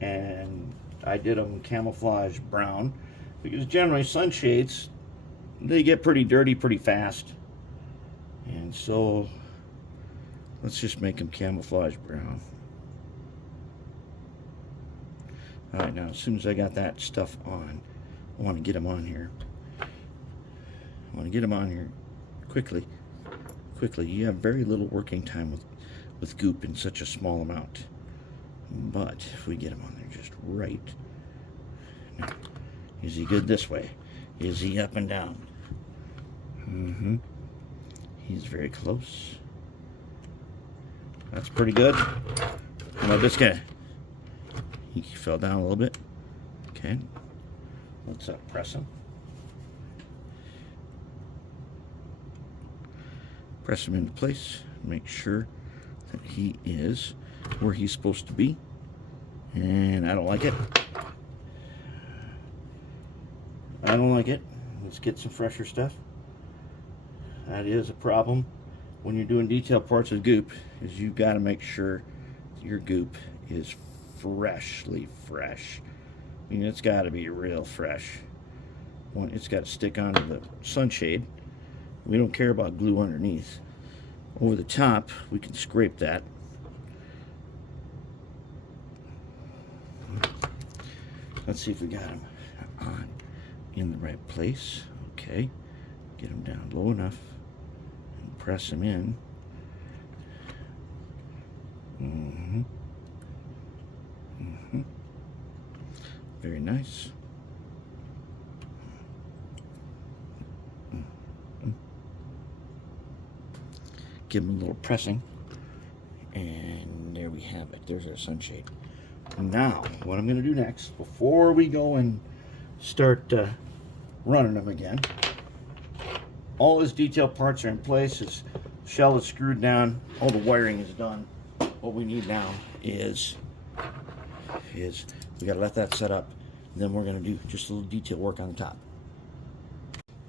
and I did them camouflage brown, because generally sunshades, they get pretty dirty pretty fast. And so let's just make them camouflage brown. Alright, now as soon as I got that stuff on, I want to get them on here. I want to get them on here quickly. Quickly. You have very little working time with goop in such a small amount. But if we get them on there just right. Now, is he good this way? Is he up and down? Mm-hmm. He's very close. That's pretty good. How about this guy? He fell down a little bit. Okay. Let's press him. Press him into place. Make sure that he is where he's supposed to be. And I don't like it. I don't like it. Let's get some fresher stuff. That is a problem when you're doing detail parts with goop, is you've got to make sure your goop is freshly fresh. I mean, it's got to be real fresh. It's got to stick onto the sunshade. We don't care about glue underneath. Over the top, we can scrape that. Let's see if we got them on in the right place. Okay, get them down low enough and press them in. Mm-hmm. Mm-hmm. Very nice. Mm-hmm. Give them a little pressing, and there we have it. There's our sunshade. Now, what I'm going to do next, before we go and start running them again, all his detail parts are in place. His shell is screwed down. All the wiring is done. What we need now is we got to let that set up. Then we're going to do just a little detail work on the top.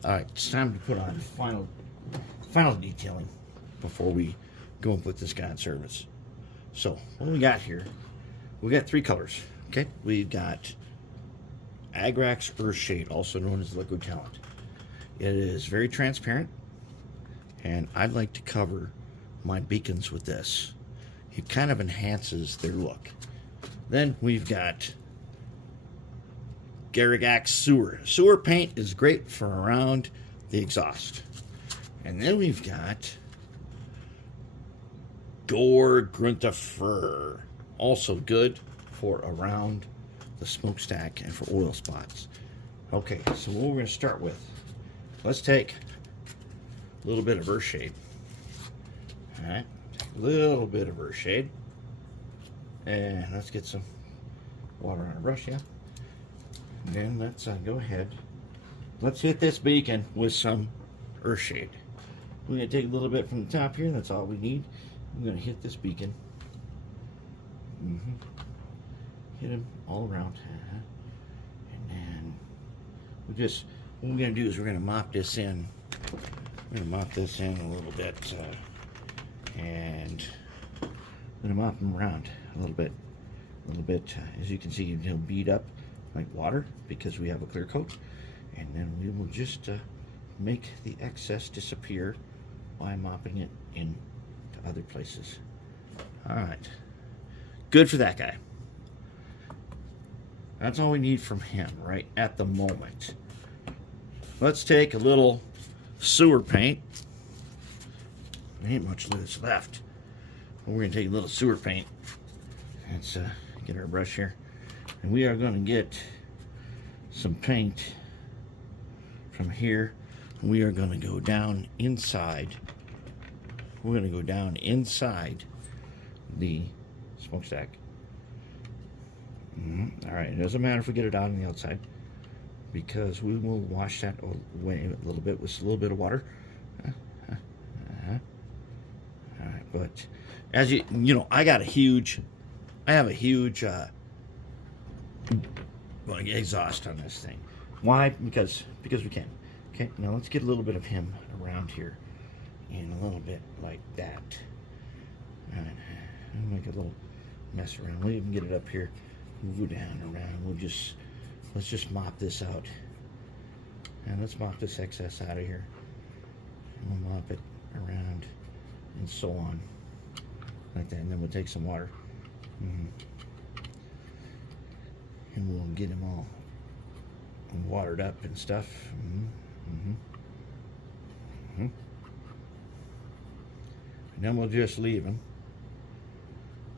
All right, it's time to put on final detailing before we go and put this guy in service. So what we got here, we got three colors. Okay, we've got Agrax Earthshade, also known as Liquid Talent. It is very transparent, and I'd like to cover my beacons with this. It kind of enhances their look. Then we've got Garrigax Sewer. Sewer paint is great for around the exhaust. And then we've got Gore Grunta, also good for around the smokestack and for oil spots. Okay, so what we're going to start with, let's take a little bit of Earthshade. All right, a little bit of Earthshade, and let's get some water on a brush, yeah. And then let's go ahead. Let's hit this beacon with some Earthshade. We're going to take a little bit from the top here. That's all we need. I'm going to hit this beacon. Hit him all around. And then what we're going to do is we're going to mop this in. We're going to mop this in a little bit. And I'm going to mop him around a little bit. As you can see, he'll bead up like water because we have a clear coat. And then we will just make the excess disappear by mopping it in to other places. All right, good for that guy. That's all we need from him right at the moment. Let's take a little sewer paint. There ain't much loose left. We're gonna take a little sewer paint. Let's get our brush here, and we are going to get some paint from here. We are going to go down inside. We're going to go down inside the smokestack. All right, it doesn't matter if we get it out on the outside, because we will wash that away a little bit with a little bit of water. All right, but as you know, I have a huge exhaust on this thing. Why? Because we can. Okay, now let's get a little bit of him around here, and a little bit like that. All right, I'll make a little mess around. We'll even get it up here. We'll go down around. Let's just mop this out, and let's mop this excess out of here. And we'll mop it around, and so on, like that. And then we'll take some water, and we'll get him all watered up and stuff. And then we'll just leave him.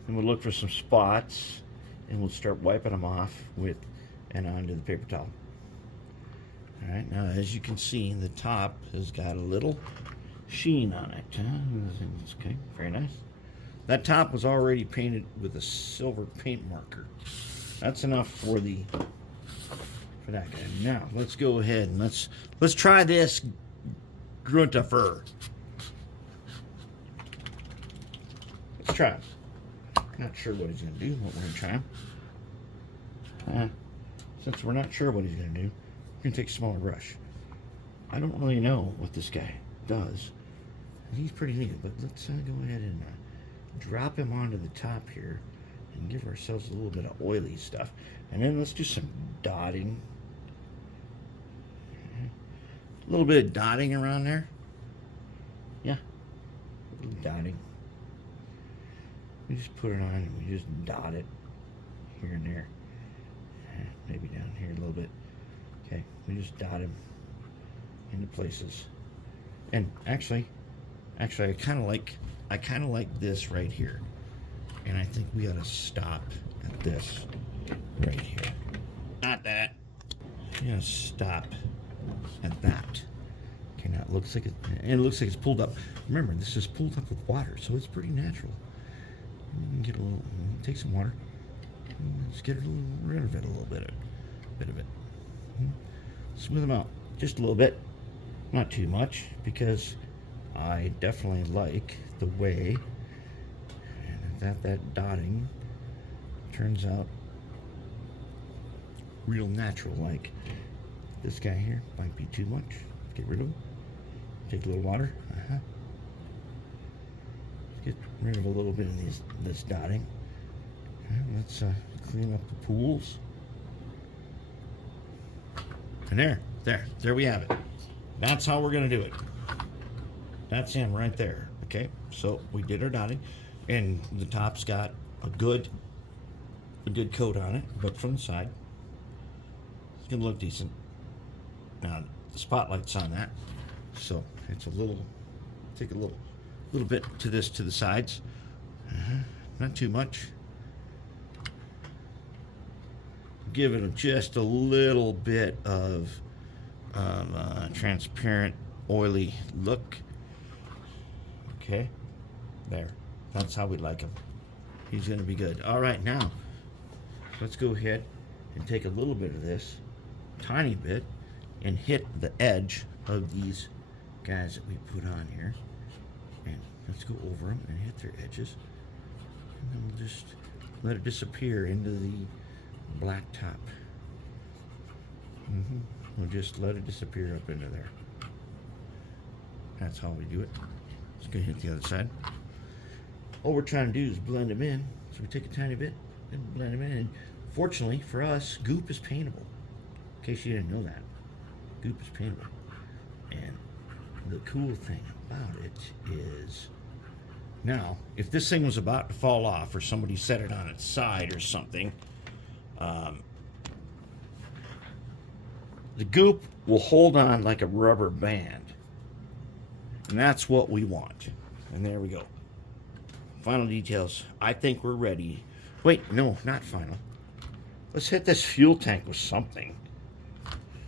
And we'll look for some spots, and we'll start wiping them off with and onto the paper towel. All right, now as you can see, the top has got a little sheen on it. Okay, very nice. That top was already painted with a silver paint marker. That's enough for that guy. Now let's go ahead and let's try this Gruntifer. Let's try him. Not sure what he's going to do, but we're going to try him. Since we're not sure what he's going to do, we're going to take a smaller brush. I don't really know what this guy does. He's pretty neat, but let's go ahead and drop him onto the top here and give ourselves a little bit of oily stuff. And then let's do some dotting. A little bit of dotting around there. Yeah, a little dotting. We just put it on and we just dot it here and there. Maybe down here a little bit. Okay, we just dot him into places. And actually I kind of like this right here. And I think we ought to stop at this right here. Not that. You gotta stop at that. Okay, now it looks like it's pulled up. Remember, this is pulled up with water, so it's pretty natural. Get a little, take some water. Let's get rid of it a little bit of it. Smooth them out just a little bit, not too much, because I definitely like the way that dotting turns out real natural. Like this guy here might be too much. Get rid of him. Take a little water. Get rid of a little bit of this dotting. Let's clean up the pools. And there we have it. That's how we're gonna do it. That's him right there. Okay, so we did our dotting, and the top's got a good coat on it, but from the side, it's gonna look decent. Now the spotlight's on that, so it's take a little bit to the sides. Not too much. Give it just a little bit of transparent, oily look. Okay, there. That's how we like him. He's going to be good. All right, now let's go ahead and take a little bit of this, tiny bit, and hit the edge of these guys that we put on here. And let's go over them and hit their edges. And then we'll just let it disappear into the black top. We'll just let it disappear up into there. That's how we do it. Let's go hit the other side. All we're trying to do is blend them in. So we take a tiny bit and blend them in. And fortunately for us, goop is paintable. In case you didn't know that, goop is paintable. And the cool thing about it is, now, if this thing was about to fall off or somebody set it on its side or something, the goop will hold on like a rubber band. And that's what we want. And there we go. Final details. I think we're ready. Wait, no, not final. Let's hit this fuel tank with something.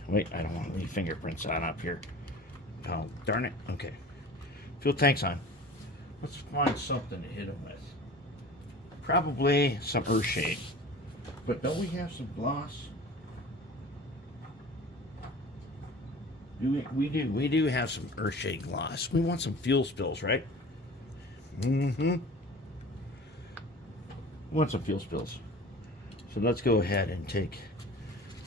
Wait, I don't want to leave fingerprints on up here. Oh, darn it. Okay. Fuel tank's on. Let's find something to hit them with. Probably some Earthshade. But don't we have some gloss? We do have some Earthshade gloss. We want some fuel spills, right? We want some fuel spills. So let's go ahead and take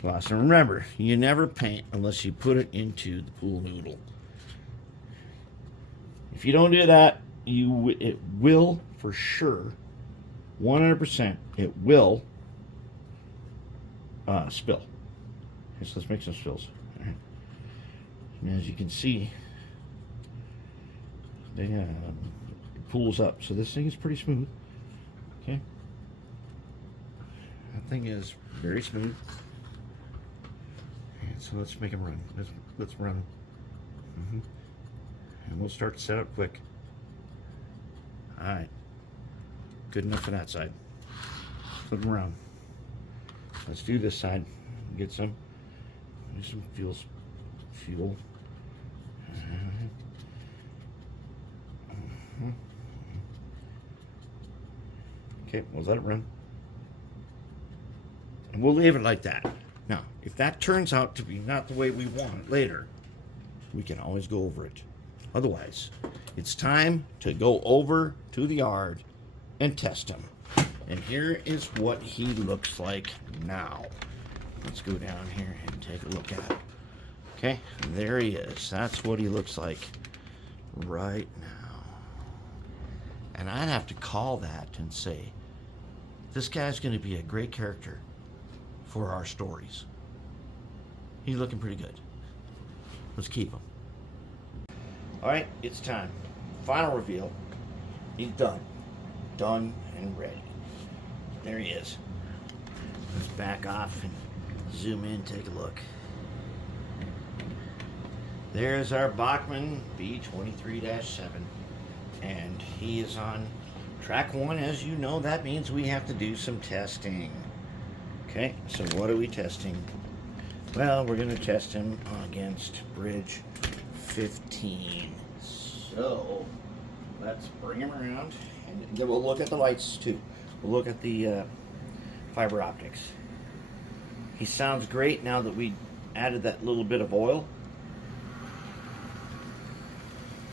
gloss. And remember, you never paint unless you put it into the pool noodle. If you don't do that, it will for sure, 100%, it will spill. Okay, so let's make some spills. All right. And as you can see, it pools up. So this thing is pretty smooth. Okay. That thing is very smooth. And so let's make them run. Let's run. And we'll start to set up quick. All right. Good enough for that side. Flip them around. Let's do this side. Get some fuel. Okay, we'll let it run. And we'll leave it like that. Now, if that turns out to be not the way we want it later, we can always go over it. Otherwise, it's time to go over to the yard and test him. And here is what he looks like now. Let's go down here and take a look at him. Okay, there he is. That's what he looks like right now. And I'd have to call that and say, this guy's going to be a great character for our stories. He's looking pretty good. Let's keep him. All right, it's time. Final reveal. He's done. Done and ready. There he is. Let's back off and zoom in, take a look. There's our Bachmann B23-7. And he is on track 1. As you know, that means we have to do some testing. Okay, so what are we testing? Well, we're going to test him against bridge 15. So, let's bring him around, and then we'll look at the lights too. We'll look at the fiber optics. He sounds great now that we added that little bit of oil.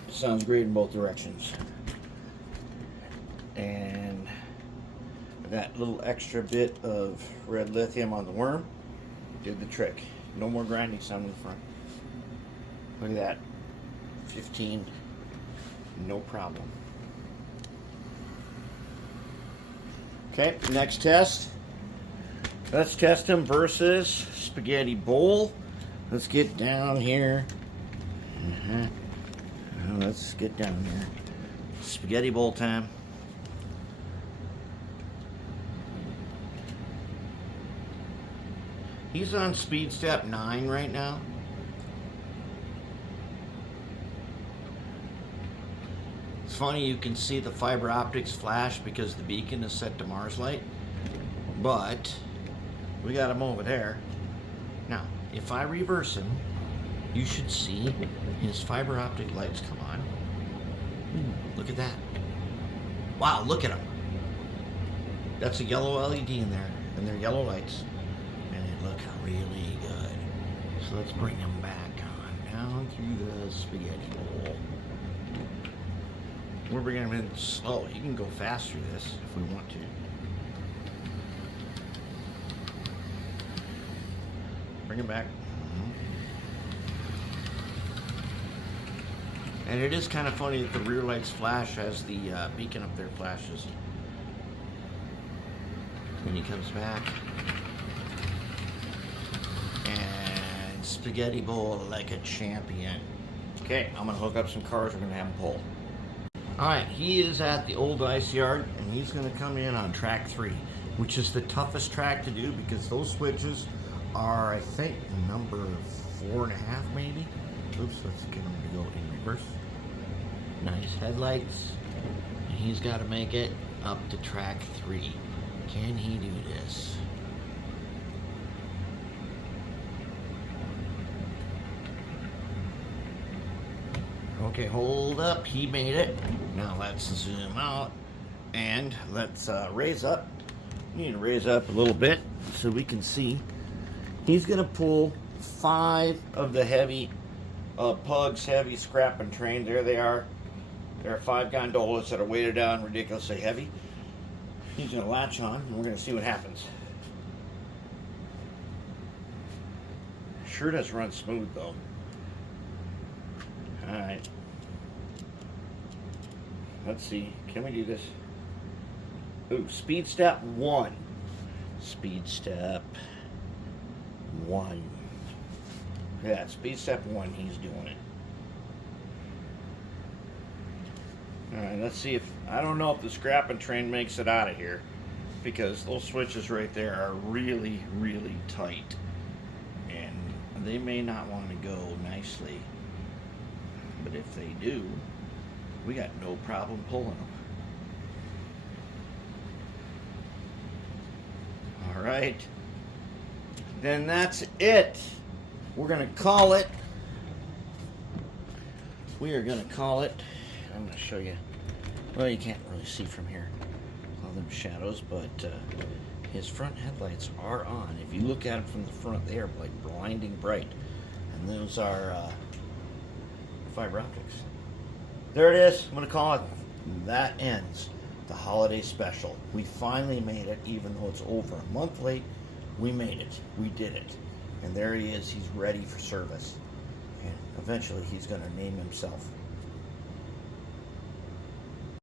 Sounds great in both directions. And that little extra bit of red lithium on the worm did the trick. No more grinding sound in the front. Look at that. 15, no problem. Okay, next test. Let's test him versus Spaghetti Bowl. Let's get down here. Let's get down here. Spaghetti Bowl time. He's on speed step 9 right now. It's funny, you can see the fiber optics flash because the beacon is set to Mars light, but we got him over there. Now, if I reverse him, you should see his fiber optic lights come on. Look at that. Wow, look at him. That's a yellow LED in there, and they're yellow lights, and it looks really good. So let's bring him back on down through the spaghetti bowl. We're bringing him in slow. You can go fast through this if we want to. Bring him back. And it is kind of funny that the rear lights flash as the beacon up there flashes. When he comes back. And spaghetti bowl like a champion. Okay, I'm gonna hook up some cars. We're gonna have him pull. Alright, he is at the old ice yard, and he's gonna come in on track 3, which is the toughest track to do because those switches are, I think, number 4.5 maybe. Oops, let's get him to go in reverse. Nice headlights. And he's got to make it up to track 3. Can he do this? Okay, hold up. He made it. Now let's zoom out and let's raise up. We need to raise up a little bit so we can see. He's going to pull 5 of the heavy Pugs heavy scrap and train. There they are. There are 5 gondolas that are weighted down ridiculously heavy. He's going to latch on, and we're going to see what happens. Sure does run smooth though. Alright. Let's see. Can we do this? Ooh, speed step 1. Speed step 1. Yeah, speed step 1, he's doing it. Alright, let's see if, I don't know if the scrapping train makes it out of here, because those switches right there are really, really tight. And they may not want to go nicely. But if they do, we got no problem pulling them. Alright. Then that's it. We're going to call it. We are going to call it. I'm going to show you. Well, you can't really see from here. All them shadows, but his front headlights are on. If you look at them from the front, they are like blinding bright. And those are fiber optics. There it is. I'm going to call it. That ends the holiday special. We finally made it, even though it's over a month late. We made it. We did it. And there he is. He's ready for service. And eventually he's going to name himself